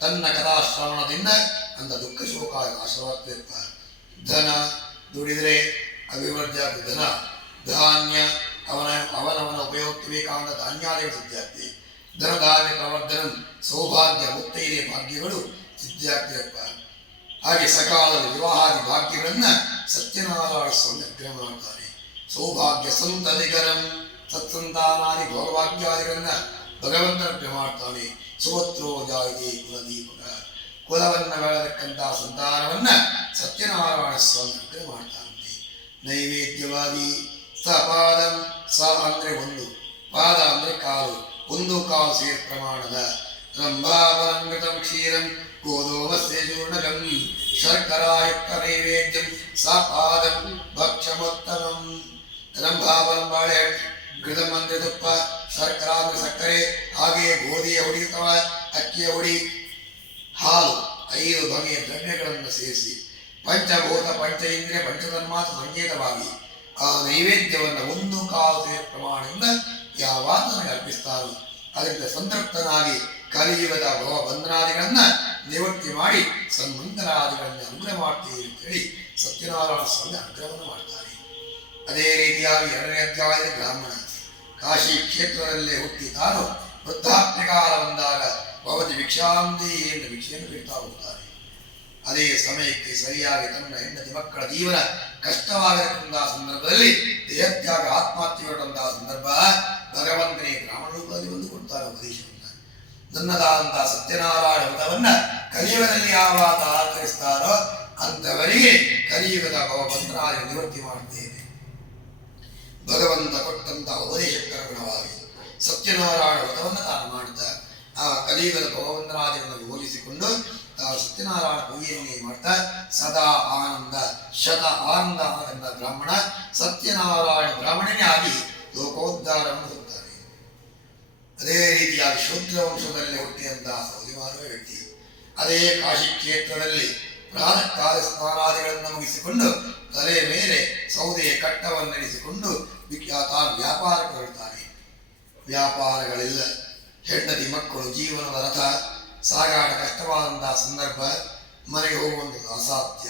ತನ್ನ ಕಥಾಶ್ರವಣದಿಂದ ಅಂತ ದುಃಖ ಶೋಕ ನಾಶವಾಗ್ತಿರ್ಪ. ಧನ ದುಡಿದರೆ ಅಭಿವೃದ್ಧಿ ಆಗ್ತದೆ. ಧನ ಧಾನ್ಯ ಅವನವನ ಉಪಯೋಗಕ್ಕೆ ಬೇಕಾದ ಧಾನ್ಯಾದಿಗಳು ಸಿದ್ಧಿಯಾಗ್ತದೆ. ಧನಧಾನ್ಯ ಪ್ರವರ್ಧನ ಸೌಭಾಗ್ಯ ಮುತ್ತೈದೆ ಭಾಗ್ಯಗಳು ಸಿದ್ಧಿಯಾಗ್ತಿರಪ್ಪ. ಹಾಗೆ ಸಕಾಲದ ವಿವಾಹಾದಿ ಭಾಗ್ಯಗಳನ್ನ ಸತ್ಯನಾರಾಯಣ ಸ್ವಾಮಿ ಅಗ್ರಹ ಮಾಡ್ತಾರೆ. ಸೌಭಾಗ್ಯ ಸಂತದಿಗರಂ ಸತ್ಸಂತಾನಾದಿ ಭೋಗಭಾಗ್ಯಾದಿಗಳನ್ನ ಭಗವಂತನ ಅಗ್ರಹ ಮಾಡ್ತಾನೆ. ಸುವತ್ರೋ ಜಾಯಿದೆ ಕುಲದೀಪಕ ಕುಲವನ್ನ ಬೆಳೆದಕ್ಕಂತಹ ಸಂತಾನವನ್ನ ಸತ್ಯನಾರಾಯಣ ಸ್ವಾಮಿ ಅಗ್ರಹ ಮಾಡ್ತಾನೆ. ನೈವೇದ್ಯವಾದಿ ಸಪಾದಂ ಸ ಅಂದ್ರೆ ಒಂದು, ಪಾದ ಅಂದ್ರೆ ಕಾಲು, ಒಂದು ಕಾಲು ಸೇರ್ ಪ್ರಮಾಣದ ರಂಭಾವರಂಗತಂ ಕ್ಷೀರಂ ಗೋಧೂಮಸ್ಯ ಚೂರ್ಣಕಂ ಶರ್ಕರಾಯುಕ್ತ ನೈವೇದ್ಯಂ ಸಪಾದಂ ಭಕ್ಷ್ಯಮೋತ್ತಮಂ. ರಂಭಾವರಂ ಬಾಳೆಹಣ್ಣು, ಘೃತಂ ಅಂದ್ರೆ ತುಪ್ಪ, ಶರ್ಕರ ಅಂದ್ರೆ ಸಕ್ಕರೆ, ಹಾಗೆಯೇ ಗೋಧಿಯ ಹುಡಿ ಅಥವಾ ಅಕ್ಕಿಯ ಹುಡಿ, ಹಾಲು, 5 ಬಗೆಯ ದ್ರವ್ಯಗಳನ್ನು ಸೇರಿಸಿ ಪಂಚಭೂತ ಪಂಚ ಇಂದ್ರಿಯ ಪಂಚತನ್ಮಾತ್ರ ಸಂಕೇತವಾಗಿ ಆ ನೈವೇದ್ಯವನ್ನು 1 ಕಾಲು ಸೇರ್ ಪ್ರಮಾಣದಿಂದ ಯಾವಾಗ ನನಗೆ ಅರ್ಪಿಸ್ತಾರೋ ಅದರಿಂದ ಸಂತೃಪ್ತನಾಗಿ ಕಲಿಯುಗದ ಭವ ಬಂಧನಾದಿಗಳನ್ನ ನಿವೃತ್ತಿ ಮಾಡಿ ಸನ್ಮಂಗಲಾದಿಗಳನ್ನ ಅನುಗ್ರಹ ಮಾಡ್ತೀವಿ ಅಂತೇಳಿ ಸತ್ಯನಾರಾಯಣ ಸ್ವಾಮಿ ಅನುಗ್ರಹವನ್ನು ಮಾಡ್ತಾರೆ. ಅದೇ ರೀತಿಯಾಗಿ 2ನೇ ಅಧ್ಯಾಯದ ಬ್ರಾಹ್ಮಣ ಕಾಶಿ ಕ್ಷೇತ್ರದಲ್ಲೇ ಹುಟ್ಟಿ ತಾನು ವೃದ್ಧಾಪ್ಯ ಕಾಲ ಬಂದಾಗ ಭವತಿ ಭಿಕ್ಷಾಂತಿ ಎಂದು ಭಿಕ್ಷೆಯನ್ನು ಬಿಡ್ತಾ ಹೋಗ್ತಾರೆ. ಅದೇ ಸಮಯಕ್ಕೆ ಸರಿಯಾಗಿ ತನ್ನ ಹೆಂಡತಿ ಮಕ್ಕಳ ಜೀವನ ಕಷ್ಟವಾಗಿರತಕ್ಕಂತಹ ಸಂದರ್ಭದಲ್ಲಿ ದೇಹತ್ಯಾಗ ಆತ್ಮಹತ್ಯೆ ಹೊರಟಂತಹ ಸಂದರ್ಭ ಭಗವಂತನಿಗೆ ಬ್ರಾಹ್ಮಣ ರೂಪದಲ್ಲಿ ಬಂದು ಕೊಡ್ತಾರೆ ಉಪದೇಶವನ್ನು. ನನ್ನದಾದಂತಹ ಸತ್ಯನಾರಾಯಣ ವ್ರತವನ್ನ ಕಲಿಯುಗದಲ್ಲಿ ಯಾವಾಗ ಆಚರಿಸ್ತಾರೋ ಅಂತವರಿಗೆ ಕಲಿಯುಗದ ಭವಬಂಧನಾದಿ ನಿವೃತ್ತಿ ಮಾಡುತ್ತೇನೆ. ಭಗವಂತ ಕೊಟ್ಟಂತಹ ಉಪದೇಶಕ್ಕನುಗುಣವಾಗಿ ಸತ್ಯನಾರಾಯಣ ವ್ರತವನ್ನು ತಾನು ಮಾಡ್ತಾ ಆ ಕಲಿಯುಗದ ಭಗವಂತನಾದಿಗಳನ್ನು ಯೋಜಿಸಿಕೊಂಡು ತಾವು ಸತ್ಯನಾರಾಯಣ ಪೂಜೆಯನ್ನೇ ಮಾಡ್ತಾ ಸದಾ ಆನಂದ ಶತ ಆನಂದ ಅನ್ನತಕ್ಕಂಥ ಬ್ರಾಹ್ಮಣ ಸತ್ಯನಾರಾಯಣ ಬ್ರಾಹ್ಮಣನೇ ಆಗಿ ಲೋಕೋದ್ಧಾರವನ್ನು ಹೊಂದುತ್ತಾರೆ. ಅದೇ ರೀತಿಯಾಗಿ ಶೂದ್ರ ವಂಶದಲ್ಲಿ ಹುಟ್ಟಿದಂತಹ ಸೌದಿಮಾರುವ ವ್ಯಕ್ತಿ ಅದೇ ಕಾಶಿ ಕ್ಷೇತ್ರದಲ್ಲಿ ಪ್ರಾತಃ ಕಾಲ ಸ್ನಾನಾದಿಗಳನ್ನು ಮುಗಿಸಿಕೊಂಡು ತಲೆ ಮೇಲೆ ಸೌದೆಯ ಕಟ್ಟವನ್ನೆನಿಸಿಕೊಂಡು ತಾನು ವ್ಯಾಪಾರಕ್ಕೆ ಹೊರಡ್ತಾನೆ. ವ್ಯಾಪಾರಗಳಿಲ್ಲ, ಹೆಂಡತಿ ಮಕ್ಕಳು, ಜೀವನದ ರಥ ಸಾಗಾಟ ಕಷ್ಟವಾದಂತಹ ಸಂದರ್ಭ, ಮನೆಗೆ ಹೋಗುವಂಥದ್ದು ಅಸಾಧ್ಯ.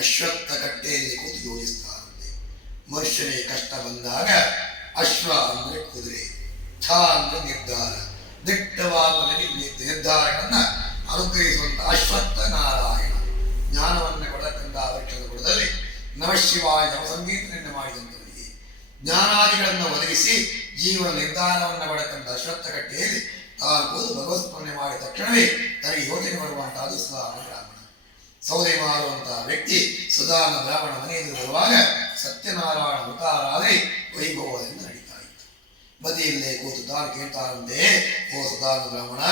ಅಶ್ವತ್ಥ ಕಟ್ಟೆಯಲ್ಲಿ ಕೂತು ಯೋಜಿಸ್ತಾರಂತೆ. ಮನುಷ್ಯನಿಗೆ ಕಷ್ಟ ಬಂದಾಗ ಅಶ್ವ ಅಂದರೆ ಕುದುರೆ, ಛ ಅಂದರೆ ನಿರ್ಧಾರ, ದಿಟ್ಟವಾದ ನಿರ್ಧಾರಗಳನ್ನು ಅನುಗ್ರಹಿಸುವಂಥ ಅಶ್ವತ್ಥ ನಾರಾಯಣ ಜ್ಞಾನವನ್ನು ಕೊಡತಕ್ಕಂತಹ ವೃಕ್ಷದ ಬುಡದಲ್ಲಿ ನಮಶಿವಾಯ ಸಂಗೀತವನ್ನು ಮಾಡಿದಂಥವರಿಗೆ ಜ್ಞಾನಾದಿಗಳನ್ನು ಒದಗಿಸಿ ಜೀವನ ನಿರ್ಧಾರವನ್ನು ಪಡೆತಕ್ಕಂಥ ಅಶ್ವತ್ಥ ಕಟ್ಟೆಯಲ್ಲಿ ತಾನು ಕೂತು ಭಗವತ್ಸ್ಮರಣೆ ಮಾಡಿದ ತಕ್ಷಣವೇ ತನಗೆ ಯೋಚನೆ ಬರುವಂತಹದ್ದು ಸುಧಾರಣ ಬ್ರಾಹ್ಮಣ. ಸೌದೆ ಮಾರುವಂತಹ ವ್ಯಕ್ತಿ ಸುಧಾರಣ ಬ್ರಾಹ್ಮಣ ಮನೆಯಲ್ಲಿ ಬರುವಾಗ ಸತ್ಯನಾರಾಯಣ ವೃತಾರಾಧನೆ ವೈಭವದಿಂದ ನಡೀತಾ ಇತ್ತು. ಬದಿಯಲ್ಲೇ ಕೂತು ತಾನು ಕೇಳ್ತಾರಂತೆ, ಓ ಸುಧಾರಣ ಬ್ರಾಹ್ಮಣ,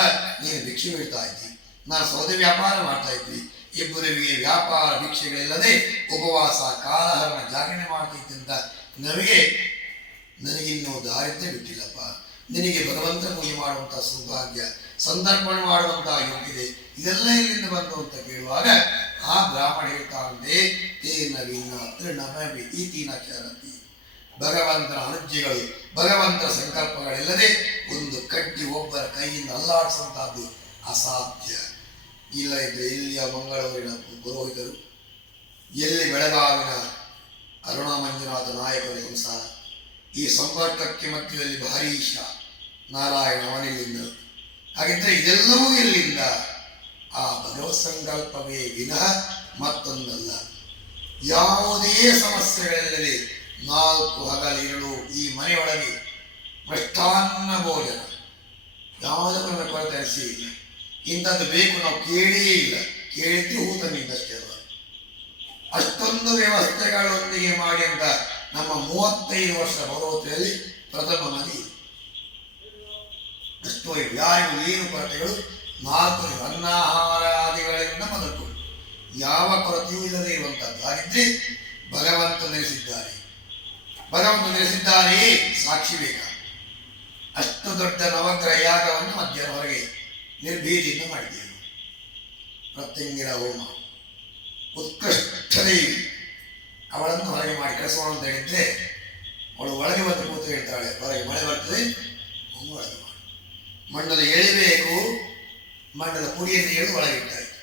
ನೀನು ಭಿಕ್ಷೆ ಬೀಳ್ತಾ ಇದ್ದಿ, ನಾನು ಸೌದೆ ವ್ಯಾಪಾರ ಮಾಡ್ತಾ ಇದ್ವಿ, ಇಬ್ಬರಿಗೆ ವ್ಯಾಪಾರ ಭಿಕ್ಷೆಗಳಿಲ್ಲದೆ ಉಪವಾಸ ಕಾಲಹರಣ ಜಾಗರಣೆ ಮಾಡ್ತಿದ್ದಂತ ನನಗಿನ್ನೂ ದಾರಿದ್ರ್ಯ ಬಿಟ್ಟಿಲ್ಲಪ್ಪ, ನಿನಗೆ ಭಗವಂತ ಪೂಜೆ ಮಾಡುವಂತಹ ಸೌಭಾಗ್ಯ, ಸಂದರ್ಪಣೆ ಮಾಡುವಂತಹ ಯೋಗ್ಯತೆ ಇದೆಲ್ಲ ಇಲ್ಲಿಂದ ಬಂದು ಅಂತ ಕೇಳುವಾಗ ಆ ಬ್ರಾಹ್ಮಣ ಹೇಳ್ತಾರಂತೆ, ತೇನ ವಿನ್ನ ತೃಣಮಿ ಈತಿನ ಚರತಿ. ಭಗವಂತನ ಅನುಜ್ಞೆಗಳು, ಭಗವಂತನ ಸಂಕಲ್ಪಗಳಿಲ್ಲದೆ ಒಂದು ಕಡ್ಡಿ ಒಬ್ಬರ ಕೈಯಿಂದ ಅಲ್ಲಾಡಿಸುವಂತಹದ್ದು ಅಸಾಧ್ಯ. ಇಲ್ಲ ಇದ್ರೆ ಇಲ್ಲಿಯ ಮಂಗಳೂರಿನ ಪುರೋಹಿತರು, ಎಲ್ಲಿ ಬೆಳಗಾವಿನ ಅರುಣ ಮಂಜುನಾಥ ನಾಯಕರ ಸಂಸಾರ, ಈ ಸಂಪರ್ಕಕ್ಕೆ ಮಧ್ಯದಲ್ಲಿ ಭಾರೀಶ ನಾರಾಯಣ ಅವನಿಲ್ಲಿಂದ. ಹಾಗಿದ್ರೆ ಇದೆಲ್ಲವೂ ಎಲ್ಲಿಂದ? ಆ ಭಗವತ್ ಸಂಕಲ್ಪವೇ ವಿನಃ ಮತ್ತೊಂದಲ್ಲ. ಯಾವುದೇ ಸಮಸ್ಯೆಗಳಿಲ್ಲದೆ 4 ಹಗಲಿರುಳು ಈ ಮನೆಯೊಳಗೆ ಮೃಷ್ಟಾನ್ನ ಭೋಜನ ಯಾವುದಕ್ಕೂ ಕೊರತೆ ಅನಿಸಿ ಇಲ್ಲ. ಇಂಥದ್ದು ಬೇಕು ನಾವು ಕೇಳೇ ಇಲ್ಲ, ಕೇಳಿದ್ದು ಊತನಿಂದಷ್ಟೇ ಅಲ್ಲ. ಅಷ್ಟೊಂದು ವ್ಯವಸ್ಥೆಗಳೊಂದಿಗೆ ಮಾಡಿ ಅಂತ ನಮ್ಮ 35 ವರ್ಷ ಭಗವತಿಯಲ್ಲಿ ಪ್ರಥಮ ಮನೆ. ಅಷ್ಟು ಯಾರಿಗೂ ಏನು ಕೊರತೆಗಳು 4 ಅನ್ನಾಹಾರಾದಿಗಳಿಂದ ಮೊದಲುಕೊಂಡು ಯಾವ ಕೊರತೆಯೂ ಇಲ್ಲದೆ ಇರುವಂತಹದ್ದು. ಹಾಗಿದ್ರೆ ಭಗವಂತ ನೆಲೆಸಿದ್ದಾರೆ, ಭಗವಂತ ನೆಲೆಸಿದ್ದಾರೆ ಸಾಕ್ಷಿ ಬೇಕಾ? ಅಷ್ಟು ದೊಡ್ಡ ನವಗ್ರಹ ಯಾಗವನ್ನು ಮಧ್ಯಾಹ್ನ ಹೊರಗೆ ನಿರ್ಭೀತಿಯಿಂದ ಮಾಡಿದ್ದೇವೆ. ಪ್ರತ್ಯಂಗಿರ ಹೋಮ ಉತ್ಕೃಷ್ಟ ದೇವಿ, ಅವಳನ್ನು ಹೊರಗೆ ಮಾಡಿ ಕಳಿಸೋಣ ಅಂತ ಹೇಳಿದ್ರೆ ಅವಳು ಒಳಗೆ ಬಂದು ಕೂತು ಹೇಳ್ತಾಳೆ, ಹೊರಗೆ ಮಳೆ ಬರ್ತದೆ, ಒಳಗೆ ಮಾಡಿ ಮಣ್ಣಲ್ಲಿ ಎಳಿಬೇಕು, ಮಣ್ಣದ ಪುಡಿಯನ್ನು ಎಳೆದು ಒಳಗಿಟ್ಟಾಯಿತು.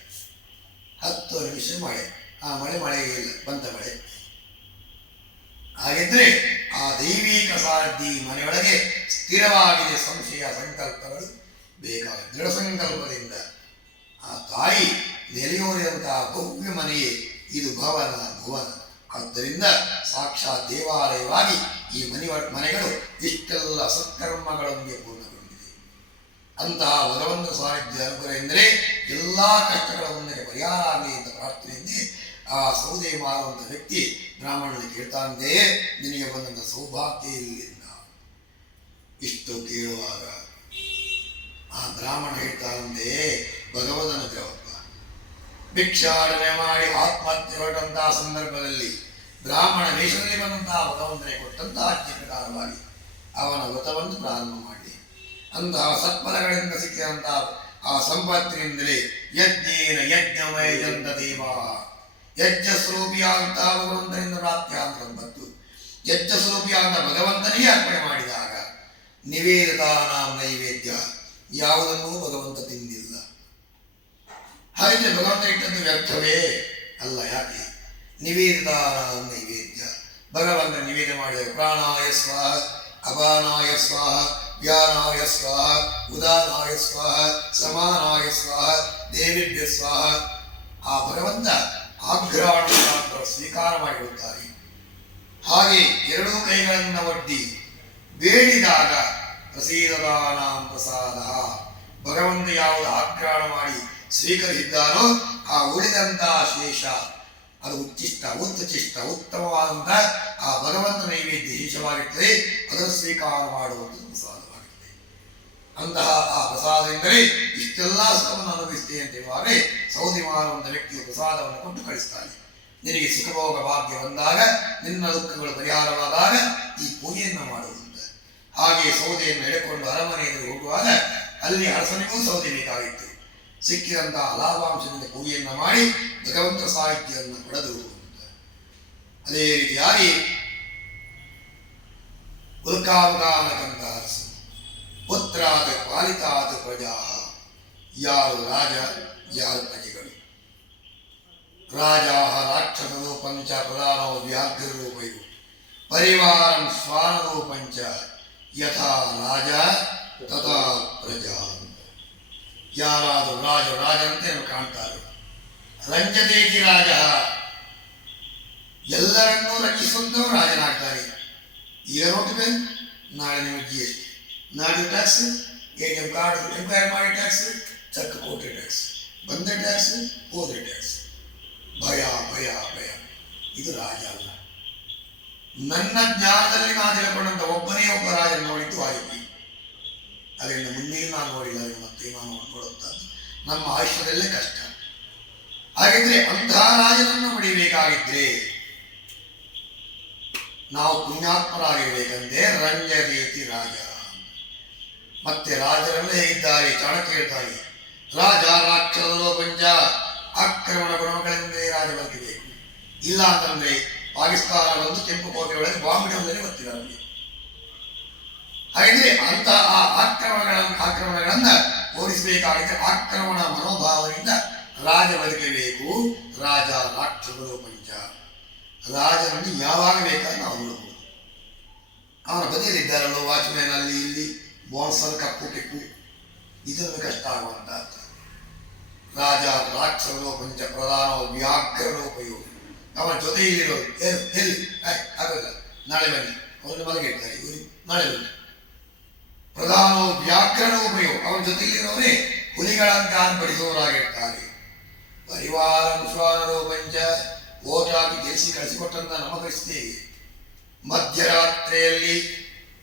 10 ನಿಮಿಷ ಮಳೆ. ಆ ಮಳೆ ಇಲ್ಲ, ಬಂದ ಮಳೆ. ಹಾಗಿದ್ರೆ ಆ ದೈವಿಕ ಸಾರಥಿ ಮನೆಯೊಳಗೆ ಸ್ಥಿರವಾಗಿದೆ. ಸಂಶಯ ಸಂಕಲ್ಪಗಳು ಬೇಕಾದ ದೃಢ ಸಂಕಲ್ಪದಿಂದ ಆ ತಾಯಿ ನೆಲೆಯೂರಿದಂತಹ ಭವ್ಯ ಮನೆಯೇ ಇದು ಭವನ ಭುವನ. ಆದ್ದರಿಂದ ಸಾಕ್ಷಾತ್ ದೇವಾಲಯವಾಗಿ ಈ ಮನೆಗಳು ಇಷ್ಟೆಲ್ಲ ಸತ್ಕರ್ಮಗಳೊಂದಿಗೆ ಪೂರ್ಣಗೊಂಡಿದೆ. ಅಂತಹ ಭಗವಂತ ಸಾನ್ನಿಧ್ಯ ಅನುಗ್ರಹ ಎಂದರೆ ಎಲ್ಲ ಕಷ್ಟಗಳ ಮುಂದೆ ಪರಿಹಾರ ಆಗಲಿ ಅಂತ ಪ್ರಾರ್ಥನೆಯಲ್ಲಿ ಆ ಸೌದೆ ಮಾರುವಂಥ ವ್ಯಕ್ತಿ ಬ್ರಾಹ್ಮಣನಿಗೆ ಕೇಳ್ತಾನಂತೆಯೇ, ನಿನಗೆ ಬಂದಂಥ ಸೌಭಾಗ್ಯ ಇಲ್ಲಿಂದ. ಇಷ್ಟು ಕೇಳುವಾಗ ಆ ಬ್ರಾಹ್ಮಣ ಹೇಳ್ತಾನಂತೆಯೇ, ಭಗವದನುಗ್ರಹಪ್ಪ. ಭಿಕ್ಷಾಟನೆ ಮಾಡಿ ಆತ್ಮಹತ್ಯೆ ಹೊರಟಂತಹ ಸಂದರ್ಭದಲ್ಲಿ ಬ್ರಾಹ್ಮಣ ವೇಷದಲ್ಲಿ ಬಂದಂತಹ ಭಗವಂತನೇ ಕೊಟ್ಟಂತಹ ಆಜ್ಞೆ ಪ್ರಕಾರವಾಗಿ ಅವನ ವ್ರತವನ್ನು ಪ್ರಾರಂಭ ಮಾಡಿ ಅಂತಹ ಸತ್ಫಲಗಳಿಂದ ಸಿಕ್ಕಿದಂತಹ ಆ ಸಂಪತ್ತಿನಿಂದಲೇ ಯಜ್ಞೇನ ಯಜ್ಞಮಯ ಜಂತ ದೇವ, ಯಜ್ಞ ಸ್ವರೂಪಿಯಾದಂತಹ ಭಗವಂತನಿಂದ ಪ್ರಾಪ್ತಿಯಾದ ಸಂಪತ್ತು ಯಜ್ಞ ಸ್ವರೂಪಿಯಾದ ಭಗವಂತನಿಗೆ ಅರ್ಪಣೆ ಮಾಡಿದಾಗ ನಿವೇದಿತಾನಾಂ ನೈವೇದ್ಯ, ಯಾವುದನ್ನೂ ಭಗವಂತ ತಿಂದಿಲ್ಲ. ಹಾಗೆ ಭಗವಂತ ಇಟ್ಟದ್ದು ವ್ಯರ್ಥವೇ ಅಲ್ಲ. ಯಾಕೆ? ನಿವೇದಿತಾನಾಂ ನೈವೇದ್ಯ, ಭಗವಂತ ನಿವೇದನೆ ಮಾಡಿದರೆ ಪ್ರಾಣಾಯ ಸ್ವಾಹ, ಅಪಾನಾಯ ಸ್ವಾಹ, ವ್ಯಾನಾಯ ಸ್ವಾಹ, ಉದಾನಾಯ ಸ್ವಾಹ, ಸಮಾನಾಯ ಸ್ವಾಹ, ದೇವಿಭ್ಯ ಸ್ವಾಹ. ಆ ಭಗವಂತ ಆಗ್ರಹಣ ಸ್ವೀಕಾರ ಮಾಡಿರುತ್ತಾರೆ. ಹಾಗೆ ಎರಡೂ ಕೈಗಳನ್ನು ಒಡ್ಡಿ ಬೇಡಿದಾಗ ಪ್ರಸೀದದಾನಾಂ ಪ್ರಸಾದ, ಭಗವಂತ ಯಾವುದು ಆಗ್ರಹಣ ಮಾಡಿ ಸ್ವೀಕರಿಸಿದ್ದಾನೋ ಆ ಉಳಿದಂತಹ ಶೇಷ ಅದು ಉತ್ತಮವಾದಂತಹ ಆ ಭಗವಂತ ನೈವೇದ್ಯ ಶೇಷವಾಗಿರ್ತದೆ. ಅದನ್ನು ಸ್ವೀಕಾರ ಮಾಡುವಂಥದ್ದು ಪ್ರಸಾದವಾಗುತ್ತದೆ. ಅಂತಹ ಆ ಪ್ರಸಾದ ಎಂದರೆ ಇಷ್ಟೆಲ್ಲ ಸುಖವನ್ನು ಅನುಭವಿಸ್ತೇನೆ ಅಂತ ಹೇಳುವಾಗ ಸೌದಿ ಮಾರುವಂಥ ವ್ಯಕ್ತಿಯು ಪ್ರಸಾದವನ್ನು ಕೊಟ್ಟು ಕಳಿಸ್ತಾನೆ. ನಿನಗೆ ಸುಖಭೋಗ ಭಾಗ್ಯ ಬಂದಾಗ, ನಿನ್ನ ದುಃಖಗಳು ಪರಿಹಾರವಾದಾಗ ಈ ಪೂಜೆಯನ್ನು ಮಾಡುವುದಂತ. ಹಾಗೆ ಸೌದೆಯನ್ನು ಎಳೆಕೊಂಡು ಅರಮನೆಯಲ್ಲಿ ಹೋಗುವಾಗ ಅಲ್ಲಿ ಅರಸನಿಗೂ ಸೌದೆ ಬೇಕಾಗಿತ್ತು. ಸಿಕ್ಕಿದಂತಹ ಲಾಭಾಂಶದಿಂದ ಪೂಜೆಯನ್ನು ಮಾಡಿ ಭಗವಂತ ಸಾಹಿತ್ಯವನ್ನು ಪಡೆದು ಅಂತ. ಅದೇ ರೀತಿಯಾಗಿ ಉಲ್ಕಾವಗಾನಕಂತ ಅರಸು ಪುತ್ರಾದ ಪಾಲಿತಾದ ಪ್ರಜಾ, ಯಾರು ರಾಜ ಯಾರು ಪ್ರಜೆಗಳು. ರಾಜಾ ರಾಕ್ಷಸರೂಪಂಚ ಪ್ರಧಾನೋ ವ್ಯಾಘ್ರರೂಪಯು ಪರಿವಾರಂ ಶ್ವಾನರೂಪಂಚ ಯಥಾ ರಾಜ ತಥಾ ಪ್ರಜಾ. ಯಾರಾದರೂ ರಾಜರಂತೆ ನಾವು ಕಾಣ್ತಾರೆ. ರಂಜತೇತಿ ರಾಜ, ಎಲ್ಲರನ್ನೂ ರಂಜಿಸುವಂತವ ರಾಜನಾಗ್ತಾನೆ. ಈಗ ನೋಡ್ತೇವೆ, ನಾಳೆ ನಿಮಗೆ GST, ನಾಳೆ ಟ್ಯಾಕ್ಸ್, ATM ಕಾರ್ಡ್ ಎಂಕ್ವೈರಿ ಮಾಡಿ ಟ್ಯಾಕ್ಸ್, ಚೆಕ್ ಕೊಟ್ಟರೆ ಟ್ಯಾಕ್ಸ್, ಬಂದರೆ ಟ್ಯಾಕ್ಸ್, ಹೋದ್ರೆ ಟ್ಯಾಕ್ಸ್. ಭಯ ಭಯ ಭಯ. ಇದು ರಾಜ ಅಲ್ಲ. ನನ್ನ ಜ್ಞಾನದಲ್ಲಿ ನಾನು ತಿಳ್ಕೊಂಡಂತ ಒಬ್ಬನೇ ಒಬ್ಬ ರಾಜನ ನೋಡಿದ್ದು ವಾಲ್ಮೀಕಿ. ಅದರಿಂದ ಮುಂದೆ ನಾನು ನೋಡಿಲ್ಲ, ಮತ್ತೆ ನಾನು ನೋಡುವಂಥದ್ದು ನಮ್ಮ ಆಯುಷ್ಯದಲ್ಲೇ ಕಷ್ಟ. ಹಾಗಿದ್ರೆ ಅಂತಹ ರಾಜನನ್ನು ಪಡಿಬೇಕಾಗಿದ್ರೆ ನಾವು ಪುಣ್ಯಾತ್ಮರಾಗಿರ್ಬೇಕಂದ್ರೆ ರಂಜದೇತಿ ರಾಜ. ಮತ್ತೆ ರಾಜರೆಲ್ಲ ಹೇಗಿದ್ದಾರೆ? ಚಾಣಕ್ಯ ಹೇಳ್ತಾರೆ, ರಾಜ ರಾಕ್ಷಸರೋ ಪಂಚ, ಆಕ್ರಮಣ ಗುಣಗಳಿಂದಲೇ ರಾಜ ಬದುಕಬೇಕು. ಇಲ್ಲ ಅಂತಂದ್ರೆ ಪಾಕಿಸ್ತಾನ ಒಂದು ಕೆಂಪು ಕೋಟೆ ಒಳಗೆ ಬಾಂಬಿಡೋದಲ್ಲಿ ಗೊತ್ತಿಲ್ಲ ನಮಗೆ. ಹಾಗಿದ್ರೆ ಅಂತಹ ಆ ಆಕ್ರಮಣಗಳನ್ನ ಓಡಿಸಬೇಕಾಗಿದ್ರೆ ಆಕ್ರಮಣ ಮನೋಭಾವದಿಂದ ರಾಜ ಬದುಕಬೇಕು. ರಾಜ ರಾಕ್ಷಸರೋ ಪಂಚ, ರಾಜನನ್ನು ಯಾವಾಗ ಬೇಕಾದ್ರೆ ನಾವು ನೋಡಬಹುದು. ಅವನ ಬದಿಯಲ್ಲಿದ್ದಾರಲ್ಲೋ ವಾಚ್ಮ್ಯಾನ್ ಅಲ್ಲಿ ಇಲ್ಲಿ ಬೋನ್ಸರ್ ಕಪ್ಪು ಕೆಪ್ಪು, ಇದನ್ನು ಕಷ್ಟ ಆಗುವಂತಹದ್ದು. ರಾಜ ರಾಕ್ಷಸರೋ ಪಂಚ ಪ್ರಧಾನ ವ್ಯಾಘ್ರರೂಪಯೋಗ, ಅವನ ಜೊತೆ ಇಲ್ಲಿರೋದು ಎಲ್ಲಿ ಆಗೋಲ್ಲ, ನಾಳೆ ಬನ್ನಿ, ಅವನು ಮಲಗಿರ್ತಾರೆ, ಇವರು ನಾಳೆ ಬನ್ನಿ. ಪ್ರಧಾನ ವ್ಯಾಘ್ರನ ಉಪಯೋಗ, ಅವನ ಜೊತೆಯಲ್ಲಿರೋರೇ ಹುಲಿಗಳಂತ ಅನ್ಪಡಿಸುವವರಾಗಿರ್ತಾರೆ. ಪರಿವಾರ ಶ್ವಾನರೋ ಪಂಚ, ಓಟ್ ಹಾಕಿ ಗೆಲ್ಲಿಸಿ ಕಳಿಸಿಕೊಟ್ಟಂತ ನಮ್ಮ ಪರಿಸ್ಥಿತಿ. ಮಧ್ಯರಾತ್ರಿಯಲ್ಲಿ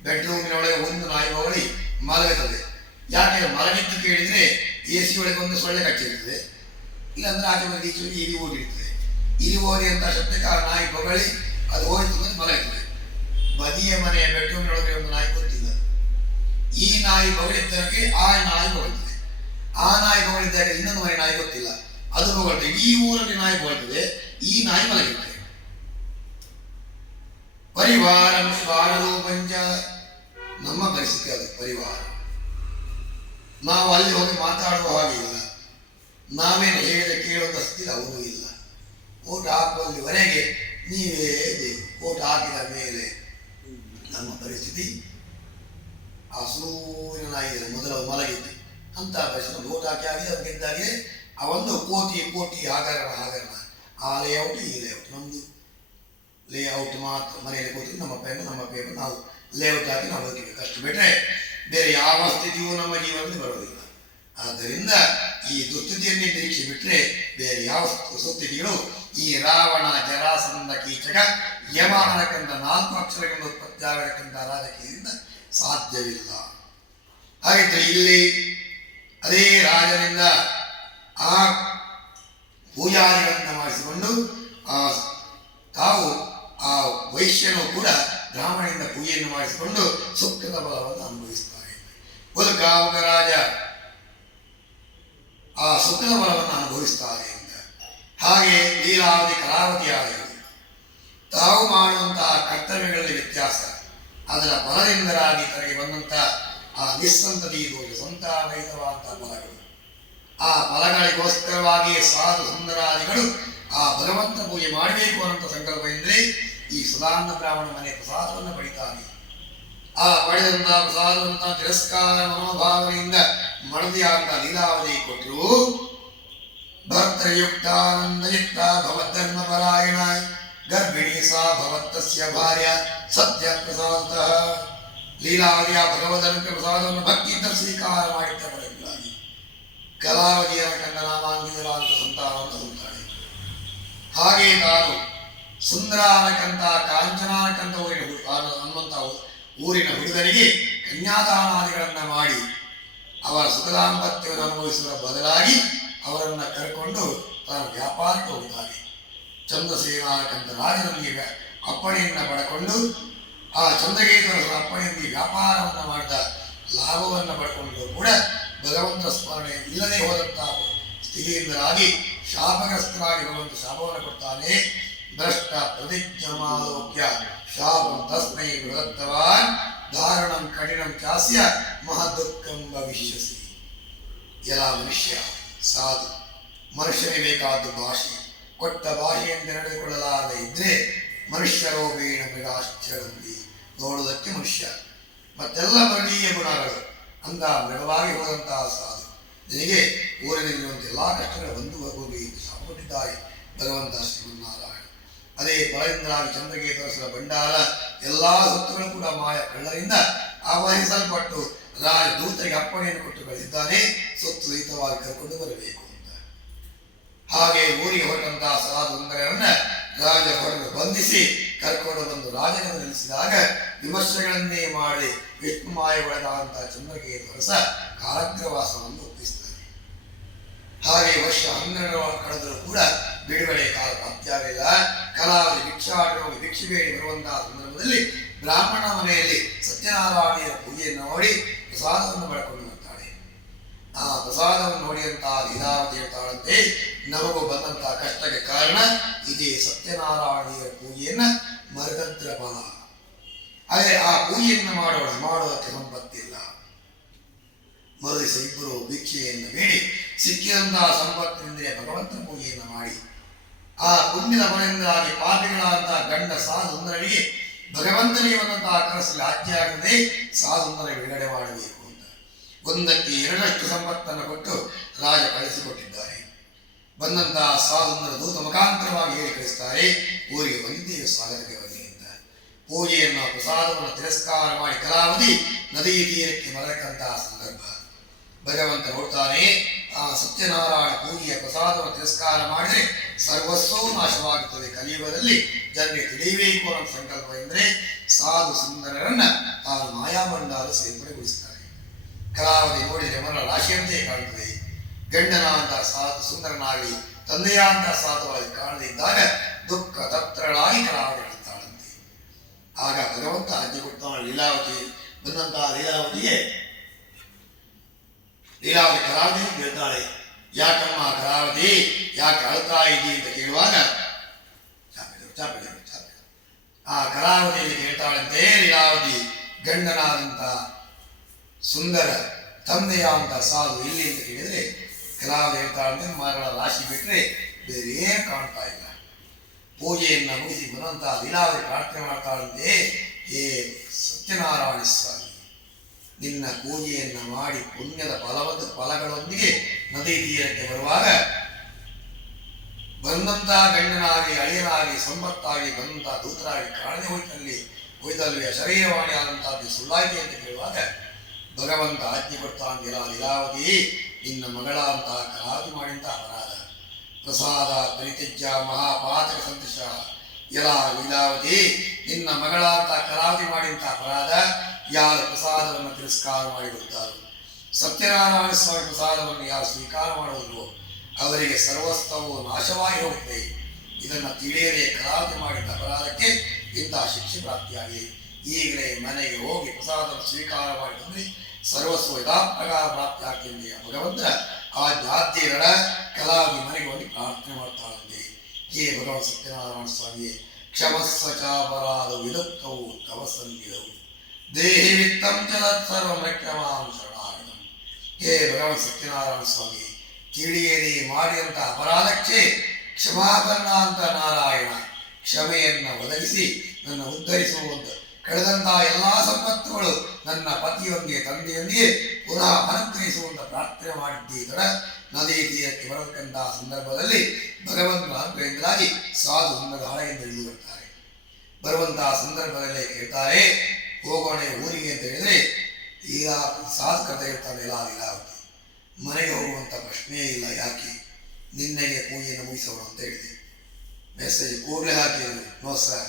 ಬೆಡ್ರೂಮಿನೊಳಗೆ ಒಂದು ನಾಯಿ ಬವಳಿ ಮಲಗುತ್ತದೆ. ಯಾಕೆ ಮಲಗಿದ್ದು ಕೇಳಿದ್ರೆ AC ಒಳಗೆ ಒಂದು ಸೊಳ್ಳೆ ಕಚ್ಚಿರ್ತದೆ, ಇಲ್ಲಾಂದ್ರೆ ಆಚೆ ಬಂದು ಈಚೆ ಇಲಿ ಓಡಿರ್ತದೆ. ಇಲಿ ಓಡಿ ಅಂತ ಶಬ್ದಕ್ಕೆ ಆ ನಾಯಿ ಬಗಳಿ ಅದು ಹೋಯ್ತು ಅಂದ್ರೆ ಮಲಗುತ್ತದೆ. ಬದಿಯ ಮನೆಯ ಬೆಡ್ರೂಮಿನೊಳಗೆ ಒಂದು ನಾಯಿ ಗೊತ್ತಿಲ್ಲ. ಈ ನಾಯಿ ಬಗಳಿದ್ದಕ್ಕೆ ಆ ನಾಯಿ ಬಗಳ್ತದೆ, ಆ ನಾಯಿ ಬಗಳಿದ್ದಾಗ ಇನ್ನೊಂದು ಮನೆ ನಾಯಿ ಗೊತ್ತಿಲ್ಲ, ಅದು ಬಗಳ್ತದೆ. ಈ ಊರಲ್ಲಿ ನಾಯಿ ಬಗಳ್ತದೆ, ಈ ನಾಯಿ ಮಲಗಿರ್ತದೆ. ಪರಿವಾರ ಶ್ವಾನರೋ ಪಂಚ, ನಮ್ಮ ಪರಿಸ್ಥಿತಿ ಅದು ಪರಿವಾರ. ನಾವು ಅಲ್ಲಿ ಹೋಗಿ ಮಾತಾಡುವ ಹಾಗಿಲ್ಲ. ನಾವೇನು ಹೇಳಿದ ಕೇಳುವಂಥ ಸ್ಥಿತಿ ಅವರೂ ಇಲ್ಲ. ಓಟ್ ಹಾಕುವಲ್ಲಿವರೆಗೆ ನೀವೇ ದೇವರು. ಓಟ್ ಹಾಕಿದ ಮೇಲೆ ನಮ್ಮ ಪರಿಸ್ಥಿತಿ ಆ ಸೂರ್ಯನಾಗಿದೆ, ಮೊದಲ ಮಲಗಿದ್ದು ಅಂತ ಪರಿಸ್ಥಿತಿ. ಓಟ್ ಹಾಕಿ ಆಗಿದೆ, ಅವ್ರು ಗೆದ್ದಾಗಿದೆ. ಅವನ್ನು ಕೋಟಿ ಕೋಟಿ ಹಗರಣ ಆ ಲೇಔಟ್ ಈ ಲೇಔಟ್. ನಮ್ಮದು ಲೇಔಟ್ ಮಾತ್ರ. ಮನೆಯಲ್ಲಿ ಕೂತು ನಮ್ಮ ಪೇಪರ್ ನಾವು ಲೇಔಟ್ ಹಾಕಿ ನಾವು ಬದುಕಬೇಕು, ಅಷ್ಟು ಬಿಟ್ಟರೆ ಬೇರೆ ಯಾವ ಸ್ಥಿತಿಯೂ ನಮ್ಮ ಜೀವನದಲ್ಲಿ ಬರೋದಿಲ್ಲ. ಆದ್ದರಿಂದ ಈ ದುಸ್ಥಿತಿಯನ್ನೇ ನಿರೀಕ್ಷೆ ಬಿಟ್ಟರೆ ಬೇರೆ ಯಾವ ಸುಸ್ಥಿತಿಗಳು ಈ ರಾವಣ, ಜರಾಸಂಧ, ಕೀಚಕ, ಯಮ ಅನ್ನಕ್ಕಂಥ 4 ಅಕ್ಷರಗಳಿಂದ ಉತ್ಪತ್ತಿಯಾಗತಕ್ಕಂಥ ರಾಜಕೀಯದಿಂದ ಸಾಧ್ಯವಿಲ್ಲ. ಹಾಗಿದ್ರೆ ಇಲ್ಲಿ ಅದೇ ರಾಜನಿಂದ ಆ ಪೂಜಾರಿಗಳನ್ನು ಮಾಡಿಸಿಕೊಂಡು ತಾವು ಆ ವೈಶ್ಯನು ಕೂಡ ಬ್ರಾಹ್ಮಣರಿಂದ ಪೂಜೆಯನ್ನು ಮಾಡಿಸಿಕೊಂಡು ಸುಖದ ಬಲವನ್ನು ಅನುಭವಿಸ್ತಾರೆ. ಕಾಮುಕ ರಾಜ ಆ ಸುಖದ ಬಲವನ್ನು ಅನುಭವಿಸ್ತಾರೆ ಅಂತ. ಹಾಗೆ ಲೀಲಾವತಿ, ಕಲಾವತಿ ಆದವು. ತಾವು ಮಾಡುವಂತಹ ಕರ್ತವ್ಯಗಳಲ್ಲಿ ವ್ಯತ್ಯಾಸ, ಅದರ ಫಲದಿಂದರಾಗಿ ತನಗೆ ಬಂದಂತಹ ಆ ನಿಸ್ಸಂತತಿ ದೋಷ, ಸಂತಾನರಹಿತವಾದಂತಹ ಫಲಗಳು, ಆ ಫಲಗಳಿಗೋಸ್ಕರವಾಗಿ ಸಾಧು ಸುಂದರಾದಿಗಳು ಆ ಭಗವಂತ ಪೂಜೆ ಮಾಡಬೇಕು ಅನ್ನೋ ಸಂಕಲ್ಪ ಎಂದರೆ ಈ ಸುಧಾನ್ನ ಬ್ರಾಹ್ಮಣ ಮನೆ ಪ್ರಸಾದವನ್ನು ಪಡಿತಾನೆ. ಆ ಪಡೆದಂತಹ ಪ್ರಸಾದವಂತಹ ತಿರಸ್ಕಾರ ಮನೋಭಾವನೆಯಿಂದ ಮಡದಿಯಾದ ಲೀಲಾವತಿ ಕೊಟ್ಟರು. ಭರ್ತಯುಕ್ತಾನಂದಯುಕ್ತ ಭವಧರ್ಮ ಪರಾಯಣ ಗರ್ಭಿಣಿ ಸಾ ಭವತ್ತಸ್ಯ ಭಾರ್ಯ ಸತ್ಯ ಪ್ರಸಾದತಃ. ಲೀಲಾವತಿಯ ಭಗವದನ ಪ್ರಸಾದವನ್ನು ಭಕ್ತಿಯಿಂದ ಸ್ವೀಕಾರ ಮಾಡಿದ್ದ ಫಲವಾಗಿ ಕಲಾವತಿಯ ಕಂಡ ನಾಮಾಂಗಿತರಾದ ಸಂತಾನವನ್ನು ಹೊಂದಾಳೆ. ಹಾಗೆ ತಾನು ಸುಂದರಾನಕಂತ ಕಾಂಚನಾನಕಂತ ಅನ್ನುವಂಥ ಊರಿನ ಹುಡುಗರಿಗೆ ಕನ್ಯಾದಾನಾದಿಗಳನ್ನು ಮಾಡಿ ಅವರ ಸುಖದಾಂಪತ್ಯವನ್ನು ಅನುಭವಿಸುವ ಬದಲಾಗಿ ಅವರನ್ನು ಕರೆಕೊಂಡು ತಾನು ವ್ಯಾಪಾರಕ್ಕೆ ಹೋಗುತ್ತಾನೆ. ಚಂದ್ರಸೇನಾನಕಂತ ರಾಜನಿಗೆ ಅಪ್ಪಣೆಯನ್ನು ಪಡ್ಕೊಂಡು ಆ ಚಂದ್ರಕೇತುರ ಅಪ್ಪಣೆಯಲ್ಲಿ ವ್ಯಾಪಾರವನ್ನು ಮಾಡಿದ ಲಾಭವನ್ನು ಪಡ್ಕೊಂಡು ಕೂಡ ಭಗವಂತ ಸ್ಮರಣೆ ಇಲ್ಲದೆ ಹೋದಂತಹ ಸ್ಥಿತಿಯಿಂದಲಾಗಿ ಶಾಪಗ್ರಸ್ತರಾಗಿ ಭಗವಂತ ಶಾಪವನ್ನು ಕೊಡ್ತಾನೆ. ಭ್ರಷ್ಟ ಪ್ರತಿಜ್ಞಮಾಲೋಕ್ಯ ಶಾಪಂ ತಸ್ಮೈ ಪ್ರದತ್ತವಾನ್ ಧಾರಣಂ ಕಠಿಣಂ ಚಾಸ್ಯ ಮಹದುಃಖಂ ಭವಿಷ್ಯಸಿ. ಎಲ್ಲ ಮನುಷ್ಯ ಸಾಧು, ಮನುಷ್ಯನಿಗೆ ಬೇಕಾದ ಭಾಷೆ, ಕೊಟ್ಟ ಭಾಷೆಯನ್ನು ನಡೆದುಕೊಳ್ಳಲಾರದೆ ಇದ್ರೆ ಮನುಷ್ಯರೋಪೇಣ ಮೃಗಾಶ್ಚರಂತಿ, ನೋಡುವುದಕ್ಕೆ ಮನುಷ್ಯ, ಮತ್ತೆಲ್ಲ ಮೃಗೀಯ ಗುಣಗಳು ಅಂತ ಮೃಗವಾಗಿ ಹೋದಂತಹ ಸಾಧು. ನಿನಗೆ ಊರಿನಲ್ಲಿರುವಂಥ ಎಲ್ಲ ಕಷ್ಟಗಳ ಬಂದು ಹೋಗಿ ಎಂದು ಶಾಪಟ್ಟಿದ್ದಾರೆ ಭಗವಂತ ಶ್ರೀಮನ್ನಾರಾಯಣ. ಅದೇ ಫಲದಿಂದರಾಗಿ ಚಂದ್ರಕೇತುರ ಭಂಡಾರ ಎಲ್ಲ ಸೊತ್ತುಗಳು ಕೂಡ ಮಾಯ ಕಳ್ಳರಿಂದ ಆವರಿಸಲ್ಪಟ್ಟು ರಾಜದೂತರಿಗೆ ಅಪ್ಪಣೆಯನ್ನು ಕೊಟ್ಟು ಕಳಿಸಿದ್ದಾನೆ, ಸೊತ್ತು ಸಹಿತವಾಗಿ ಕರ್ಕೊಂಡು ಬರಬೇಕು ಅಂತ. ಹಾಗೆ ಊರಿಗೆ ಹೊರಟಂತಹ ಸಾಧುಂದರರನ್ನ ರಾಜ ಹೊರಗೆ ಬಂಧಿಸಿ ಕರ್ಕೊಂಡು ಬಂದು ರಾಜನ ನಿಲ್ಲಿಸಿದಾಗ ವಿಮರ್ಶೆಗಳನ್ನೇ ಮಾಡಿ ವಿಷ್ಣು ಮಾಯಗೊಳಗಾದಂತಹ ಚಂದ್ರಕೇತುರ ಕಾರಾಗ್ರವಾಸವನ್ನು ಒಪ್ಪಿಸ್ತಾನೆ. ಹಾಗೆ ವರ್ಷ 12 ಕಳೆದರೂ ಕೂಡ ಬಿಡುಗಡೆ ಕಾಲ ಪ್ರಾಪ್ತಿಯಾಗಲಿಲ್ಲ. ಕಲಾವತಿ ಭಿಕ್ಷಾಟವಾಗಿ ಭಿಕ್ಷೆ ಬೇಡಿ ಬರುವಂತಹ ಸಂದರ್ಭದಲ್ಲಿ ಬ್ರಾಹ್ಮಣ ಮನೆಯಲ್ಲಿ ಸತ್ಯನಾರಾಯಣಿಯ ಪೂಜೆಯನ್ನು ನೋಡಿ ಪ್ರಸಾದವನ್ನು ಪಡ್ಕೊಂಡು ಬರ್ತಾಳೆ. ಆ ಪ್ರಸಾದವನ್ನು ನೋಡಿದಂತಹ ಲೀಲಾವತಿ ಹೇಳ್ತಾಳಂತೆ, ನಮಗೂ ಬಂದಂತಹ ಕಷ್ಟಕ್ಕೆ ಕಾರಣ ಇದೇ ಸತ್ಯನಾರಾಯಣಿಯ ಪೂಜೆಯನ್ನ ಮರಗದ್ರ ಫಲ. ಆದರೆ ಆ ಪೂಜೆಯನ್ನು ಮಾಡೋದಕ್ಕೆ ಸಂಪತ್ತಿಲ್ಲ. ಮರುದಿವಸ ಇಬ್ಬರು ಭಿಕ್ಷೆಯನ್ನು ಬೇಡಿ ಸಿಕ್ಕಿದಂತಹ ಸಂಪತ್ತಿನಿಂದಲೇ ಭಗವಂತನ ಪೂಜೆಯನ್ನು ಮಾಡಿ ಆ ಪುಣ್ಯದ ಫಲದಿಂದಾಗಿ ಪಾಪಿಗಳಾದಂತಹ ಗಂಡ ಸಾಧುಂದರರಿಗೆ ಭಗವಂತನಿಗೆ ಬಂದಂತಹ ಕನಸಲ್ಲಿ ಆಜ್ಞೆಯಾಗದೆ ಸಾಧುಂದರ ಬಿಡುಗಡೆ ಮಾಡಬೇಕು ಅಂತ 1ಕ್ಕೆ 2ರಷ್ಟು ಸಂಪತ್ತನ್ನು ಕೊಟ್ಟು ರಾಜ ಕಳಿಸಿಕೊಟ್ಟಿದ್ದಾರೆ. ಬಂದಂತಹ ಸಾಧುಂದರ ದೂತ ಮುಖಾಂತರವಾಗಿ ಹೇಳಿ ಕಳಿಸ್ತಾರೆ, ಊರಿಗೆ ಬಂದಿದ್ದೇವೆ, ಸ್ವಾಗತಕ್ಕೆ ಬನ್ನಿ ಅಂತ. ಪೂಜೆಯನ್ನು ಪ್ರಸಾದವನ್ನು ತಿರಸ್ಕಾರ ಮಾಡಿ ಕಲಾವತಿ ನದಿ ತೀರಕ್ಕೆ ಮರಕ್ಕಂತಹ ಸಂದರ್ಭ ಭಗವಂತ ನೋಡ್ತಾನೆ. ಆ ಸತ್ಯನಾರಾಯಣ ಪೂಜೆಯ ಪ್ರಸಾದವನ್ನು ತಿರಸ್ಕಾರ ಮಾಡಿದರೆ ಸರ್ವಸ್ವೂ ನಾಶವಾಗುತ್ತದೆ. ಕಲಿಯುಗದಲ್ಲಿ ಜನರಿಗೆ ತಿಳಿಯಬೇಕು ಅನ್ನೋ ಸಂಕಲ್ಪ ಎಂದರೆ ಸಾಧು ಸುಂದರರನ್ನ ತಾನು ಮಾಯಾಮಂಡಾಲು ಸೇರ್ಪಡೆಗೊಳಿಸ್ತಾರೆ. ಕಲಾವತಿ ನೋಡಿದರೆ ಮರ ರಾಶಿಯಂತೆ ಕಾಣುತ್ತದೆ. ಗಂಡನಾದ ಸಾಧು ಸುಂದರನಾಗಿ ತಂದೆಯಾದ ಸಾಧುವಾಗಿ ಕಾಣದೇ ಇದ್ದಾಗ ದುಃಖ ತತ್ರಳಾಗಿ ಕಲಾವತಿ ಹೇಳ್ತಾಳಂತೆ. ಆಗ ಭಗವಂತ ಆಜ್ಞೆ ಕೊಡ್ತಾನೆ. ಲೀಲಾವತಿ ಬಂದಂತಹ ಲೀಲಾವತಿ ಕಲಾವತಿ ಹೇಳ್ತಾಳೆ, ಯಾಕಮ್ಮ ಕಲಾವತಿ ಯಾಕೆ ಅಳ್ತಾ ಇದ್ದೀ ಅಂತ ಕೇಳುವಾಗ ಆ ಕಲಾವತಿಯಲ್ಲಿ ಹೇಳ್ತಾಳಂತೆ, ಲೀಲಾವತಿ ಗಂಡನಾದಂಥ ಸುಂದರ ತಂದೆಯಾದಂಥ ಸಾಧು ಇಲ್ಲಿ ಅಂತ ಕೇಳಿದರೆ ಕೆಲವು ಹೇಳ್ತಾಳಂತೆ ಮರಳ ರಾಶಿ ಬಿಟ್ಟರೆ ಬೇರೆ ಏನು ಕಾಣ್ತಾ ಇಲ್ಲ. ಪೂಜೆಯನ್ನು ಮುಗಿಸಿ ಬರುವಂತ ಲೀಲಾವತಿ ಪ್ರಾರ್ಥನೆ ಮಾಡ್ತಾಳಂತೆ, ಹೇ ಸತ್ಯನಾರಾಯಣ ಸ್ವಾಮಿ, ನಿನ್ನ ಪೂಜೆಯನ್ನು ಮಾಡಿ ಪುಣ್ಯದ ಫಲಗಳೊಂದಿಗೆ ನದಿ ತೀರಕ್ಕೆ ಬರುವಾಗ ಬಂದಂತ ಗಂಡನಾಗಿ ಅಳಿಯನಾಗಿ ಸಂಪತ್ತಾಗಿ ಬಂದಂತ ದೂತರಾಗಿ ಕಾಣದೆ ಹೋಯ್ತಲ್ವೇ ಶರೀರವಾಣಿ ಆದಂತಹದ್ದು ಸುಳ್ಳಾಯಿತು ಅಂತ ಕೇಳುವಾಗ ಭಗವಂತ ಆಜ್ಞೆ ಕೊಡ್ತಾಂದಿಲ್ಲ, ಲೀಲಾವತಿ ನಿನ್ನ ಮಗಳಂತಹ ಕಲಾವಿ ಮಾಡಿದಂತ ಅಪರಾಧ, ಪ್ರಸಾದ ಪರಿತ್ಯಜ್ಯ ಮಹಾಪಾತಕ ಸಂತೋಷ. ಎಲ್ಲ ಲೀಲಾವತಿ ನಿನ್ನ ಮಗಳಂತ ಕಲಾವಿ ಮಾಡಿದಂತ ಅಪರಾಧ ಯಾರು ಪ್ರಸಾದವನ್ನು ತಿರಸ್ಕಾರ ಮಾಡಿಬಿಡ್ತಾರೋ, ಸತ್ಯನಾರಾಯಣ ಸ್ವಾಮಿ ಪ್ರಸಾದವನ್ನು ಯಾರು ಸ್ವೀಕಾರ ಮಾಡುವುದಿಲ್ಲವೋ ಅವರಿಗೆ ಸರ್ವಸ್ವವು ನಾಶವಾಗಿ ಹೋಗುತ್ತೆ. ಇದನ್ನು ತಿಳಿಯದೆ ಕಲಾವತಿ ಮಾಡಿದ ಅಪರಾಧಕ್ಕೆ ಇಂತಹ ಶಿಕ್ಷೆ ಪ್ರಾಪ್ತಿಯಾಗಿದೆ. ಈಗಲೇ ಮನೆಗೆ ಹೋಗಿ ಪ್ರಸಾದವನ್ನು ಸ್ವೀಕಾರ ಮಾಡಿ ಬಂದರೆ ಸರ್ವಸ್ವ ಯಥಾ ಪ್ರಕಾರ ಪ್ರಾಪ್ತಿ ಆಗ್ತಿದೆ. ಭಗವಂತನ ಆ ಜಾತಿಯರ ಕಲಾವಿ ಮನೆಗೆ ಹೋಗಿ ಪ್ರಾರ್ಥನೆ ಮಾಡ್ತಾಳಂತೆ, ಹೇ ಭಗವಂತ ಸತ್ಯನಾರಾಯಣ ಸ್ವಾಮಿಯೇ, ಕ್ಷಮಸ್ವಚಾಪರಾಧ ವಿದತ್ತವು ತವ ಸಂಧಿದವು ದೇಹಿ ವಿತ್ತಂ ಸರ್ವ ರಕ್ಷಮಾಂ ಶರಣಾಗತಂ. ಹೇ ಭಗವಂತ ಸತ್ಯನಾರಾಯಣ ಸ್ವಾಮಿ, ತಿಳಿಯದೆ ಮಾಡಿದಂಥ ಅಪರಾಧಕ್ಕೆ ಕ್ಷಮಾಪನ್ನ ಅಂತ ನಾರಾಯಣ ಕ್ಷಮೆಯನ್ನು ಒದಗಿಸಿ ನನ್ನ ಉದ್ಧರಿಸುವಂತ ಕಳೆದಂತಹ ಎಲ್ಲಾ ಸಂಪತ್ತುಗಳು ನನ್ನ ಪತಿಯೊಂದಿಗೆ ತಂದೆಯೊಂದಿಗೆ ಪುನಃ ಅನುಗ್ರಹಿಸುವಂತ ಪ್ರಾರ್ಥನೆ ಮಾಡಿದ್ದೀರ. ನದಿ ತೀರಕ್ಕೆ ಬರತಕ್ಕಂತಹ ಸಂದರ್ಭದಲ್ಲಿ ಭಗವಂತನ ಅನುಗ್ರಹದಿಂದಾಗಿ ಸಾಧು ಸುಂದರ ಹಳೆಯಿಂದ ಇಳಿದು ಬರ್ತಾರೆ. ಬರುವಂತಹ ಸಂದರ್ಭದಲ್ಲೇ ಕೇಳ್ತಾರೆ, ಹೋಗೋಣ ಊರಿಗೆ ಅಂತ ಹೇಳಿದ್ರೆ ಈಗ ಸಾಧು ಕರೆದ ಹೇಳ್ತಾನೆ, ಎಲ್ಲ ಲೀಲಾವತಿ ಮನೆಗೆ ಹೋಗುವಂಥ ಪ್ರಶ್ನೆಯೇ ಇಲ್ಲ, ಯಾಕೆ ನಿನ್ನೆಗೆ ಪೂಜೆಯನ್ನು ಮುಗಿಸೋಣ ಅಂತ ಹೇಳಿದೆ. ಮೆಸೇಜ್ ಕೂಡಲೇ ಹಾಕಿದ್ರು, no sir,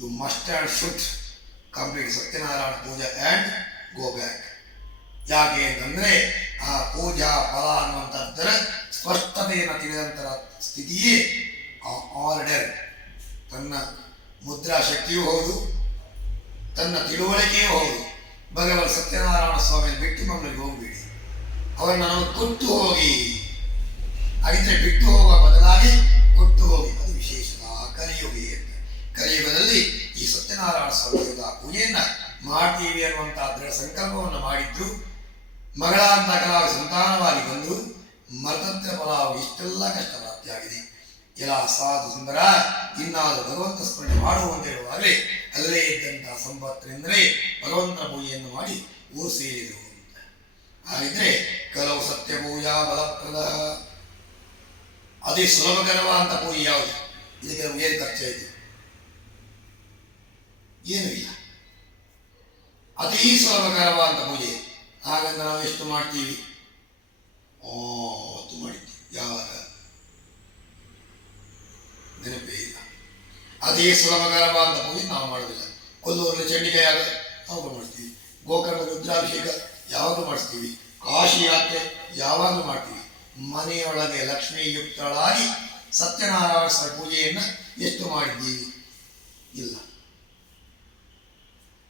you must and should complete Satyanarayana puja and go back. ಯಾಕೆ ಅಂತಂದರೆ ಆ ಪೂಜಾ ಫಲ ಅನ್ನುವಂಥದ್ದರ ಸ್ಪಷ್ಟತೆಯನ್ನು ತಿಳಿದಂತಹ ಸ್ಥಿತಿಯೇ ಆರ್ಡರ್. ತನ್ನ ಮುದ್ರಾ ಶಕ್ತಿಯೂ ಹೌದು, ತನ್ನ ತಿಳುವಳಿಕೆಯೂ ಹೌದು. ಭಗವಂತ ಸತ್ಯನಾರಾಯಣ ಸ್ವಾಮಿಯನ್ನು ಬಿಟ್ಟು ಮಂಗಳೂರಿಗೆ ಹೋಗಬೇಡಿ, ಅವರನ್ನು ನಾವು ಕೊಟ್ಟು ಹೋಗಿ, ಹಾಗಿದ್ರೆ ಬಿಟ್ಟು ಹೋಗುವ ಬದಲಾಗಿ ಕೊಟ್ಟು ಹೋಗಿ, ಅದು ವಿಶೇಷ ಕಲಿಯುಗಿ ಅಂತ. ಕಲಿಯುಗದಲ್ಲಿ ಈ ಸತ್ಯನಾರಾಯಣ ಸ್ವಾಮಿಯ ಪೂಜೆಯನ್ನ ಮಾಡ್ತೀವಿ ಅನ್ನುವಂತಹ ದೃಢ ಸಂಕಲ್ಪವನ್ನು ಮಾಡಿದ್ರು. ಮಗಳಂತ ಕಲಾವಿ ಸಂತಾನವಾಗಿ ಬಂದರು. ಮತಂತ್ರ ಫಲಾವು ಇಷ್ಟೆಲ್ಲ ಕಷ್ಟ ಪ್ರಾಪ್ತಿಯಾಗಿದೆ. ಎಲ್ಲ ಸಾಧು ಸುಂದರ ಇನ್ನಾದರೂ ಭಗವಂತ ಸ್ಮರಣೆ ಮಾಡುವಂತ ಹೇಳುವಾಗಲೇ ಅಲ್ಲೇ ಇದ್ದಂತಹ ಸಂಪತ್ತಿನಿಂದಲೇ ಭಗವಂತನ ಪೂಜೆಯನ್ನು ಮಾಡಿ ಊರು ಸೇರಿದರು. ಹಾಗಿದ್ರೆ ಕೆಲವು ಸತ್ಯ ಪೂಜಾ ಫಲಪ್ರದ ಅತಿ ಸುಲಭಕರವಾದಂಥ ಪೂಜೆ ಯಾವುದು? ಇದಕ್ಕೆ ನಮ್ಗೆ ಏನು ಖರ್ಚಾಯಿತು? ಏನೂ ಇಲ್ಲ. ಅತೀ ಸುಲಭಕರವಾದಂಥ ಪೂಜೆ. ಹಾಗಂದ್ರೆ ನಾವು ಎಷ್ಟು ಮಾಡ್ತೀವಿ? ಹೊತ್ತು ಮಾಡಿದ್ದೀವಿ. ಯಾವಾಗ? ನೆನಪೇ ಇಲ್ಲ. ಅದೇ ಸುಲಭಕರವಾದಂಥ ಪೂಜೆ ನಾವು ಮಾಡೋದಿಲ್ಲ. ಕೊಲ್ಲೂರಲ್ಲಿ ಚಂಡಿಕಾಯಾಗ ಯಾವಾಗ ಮಾಡ್ತೀವಿ, ಗೋಕರ್ಣದ ರುದ್ರಾಭಿಷೇಕ ಯಾವಾಗ ಮಾಡಿಸ್ತೀವಿ, ಕಾಶಿ ಯಾತ್ರೆ ಯಾವಾಗ ಮಾಡ್ತೀವಿ. ಮನೆಯೊಳಗೆ ಲಕ್ಷ್ಮೀಯುಕ್ತಳಾಗಿ ಸತ್ಯನಾರಾಯಣ ಸ್ವಾಮಿ ಪೂಜೆಯನ್ನು ಎಷ್ಟು ಮಾಡಿದ್ದೀವಿ? ಇಲ್ಲ.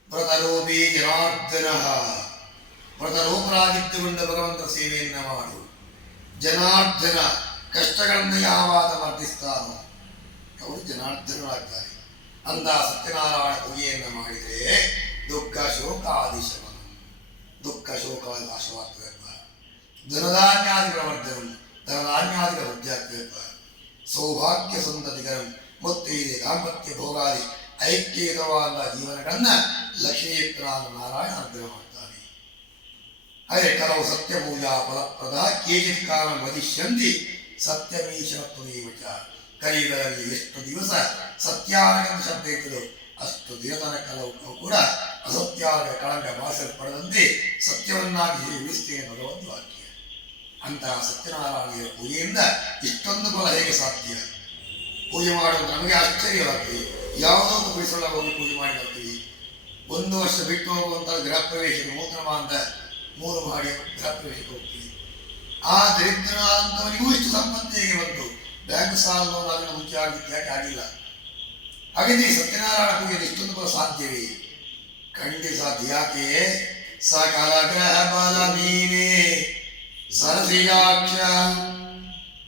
ವ್ರತರೂಪಿ ಜನಾರ್ದನ, ವ್ರತರೂಪರಾಗಿದ್ದುಕೊಂಡು ಭಗವಂತನ ಸೇವೆಯನ್ನು ಮಾಡು. ಜನಾರ್ದನ ಕಷ್ಟಗಳನ್ನು ಯಾವಾಗ ವರ್ಧಿಸ್ತಾನೋ ಅವರು ಜನಾರ್ದನರಾಗ್ತಾರೆ. ಅಂತಹ ಸತ್ಯನಾರಾಯಣ ಪೂಜೆಯನ್ನು ಮಾಡಿದರೆ ದುಃಖ ಶೋಕ ಆದಿಶಮ, ದುಃಖ ಶೋಕವಾದ ನಾಶವಾಗ್ತದೆ. ಧನಧಾನ್ಯಾದಿ ಪ್ರವರ್ಧನ, ಧನಧಾನ್ಯಾದಿ ವೃದ್ಧಾಗ್ತದೆ. ಸೌಭಾಗ್ಯ ಸಂತತಿಗರಂ ಮತ್ತು ಇದೆ ದಾಂಪತ್ಯ ಭೋಗಾದಿ ಐಕ್ಯಯುತವಾದ ಜೀವನಗಳನ್ನು ಲಕ್ಷ್ಮೀಯುಕ್ತನಾದ ನಾರಾಯಣ ಅನುಗ್ರಹ ಮಾಡ್ತಾನೆ. ಅದೇ ಕೆಲವು ಸತ್ಯ ಪೂಜಾ ಫಲಪ್ರದ ಕೇಚಿತ್ ಕಾಲ ವದಿಷ್ಯಂತಿ ಸತ್ಯವೀಶತ್ವಮೇವಚ. ಕಲಿಯುಗದಲ್ಲಿ ಎಷ್ಟು ದಿವಸ ಸತ್ಯಾನಗಂತ ಶಬ್ದ ಇದ್ದದೋ ಅಷ್ಟು ದಿನತನ ಕೆಲವು ಕೂಡ ಅಸತ್ಯಾದ ಕಳಂಕ ಭಾಷಲ್ಪಡದಂತೆ ಸತ್ಯವನ್ನಾಗಿ ಉಳಿಸ್ತೇನೆ ಭಗವಂತ ವಾಕ್ಯ. ಅಂತಹ ಸತ್ಯನಾರಾಯಣ ಪೂಜೆಯಿಂದ ಇಷ್ಟೊಂದು ಫಲ ಹೇಗೆ ಸಾಧ್ಯ? ಪೂಜೆ ಮಾಡೋದು ನಮಗೆ ಆಶ್ಚರ್ಯವಾಗ್ತದೆ. ಯಾವುದೋ ಒಂದು ಪರಿಸರ ಹೋಗಿ ಪೂಜೆ ಮಾಡಿ ಬರ್ತೀವಿ. 1 ವರ್ಷ ಬಿಟ್ಟು ಹೋಗುವಂಥ ಗೃಹ ಪ್ರವೇಶ, ನೂತನ ಅಂತ 3 ಮಾಡಿ ಗೃಹ ಪ್ರವೇಶಕ್ಕೆ ಹೋಗ್ತೀವಿ. ಆ ದರಿದ್ರನಾದಂಥವನಿಗೂ ಇಷ್ಟು ಸಂಪತ್ತು ಹೇಗೆ ಬಂತು? ಬ್ಯಾಂಕ್ ಸಾಲ ಅದನ್ನು ಮುಂಚೆ ಆಗಿತ್ತು, ಯಾಕೆ ಆಗಿಲ್ಲ? ಹಾಗಿದ್ರೆ ಸತ್ಯನಾರಾಯಣ ಪೂಜೆಯಲ್ಲಿ ಇಷ್ಟೊಂದು ಫಲ ಸಾಧ್ಯವೇ? ಖಂಡಿತ ಸಾಧ್ಯ. ಯಾಕೆ? ಸಕಲ ಗ್ರಹ ಬಲ ನೀನೇ ಸರಸಿಜಾಕ್ಷ.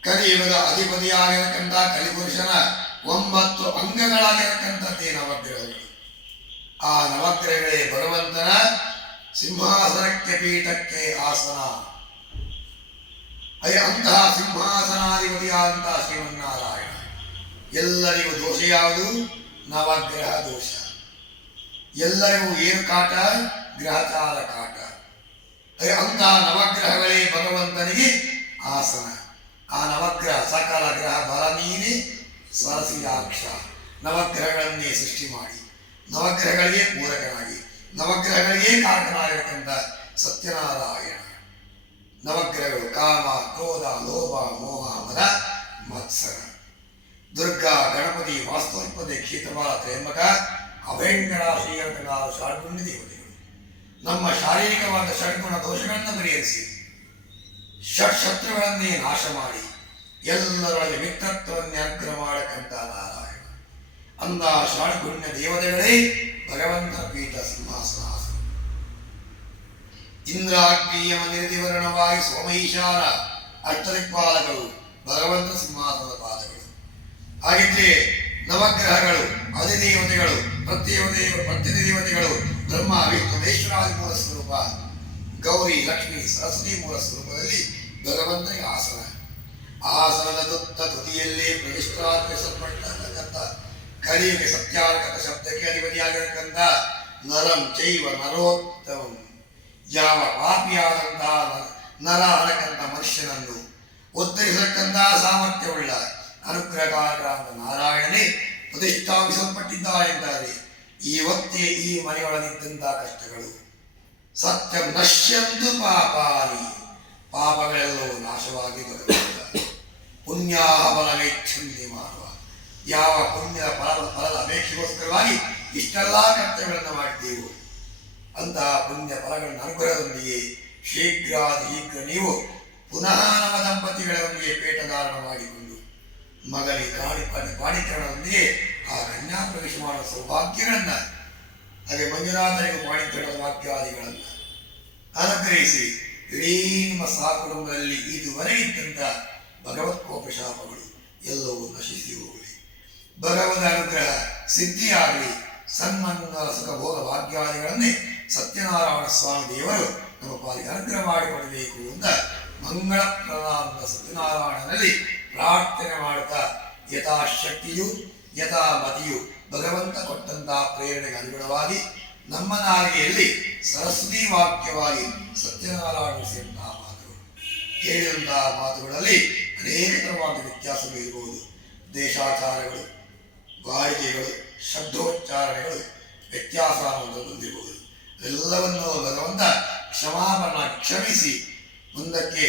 ಕಲಿಯುಗದ ಅಧಿಪತಿಯಾಗಿರತಕ್ಕಂಥ ಕಲಿಪುರುಷನ 9 ಅಂಗಗಳಾಗಿರತಕ್ಕಂಥದ್ದೇ ನವಗ್ರಹಗಳು. ಆ ನವಗ್ರಹಗಳೇ ಭಗವಂತನ ಸಿಂಹಾಸನಕ್ಕೆ ಪೀಠಕ್ಕೆ ಆಸನ. ಅಂತಹ ಸಿಂಹಾಸನಾಧಿಪತಿಯಾದಂತಹ ಶ್ರೀಮನ್ನಾರಾಯಣ. ಎಲ್ಲರಿಗೂ ದೋಷ ಯಾವುದು? ನವಗ್ರಹ ದೋಷ. ಎಲ್ಲರಿಗೂ ಏನು ಕಾಟ? ಗ್ರಹಚಾರ ಕಾಟ. ಅಂತಹ ನವಗ್ರಹಗಳೇ ಭಗವಂತನಿಗೆ ಆಸನ. ಆ ನವಗ್ರಹ ಸಕಲ ಗ್ರಹ ಬಲ ನೀನೆ ಸರಸಿಯಾಕ್ಷ. ನವಗ್ರಹಗಳನ್ನೇ ಸೃಷ್ಟಿ ಮಾಡಿ ನವಗ್ರಹಗಳಿಗೆ ಪೂರಕನಾಗಿ ನವಗ್ರಹಗಳಿಗೆ ಕಾರಕನಾಗಿರತಕ್ಕಂಥ ಸತ್ಯನಾರಾಯಣ. ನವಗ್ರಹಗಳು ಕಾಮ, ಕ್ರೋಧ, ಲೋಭ, ಮೋಹ, ಮದ, ಮತ್ಸರ. ದುರ್ಗಾ, ಗಣಪತಿ, ವಾಸ್ತುಪದೆ, ಕ್ಷೇತ್ರಪಾಲ, ತ್ರಯಂಬಕ, ಅಭಯಂಕರ, ಶ್ರೀಗಂಧಕಾರ ಷಡ್ಗುಣ ದೇವತೆಗಳು ನಮ್ಮ ಶಾರೀರಿಕವಾದ ಷಡ್ಗುಣ ದೋಷಗಳನ್ನು ಪರಿಹರಿಸಿ ಷಟ್ಶತ್ರುಗಳನ್ನೇ ನಾಶ ಮಾಡಿ ಎಲ್ಲರೊಳಗೆ ಮಿತ್ರತ್ವವನ್ನೇ ಅನುಗ್ರಹ ಮಾಡಕ್ಕಂಥ ನಾರಾಯಣ. ಅಂದ ಷಡ್ಗುಣ್ಯ ದೇವತೆಗಳೇ ಭಗವಂತನ ಪೀಠ ಸಿಂಹಾಸನ. ಇಂದ್ರಾಗ್ನಿಯಮ ನಿರ್ದಿವರ್ಣವಾಗಿ ಸೋಮೈಶಾನ ಅಷ್ಟದಿಕ್ಪಾಲಕರು ಭಗವಂತ ಸಿಂಹಾಸನದ ಪಾದಗಳು. ಹಾಗಿದ್ರೆ ನವಗ್ರಹಗಳು ಅಧಿದೇವತೆಗಳು ಪ್ರತ್ಯಧಿದೇವತೆಗಳು ಬ್ರಹ್ಮ, ವಿಷ್ಣು, ಮಹೇಶ್ವರಾದಿ ಮೂಲ ಸ್ವರೂಪ, ಗೌರಿ, ಲಕ್ಷ್ಮಿ, ಸರಸ್ವತಿ ಮೂಲ ಸ್ವರೂಪದಲ್ಲಿ ಭಗವಂತನಿಗೆ ಆಸನ. ಆಸನದ ತುದಿಯಲ್ಲೇ ಪ್ರತಿಷ್ಠಾಪಿಸಲ್ಪಟ್ಟತಕ್ಕಂಥ ಕಲಿಯುಗೆ ಸತ್ಯಾರ್ಕತ ಶಬ್ದಕ್ಕೆ ಅಧಿಪತಿಯಾಗಿರತಕ್ಕಂಥ ನರಂ ಚೈವ ನರೋತ್ತಮಂ. ಯಾವ ಪಾಪಿಯಾದಂತಹ ನರ ಅನ್ನಕ್ಕಂಥ ಮನುಷ್ಯನನ್ನು ಉತ್ತರಿಸತಕ್ಕಂತಹ ಸಾಮರ್ಥ್ಯವುಳ್ಳ ಅನುಗ್ರಹಕಾರ ನಾರಾಯಣನೇ ಪ್ರತಿಷ್ಠಾಪಿಸಲ್ಪಟ್ಟಿದ್ದಾರೆಂದರೆ ಇವತ್ತೇ ಈ ಮನೆಯೊಳಗಿದ್ದಂತಹ ಕಷ್ಟಗಳು ಸತ್ಯ ನಶ್ಯಂತು ಪಾಪಾನಿ, ಪಾಪಗಳೆಲ್ಲವೂ ನಾಶವಾಗಿ ಬರುತ್ತದೆ. ಪುಣ್ಯಾಹ ಫಲವೇಚ್ಛಂದಿ ಮಾಡುವ, ಯಾವ ಪುಣ್ಯದ ಫಲದ ಅಪೇಕ್ಷೆಗೋಸ್ಕರವಾಗಿ ಇಷ್ಟೆಲ್ಲ ಕರ್ತವ್ಯಗಳನ್ನು ಮಾಡಿದ್ದೆವು ಅಂತಹ ಪುಣ್ಯ ಫಲಗಳನ್ನು ಅನುಗ್ರಹದೊಂದಿಗೆ ಶೀಘ್ರ ನೀವು ಪುನಃ ನವ ದಂಪತಿಗಳೊಂದಿಗೆ ಪೇಟಧಾರಣ ಮಾಡಿಕೊಂಡು ಮಗನಿಗೆ ಪಾಣಿಕರಣದೊಂದಿಗೆ ಆ ಕನ್ಯಾ ಪ್ರವೇಶ ಮಾಡುವ ಸೌಭಾಗ್ಯಗಳನ್ನು, ಹಾಗೆ ಮಂಜುನಾಥನಿಗೆ ಪಾಣಿಕರಣದ ವಾಕ್ಯಾದಿಗಳನ್ನು ಅನುಗ್ರಹಿಸಿ ಇಡೀ ನಿಮ್ಮ ಸಹಕುಟುಂಬದಲ್ಲಿ ಇದುವರೆಗಿದ್ದಂಥ ಭಗವತ್ಕೋಪ ಶಾಪಗಳು ಎಲ್ಲವೂ ನಶಿಸಿ ಹೋಗಲಿ. ಭಗವದ ಅನುಗ್ರಹ ಸಿದ್ಧಿಯಾಗಲಿ. ಸನ್ಮಂಗಲ ಸುಖ ಭೋಗ ಭಾಗ್ಯಾದಿಗಳನ್ನೇ ಸತ್ಯನಾರಾಯಣ ಸ್ವಾಮಿ ದೇವರು ನಮ್ಮ ಪಾಲಿಗೆ ಅನುಗ್ರಹ ಮಾಡಿಕೊಡಬೇಕು ಅಂತ ಮಂಗಳ ಪ್ರಧಾನದ ಸತ್ಯನಾರಾಯಣನಲ್ಲಿ ಪ್ರಾರ್ಥನೆ ಮಾಡುತ್ತಾ ಯಥಾಶಕ್ತಿಯು ಯಥಾಮತಿಯು ಭಗವಂತ ಕೊಟ್ಟಂತಹ ಪ್ರೇರಣೆಗೆ ಅನುಗುಣವಾಗಿ ನಮ್ಮ ನಾಲಿಗೆಯಲ್ಲಿ ಸರಸ್ವತಿ ವಾಕ್ಯವಾಗಿ ಸತ್ಯನಾರಾಯಣ ಸೇರಿದಂತಹ ಮಾತುಗಳು ಹೇಳಿದಂತಹ ಮಾತುಗಳಲ್ಲಿ ಅನೇಕ ತರವಾದ ವ್ಯತ್ಯಾಸಗಳು ಇರಬಹುದು. ದೇಶಾಚಾರಗಳು, ವಾಡಿಕೆಗಳು, ಶಬ್ದೋಚ್ಚಾರಣೆಗಳು ವ್ಯತ್ಯಾಸ ಹೊಂದಿರಬಹುದು. ಎಲ್ಲವನ್ನೂ ಭಗವಂತ ಕ್ಷಮಾಪಣ ಕ್ಷಮಿಸಿ ಮುಂದಕ್ಕೆ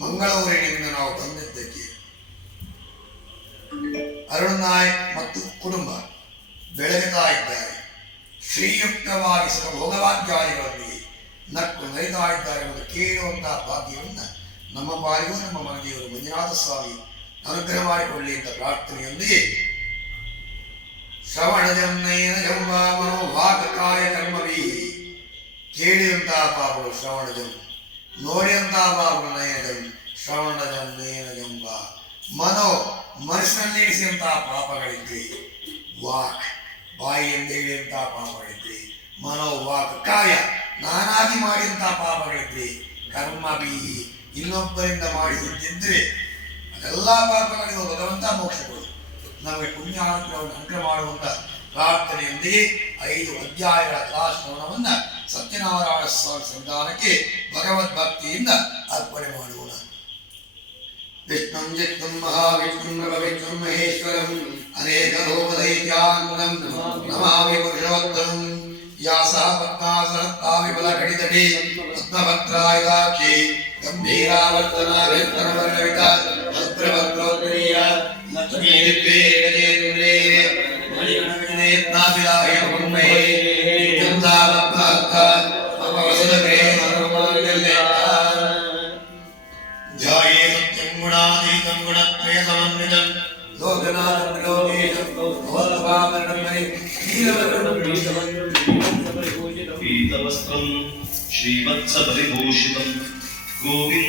ಮಂಗಳೂರಿನಿಂದ ನಾವು ಬಂದಿದ್ದಕ್ಕೆ ಅರುಣ್ ನಾಯಕ್ ಮತ್ತು ಕುಟುಂಬ ಬೆಳಗುತ್ತಾ ಇದ್ದಾರೆ. ಶ್ರೀಯುಕ್ತವಾಗಿ ಭೋಗವಾಕ್ಯಾದಿಗಳೊಂದಿಗೆ ನಕ್ಕು ನರಿತಾ ಇದ್ದಾರೆ ಎಂದು ಕೇಳುವಂತಹ ಭಾಗ್ಯವನ್ನು ನಮ್ಮ ಪಾಲಿಗೂ ನಮ್ಮ ಮನೆದೇವರು ಮಂಜುನಾಥ ಸ್ವಾಮಿ ಅನುಗ್ರಹ ಮಾಡಿಕೊಳ್ಳಿ ಅಂತ ಪ್ರಾರ್ಥನೆಯೊಂದಿಗೆ ಶ್ರವಣಜನ್ನೈನ ಜಂಬಾಮನೋ ವಾಕಕಾಯ ಕರ್ಮವೀ. ಕೇಳಿದಂತಹ ಪಾಪಗಳು ಶ್ರವಣಜಂ, ನೋಡಿದಂತಹ ಪಾಪಗಳು ನಯನಜಂ. ಶ್ರವಣಜನ್ನೇನ ಜಂಬ ಮನೋ ಮನಸ್ಸಿನಲ್ಲಿ ಇರಿಸಿದಂತಹ ಪಾಪಗಳಿದ್ರಿ, ವಾಕ್ ಬಾಯಿಯಿಂದ ಹೇಳಿದಂತಹ ಪಾಪಗಳಿದ್ರಿ, ಮನೋ ವಾಕ್ ಕಾಯ ನಾನಾಗಿ ಮಾಡಿದಂತಹ ಪಾಪಗಳಿದ್ರಿ, ಕರ್ಮ ಬೀಹಿ ಇನ್ನೊಬ್ಬರಿಂದ ಮಾಡಿಸಿದ್ದಿದ್ರೆ ಅದೆಲ್ಲ ಪಾಪಗಳಿಗೂ ಭಗವಂತ ಮೋಕ್ಷ ಕೊಡು. ನಮಗೆ ಪುಣ್ಯಾನುಗ್ರಹವನ್ನು ಅನುಗ್ರಹ ಮಾಡುವಂತ ಪ್ರಾರ್ಥನೆಯೊಂದಿಗೆ 5 ಅಧ್ಯಾಯಗಳ ಕಲಾಶ್ರವಣವನ್ನು ಸತ್ಯನಾರಾಯಣ ಸ್ವಾಮಿ ಸಂಧಾನಕ್ಕೆ ಭಗವದ್ಭಕ್ತಿಯಿಂದ ಅರ್ಪಣೆ ಮಾಡೋಣ. ವಿಷ್ಣುಂ ಜಿತ್ವಂ ಮಹಾವಿಷ್ಣುಂ ರವಿಷ್ಣುಂ ಮಹೇಶ್ವರಂ ಅನೇಕ ಲೋಕದೈತ್ಯಾನಂದಂ ನಮಾಮಿ ಪುರುಷೋತ್ತಮಂ. ಯಾಸಾ ಪದ್ಮಾಸನತ್ತಾ ವಿಫಲ ಕಟಿತಟೇ ಪದ್ಮಭದ್ರಾಯುಧಾಕ್ಷಿ ಗಂಭೀರಾವರ್ತನ ವೇತ್ತನವರ್ಣವಿತ ಭದ್ರಭದ್ರೋತ್ತರೀಯ ಲಕ್ಷ್ಮೀ ದಿವ್ಯೇ ಗಜೇಂದ್ರೇ ಮಣಿಗಣವಿನೇತ್ನಾಭಿಲಾಯ ಬ್ರಹ್ಮೇ ನಿತ್ಯಂತಾ ಪದ್ಮಾರ್ಥ ಮಮ ವಸದಗೇ ಮನೋಮಾರ್ಗಲ್ಯಾ ಧ್ಯಾಯೇ ಸತ್ಯಂ ಗುಣಾತೀತಂ ಗುಣತ್ರಯ ಸಮನ್ವಿತಂ ಲೋಕನಾಥಂ ವಿಲೋಕೇಶಂ ಭವಲಭಾಮರಣಂ ಹರಿ ಪೀತವಸ್ತ್ರಂ ಶ್ರೀವತ್ಸ ಪರಿಭೂಷಿತಂ ಗೋವಿಂದ